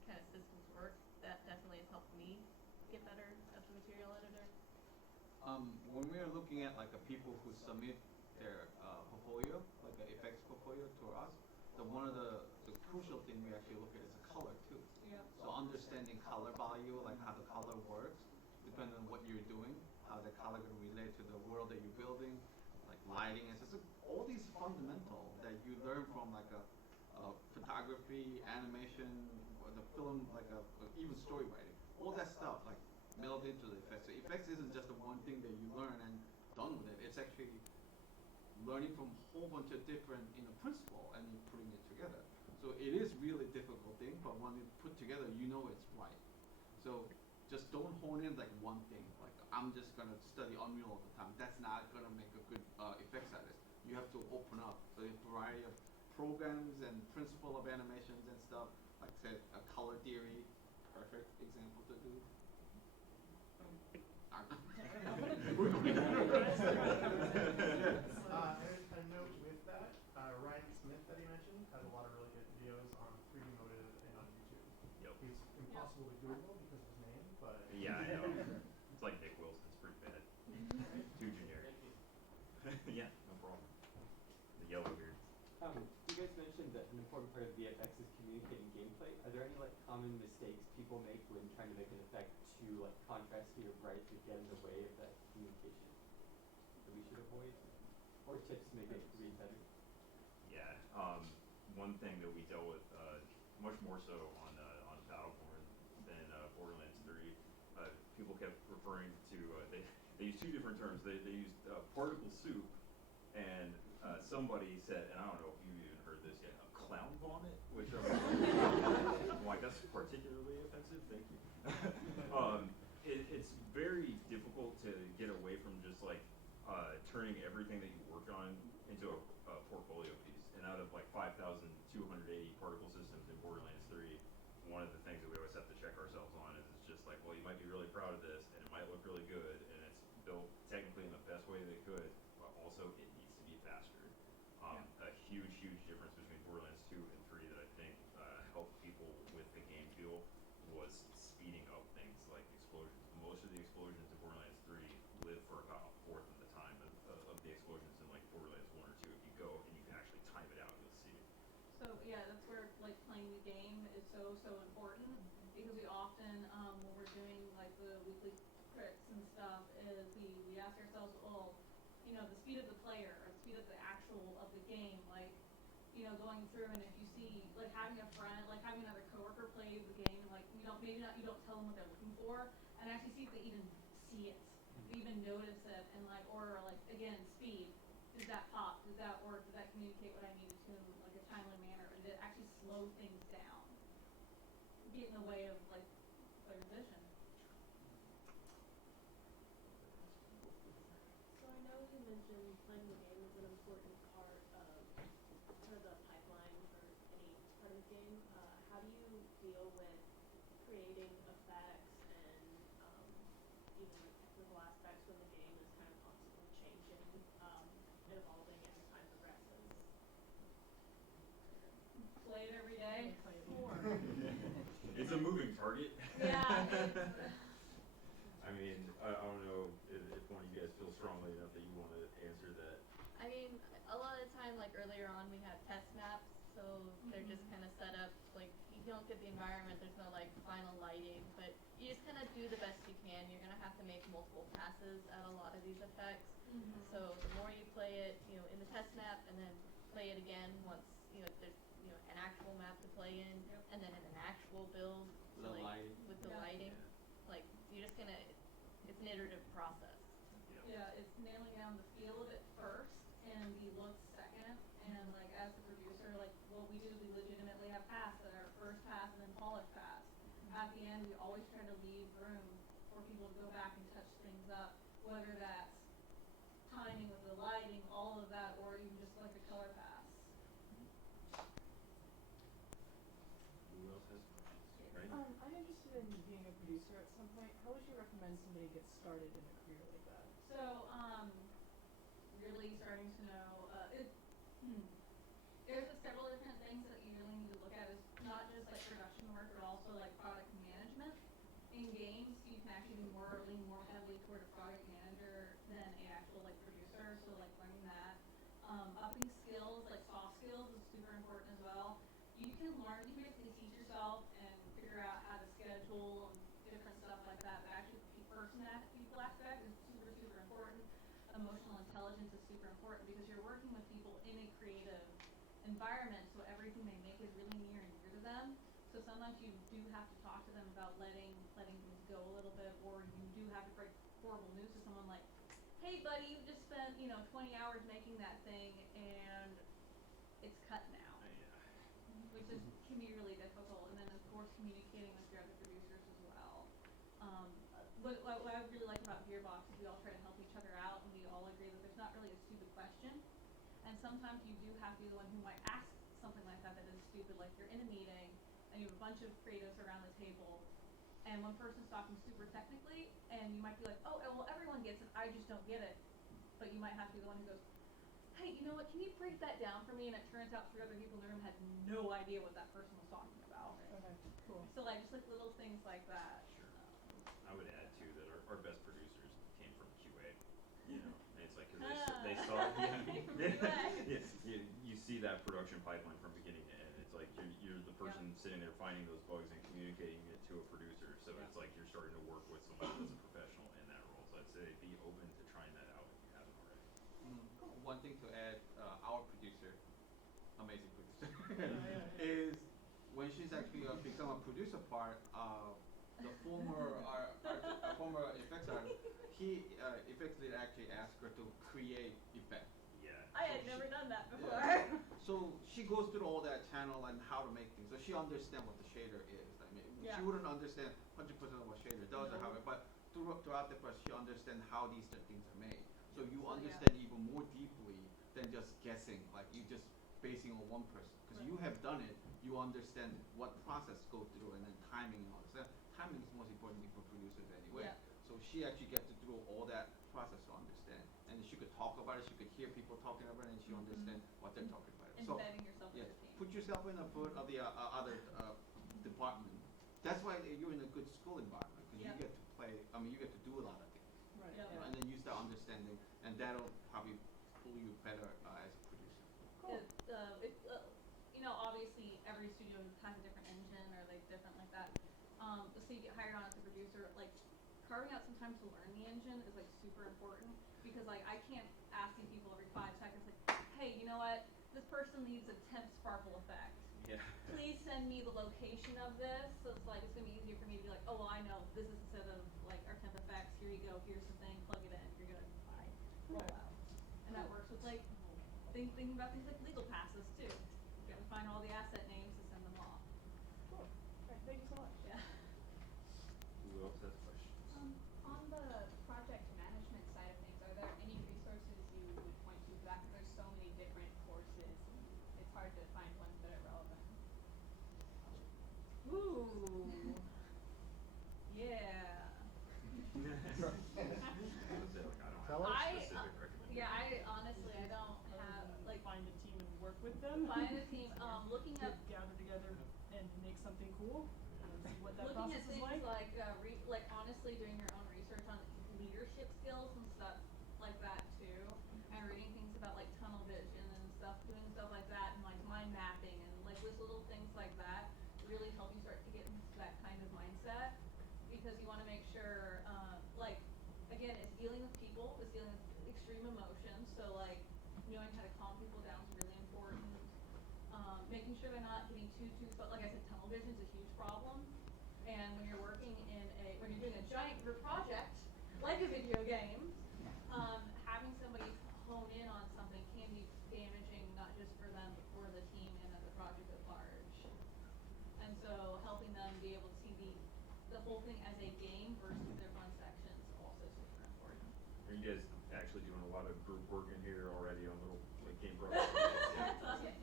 kind of systems work, that definitely has helped me get better as a material editor. When we are looking at like people who submit their portfolio, like an effects portfolio to us, one of the crucial thing we actually look at is the color too. Yeah. So understanding color value, like how the color works, depending on what you're doing, how the color can relate to the world that you're building, like lighting, and so all these fundamental that you learn from like a photography, animation, or the film, like even story writing, all that stuff like meld into the effects. So effects isn't just the one thing that you learn and done with it. It's actually learning from a whole bunch of different principle and you're putting it together. So it is really difficult thing, but when you put together, you know it's right. So just don't hone in like one thing. Like I'm just gonna study Unreal all the time. That's not gonna make a good effects artist. You have to open up. So a variety of programs and principle of animations and stuff. Like say a color theory, perfect example to do. A note with that, Ryan Smith that he mentioned has a lot of really good videos on 3D Motive and on YouTube. Yep. He's impossible to Google because of his name, but Yeah, I know. It's like Nick Wilson. It's pretty bad. Too generic. Yeah, no problem. The yellow beard. You guys mentioned that an important part of VFX is communicating gameplay. Are there any like common mistakes people make when trying to make an effect too like contrasty or bright to get in the way of that communication that we should avoid? Or tips to make it read better? Yeah. One thing that we dealt with much more so on Battleborn than Borderlands 3. People kept referring to they used two different terms. They used particle soup, and somebody said, and I don't know if you even heard this yet, a clown vomit, which I'm like, that's particularly offensive. Thank you. It's very difficult to get away from just like turning everything that you work on into a portfolio piece. And out of like 5,280 particle systems in Borderlands 3, one of the things that we always have to check ourselves on is it's just like, well, you might be really proud of this, and it might look really good, and it's built technically in the best way that it could, but also it needs to be faster. A huge, huge difference between Borderlands 2 and 3 that I think helped people with the game feel was speeding up things like explosions. Most of the explosions in Borderlands 3 live for about a fourth of the time of the explosions in like Borderlands 1 or 2. If you go and you can actually time it out, you'll see it. So yeah, that's where like playing the game is so important because we often when we're doing like the weekly crits and stuff is we ask ourselves, well, you know, the speed of the player or the speed speed of the actual of the game, like, you know, going through and if you see, like having a friend, like having another coworker play the game, and like you don't, maybe not, you don't tell them what they're looking for, and actually see if they even see it, even notice it, and like, or like again, speed. Did that pop? Did that work? Did that communicate what I needed to in like a timely manner? Or did it actually slow things down? Get in the way of like player vision. So I know you mentioned playing the game is an important part of kind of the pipeline for any part of the game. How do you deal with creating effects and even like technical aspects when the game is kind of constantly changing and evolving as time progresses? Play it every day. More. It's a moving target. Yeah. I mean, I don't know if one of you guys feel strongly enough that you want to answer that. I mean, a lot of the time, like earlier on, we had test maps, so they're just kind of set up, like, you don't get the environment, there's no, like, final lighting, but you just kind of do the best you can. You're going to have to make multiple passes at a lot of these effects. So the more you play it, you know, in the test map, and then play it again once, you know, there's, you know, an actual map to play in, and then in an actual build, so, The like, lighting. with the lighting, like, you're just going to, it's an iterative process. Yeah, it's nailing down the feel of it first and the look second. And like as a producer, like what we do is we legitimately have pass that are first pass and then polish pass. At the end, we always try to leave room for people to go back and touch things up, whether that's timing with the lighting, all of that, or even just like a color pass. Who else has questions? Right? I'm interested in being a producer at some point. How would you recommend somebody get started in a career like that? So, really starting to know, there's several different things that you really need to look at. Is not just like production work, but also like product management. In games, you can actually lean more heavily toward a product manager than an actual like producer. So like learning that, upping skills like soft skills is super important as well. You can learn, you can basically teach yourself and figure out how to schedule and different stuff like that. But actually, the people aspect is super, super important. Emotional intelligence is super important because you're working with people in a creative environment, so everything they make is really near and dear to them. So sometimes you do have to talk to them about letting things go a little bit, or you do have to break horrible news to someone like, hey buddy, you just spent, you know, 20 hours making that thing and it's cut now. Which is, can be really difficult. And then of course communicating with your other producers as well. What I really like about Gearbox is we all try to help each other out, and we all agree that there's not really a stupid question. And sometimes you do have to be the one who might ask something like that is stupid. Like you're in a meeting and you have a bunch of creatives around the table, and one person's talking super technically, and you might be like, oh, well, everyone gets it, I just don't get it. But you might have to be the one who goes, hey, you know what, can you break that down for me? And it turns out 3 other people in the room had no idea what that person was talking about. Okay, cool. So like just like little things like that. Sure. I would add too that our best producers came from QA. You know, and it's like because they saw you see that production pipeline from beginning to end. It's like you're the person sitting there finding those bugs and communicating it to a producer. So it's like you're starting to work with somebody that's a professional in that role. So I'd say be open to trying that out if you haven't already. One thing to add, our producer, amazing producer, is when she's actually become a producer part, the former former effects artist, he effectively actually asked her to create effect. Yeah. I had never done that before. Yeah. So she goes through all that channel and how to make things. So she understands what the shader is. I mean, she wouldn't understand 100% of what shader does or how it, but throughout the process, she understands how these things are made. So you understand even more deeply than just guessing, like you just basing on one person. Because you have done it, you understand what process go through and then timing and all this. Timing is the most important thing for producers anyway. So she actually gets through all that process to understand. And she could talk about it, she could hear people talking about it, and she understands what they're talking about. So Embedding yourself in the team. put yourself in the foot of the other department. That's why you're in a good school environment, because you get to play, I mean, you get to do a lot of things. Right. And then you start understanding, and that'll probably pull you better as a producer. Cool. You know, obviously every studio has a different engine or like different like that. So you get hired on as a producer, like carving out some time to learn the engine is like super important, because like I can't ask these people every 5 seconds like, hey, you know what? This person needs a temp sparkle effect. Yeah. Please send me the location of this. So it's like it's gonna be easier for me to be like, oh well, I know this is a set of like our temp effects. Here you go. Here's the thing. Plug it in. You're good. Bye. Roll out. And that works with like thinking about things like legal passes too. You gotta find all the asset names to send them off. Cool. Alright, thank you so much. Yeah. Who else has questions? On the project management side of things, are there any resources you would point to for that? Because there's so many different courses, and it's hard to find ones that are relevant. Ooh. Yeah. Tell us. Yeah, I honestly I don't have like Find a team and work with them. find a team. Looking to up gather together and make something cool. And see what that looking at process is things like. like honestly doing your own research on leadership skills and stuff like that too, and reading things about like tunnel vision and stuff, doing stuff like that, and like mind mapping and like just little things like that really help you start to get into that kind of mindset, because you want to make sure like again it's dealing with people, it's dealing with extreme emotions, so like knowing how to calm people down is really important. Making sure they're not getting too like I said, tunnel vision is a huge problem. And when you're working when you're doing a giant group project, like a video game, having somebody hone in on something can be damaging, not just for them, but for the team and the project at large. And so helping them be able to see the whole thing as a game versus their fun sections also super important. Are you guys actually doing a lot of group work in here already on little like game programs? Okay.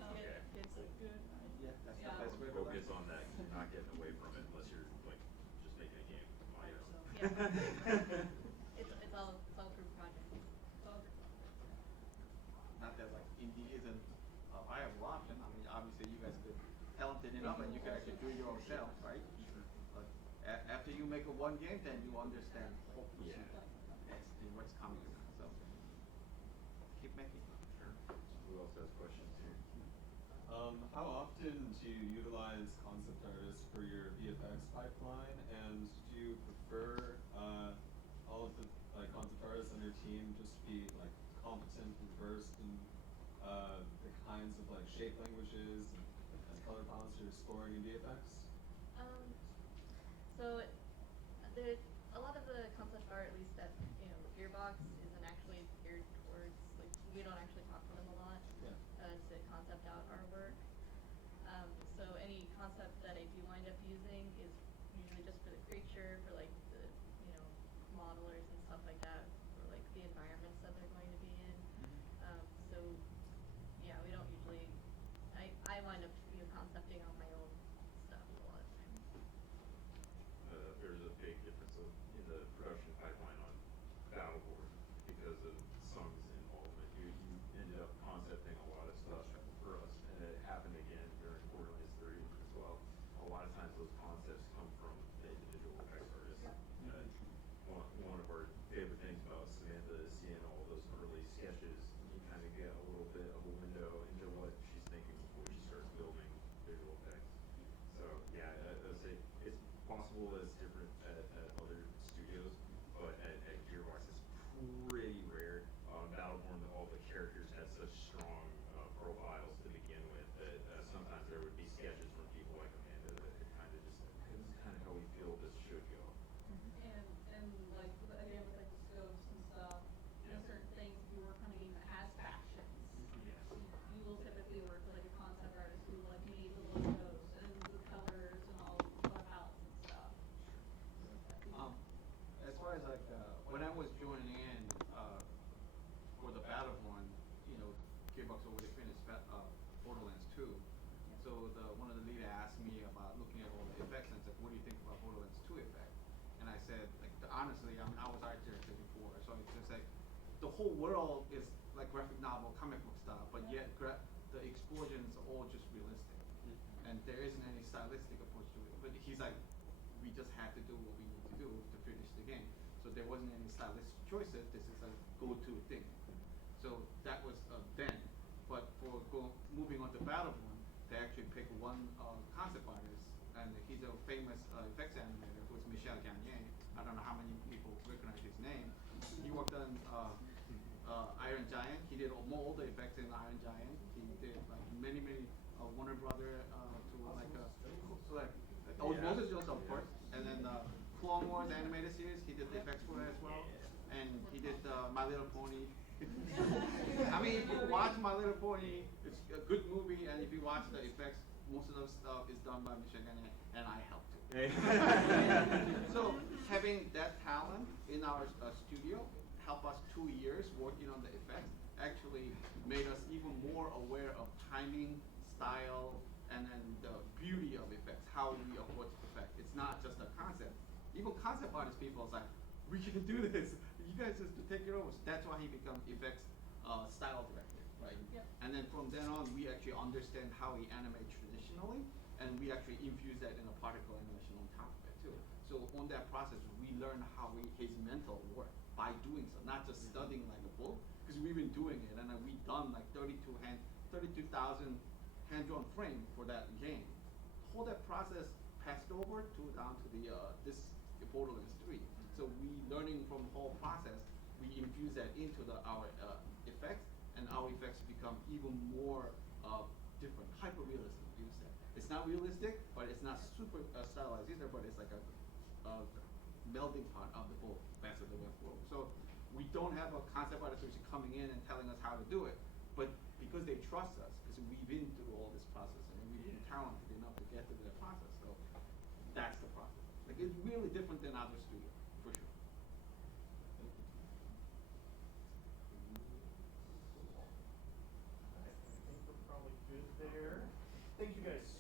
It's a good idea. Yeah, that's Yeah. the best way to Focus learn. on that, not getting away from it unless you're like just making a game on your own. It's all group projects. Not that like indie isn't a viable option. I mean, obviously you guys are talented enough and you can actually do it yourself, right? But after you make a one game, then you understand hopefully what's coming. So keep making. Sure. Who else has questions here? How often do you utilize concept artists for your VFX pipeline, and do you prefer all of the concept artists on your team just to be like competent and versed in the kinds of like shape languages and color palettes you're exploring in VFX? So there's a lot of the concept art, at least at Gearbox, isn't actually geared towards like we don't actually talk to them a lot to concept out our work. So any concept that I do wind up using is usually just for the creature, for like the modelers and stuff like that, or like the environments that they're going to be in. So yeah, we don't usually. I wind up concepting on my own stuff a lot of times. There's a big difference in the production pipeline on Battleborn because of Sung's involvement. You ended up concepting a lot of stuff for us, and it happened again during Borderlands 3 as well. A lot of times those concepts come from the individual effects artists. One of our favorite things about Samantha is seeing all those early sketches. You kind of get a little bit of a window into what she's thinking before she starts building visual effects. So yeah, I'd say it's possible that it's different at other studios, but at Gearbox it's pretty rare. Battleborn, all the characters had such strong profiles to begin with that sometimes there would be sketches from people like Amanda that it kind of just, this is kind of how we feel this should go. And like again with like the scopes and stuff, certain things if you work on a game that has factions, you will typically work with like a concept artist who like made the logos and the colors and all the color palettes and stuff. As far as like when I was joining in for the Battleborn, Gearbox already finished Borderlands 2. So one of the leaders asked me about looking at all the effects and said, "What do you think about Borderlands 2 effect?" And I said, like honestly, I mean, I was art director before, so it's just like the whole world is like graphic novel, comic book style, but yet the explosions are all just realistic, and there isn't any stylistic approach to it. But he's like, we just had to do what we need to do to finish the game. So there wasn't any stylistic choices. This is a go-to thing. So that was then. But for moving on to Battleborn, they actually picked one concept artist, and he's a famous effects animator who's Michel Gagné. I don't know how many people recognize his name. He worked on Iron Giant. He did did more older effects in Iron Giant. He did like many Warner Brother to like so like Osmosis Jones of course, and then Clone Wars animated series. He did the effects for it as well, and he did My Little Pony. I mean, if you watch My Little Pony, it's a good movie, and if you watch the effects, most of the stuff is done by Michigan, and I helped too. So having that talent in our studio helped us 2 years working on the effects. Actually made us even more aware of timing, style, and then the beauty of effects, how we approach effect. It's not just a concept. Even concept artist people is like, we can do this. You guys just take it over. So that's why he becomes effects style director, right? Yep. And then from then on, we actually understand how we animate traditionally, and we actually infuse that in a particle animation on top of it too. So on that process, we learn how his mental work by doing so, not just studying like a book, because we've been doing it, and we've done like 32,000 hand-drawn frame for that game. Whole that process passed over to down to the this Borderlands 3. So we learning from the whole process, we infuse that into our effects, and our effects become even more different, hyper-realistic. Use that. It's not realistic, but it's not super stylized either. But it's like a melding pot of the both best of the West world. So we don't have a concept artist who's coming in and telling us how to do it, but because they trust us, because we've been through all this process and we've been talented enough to get through that process. So that's the process. Like it's really different than other studios, for sure. I think we're probably good there. Thank you guys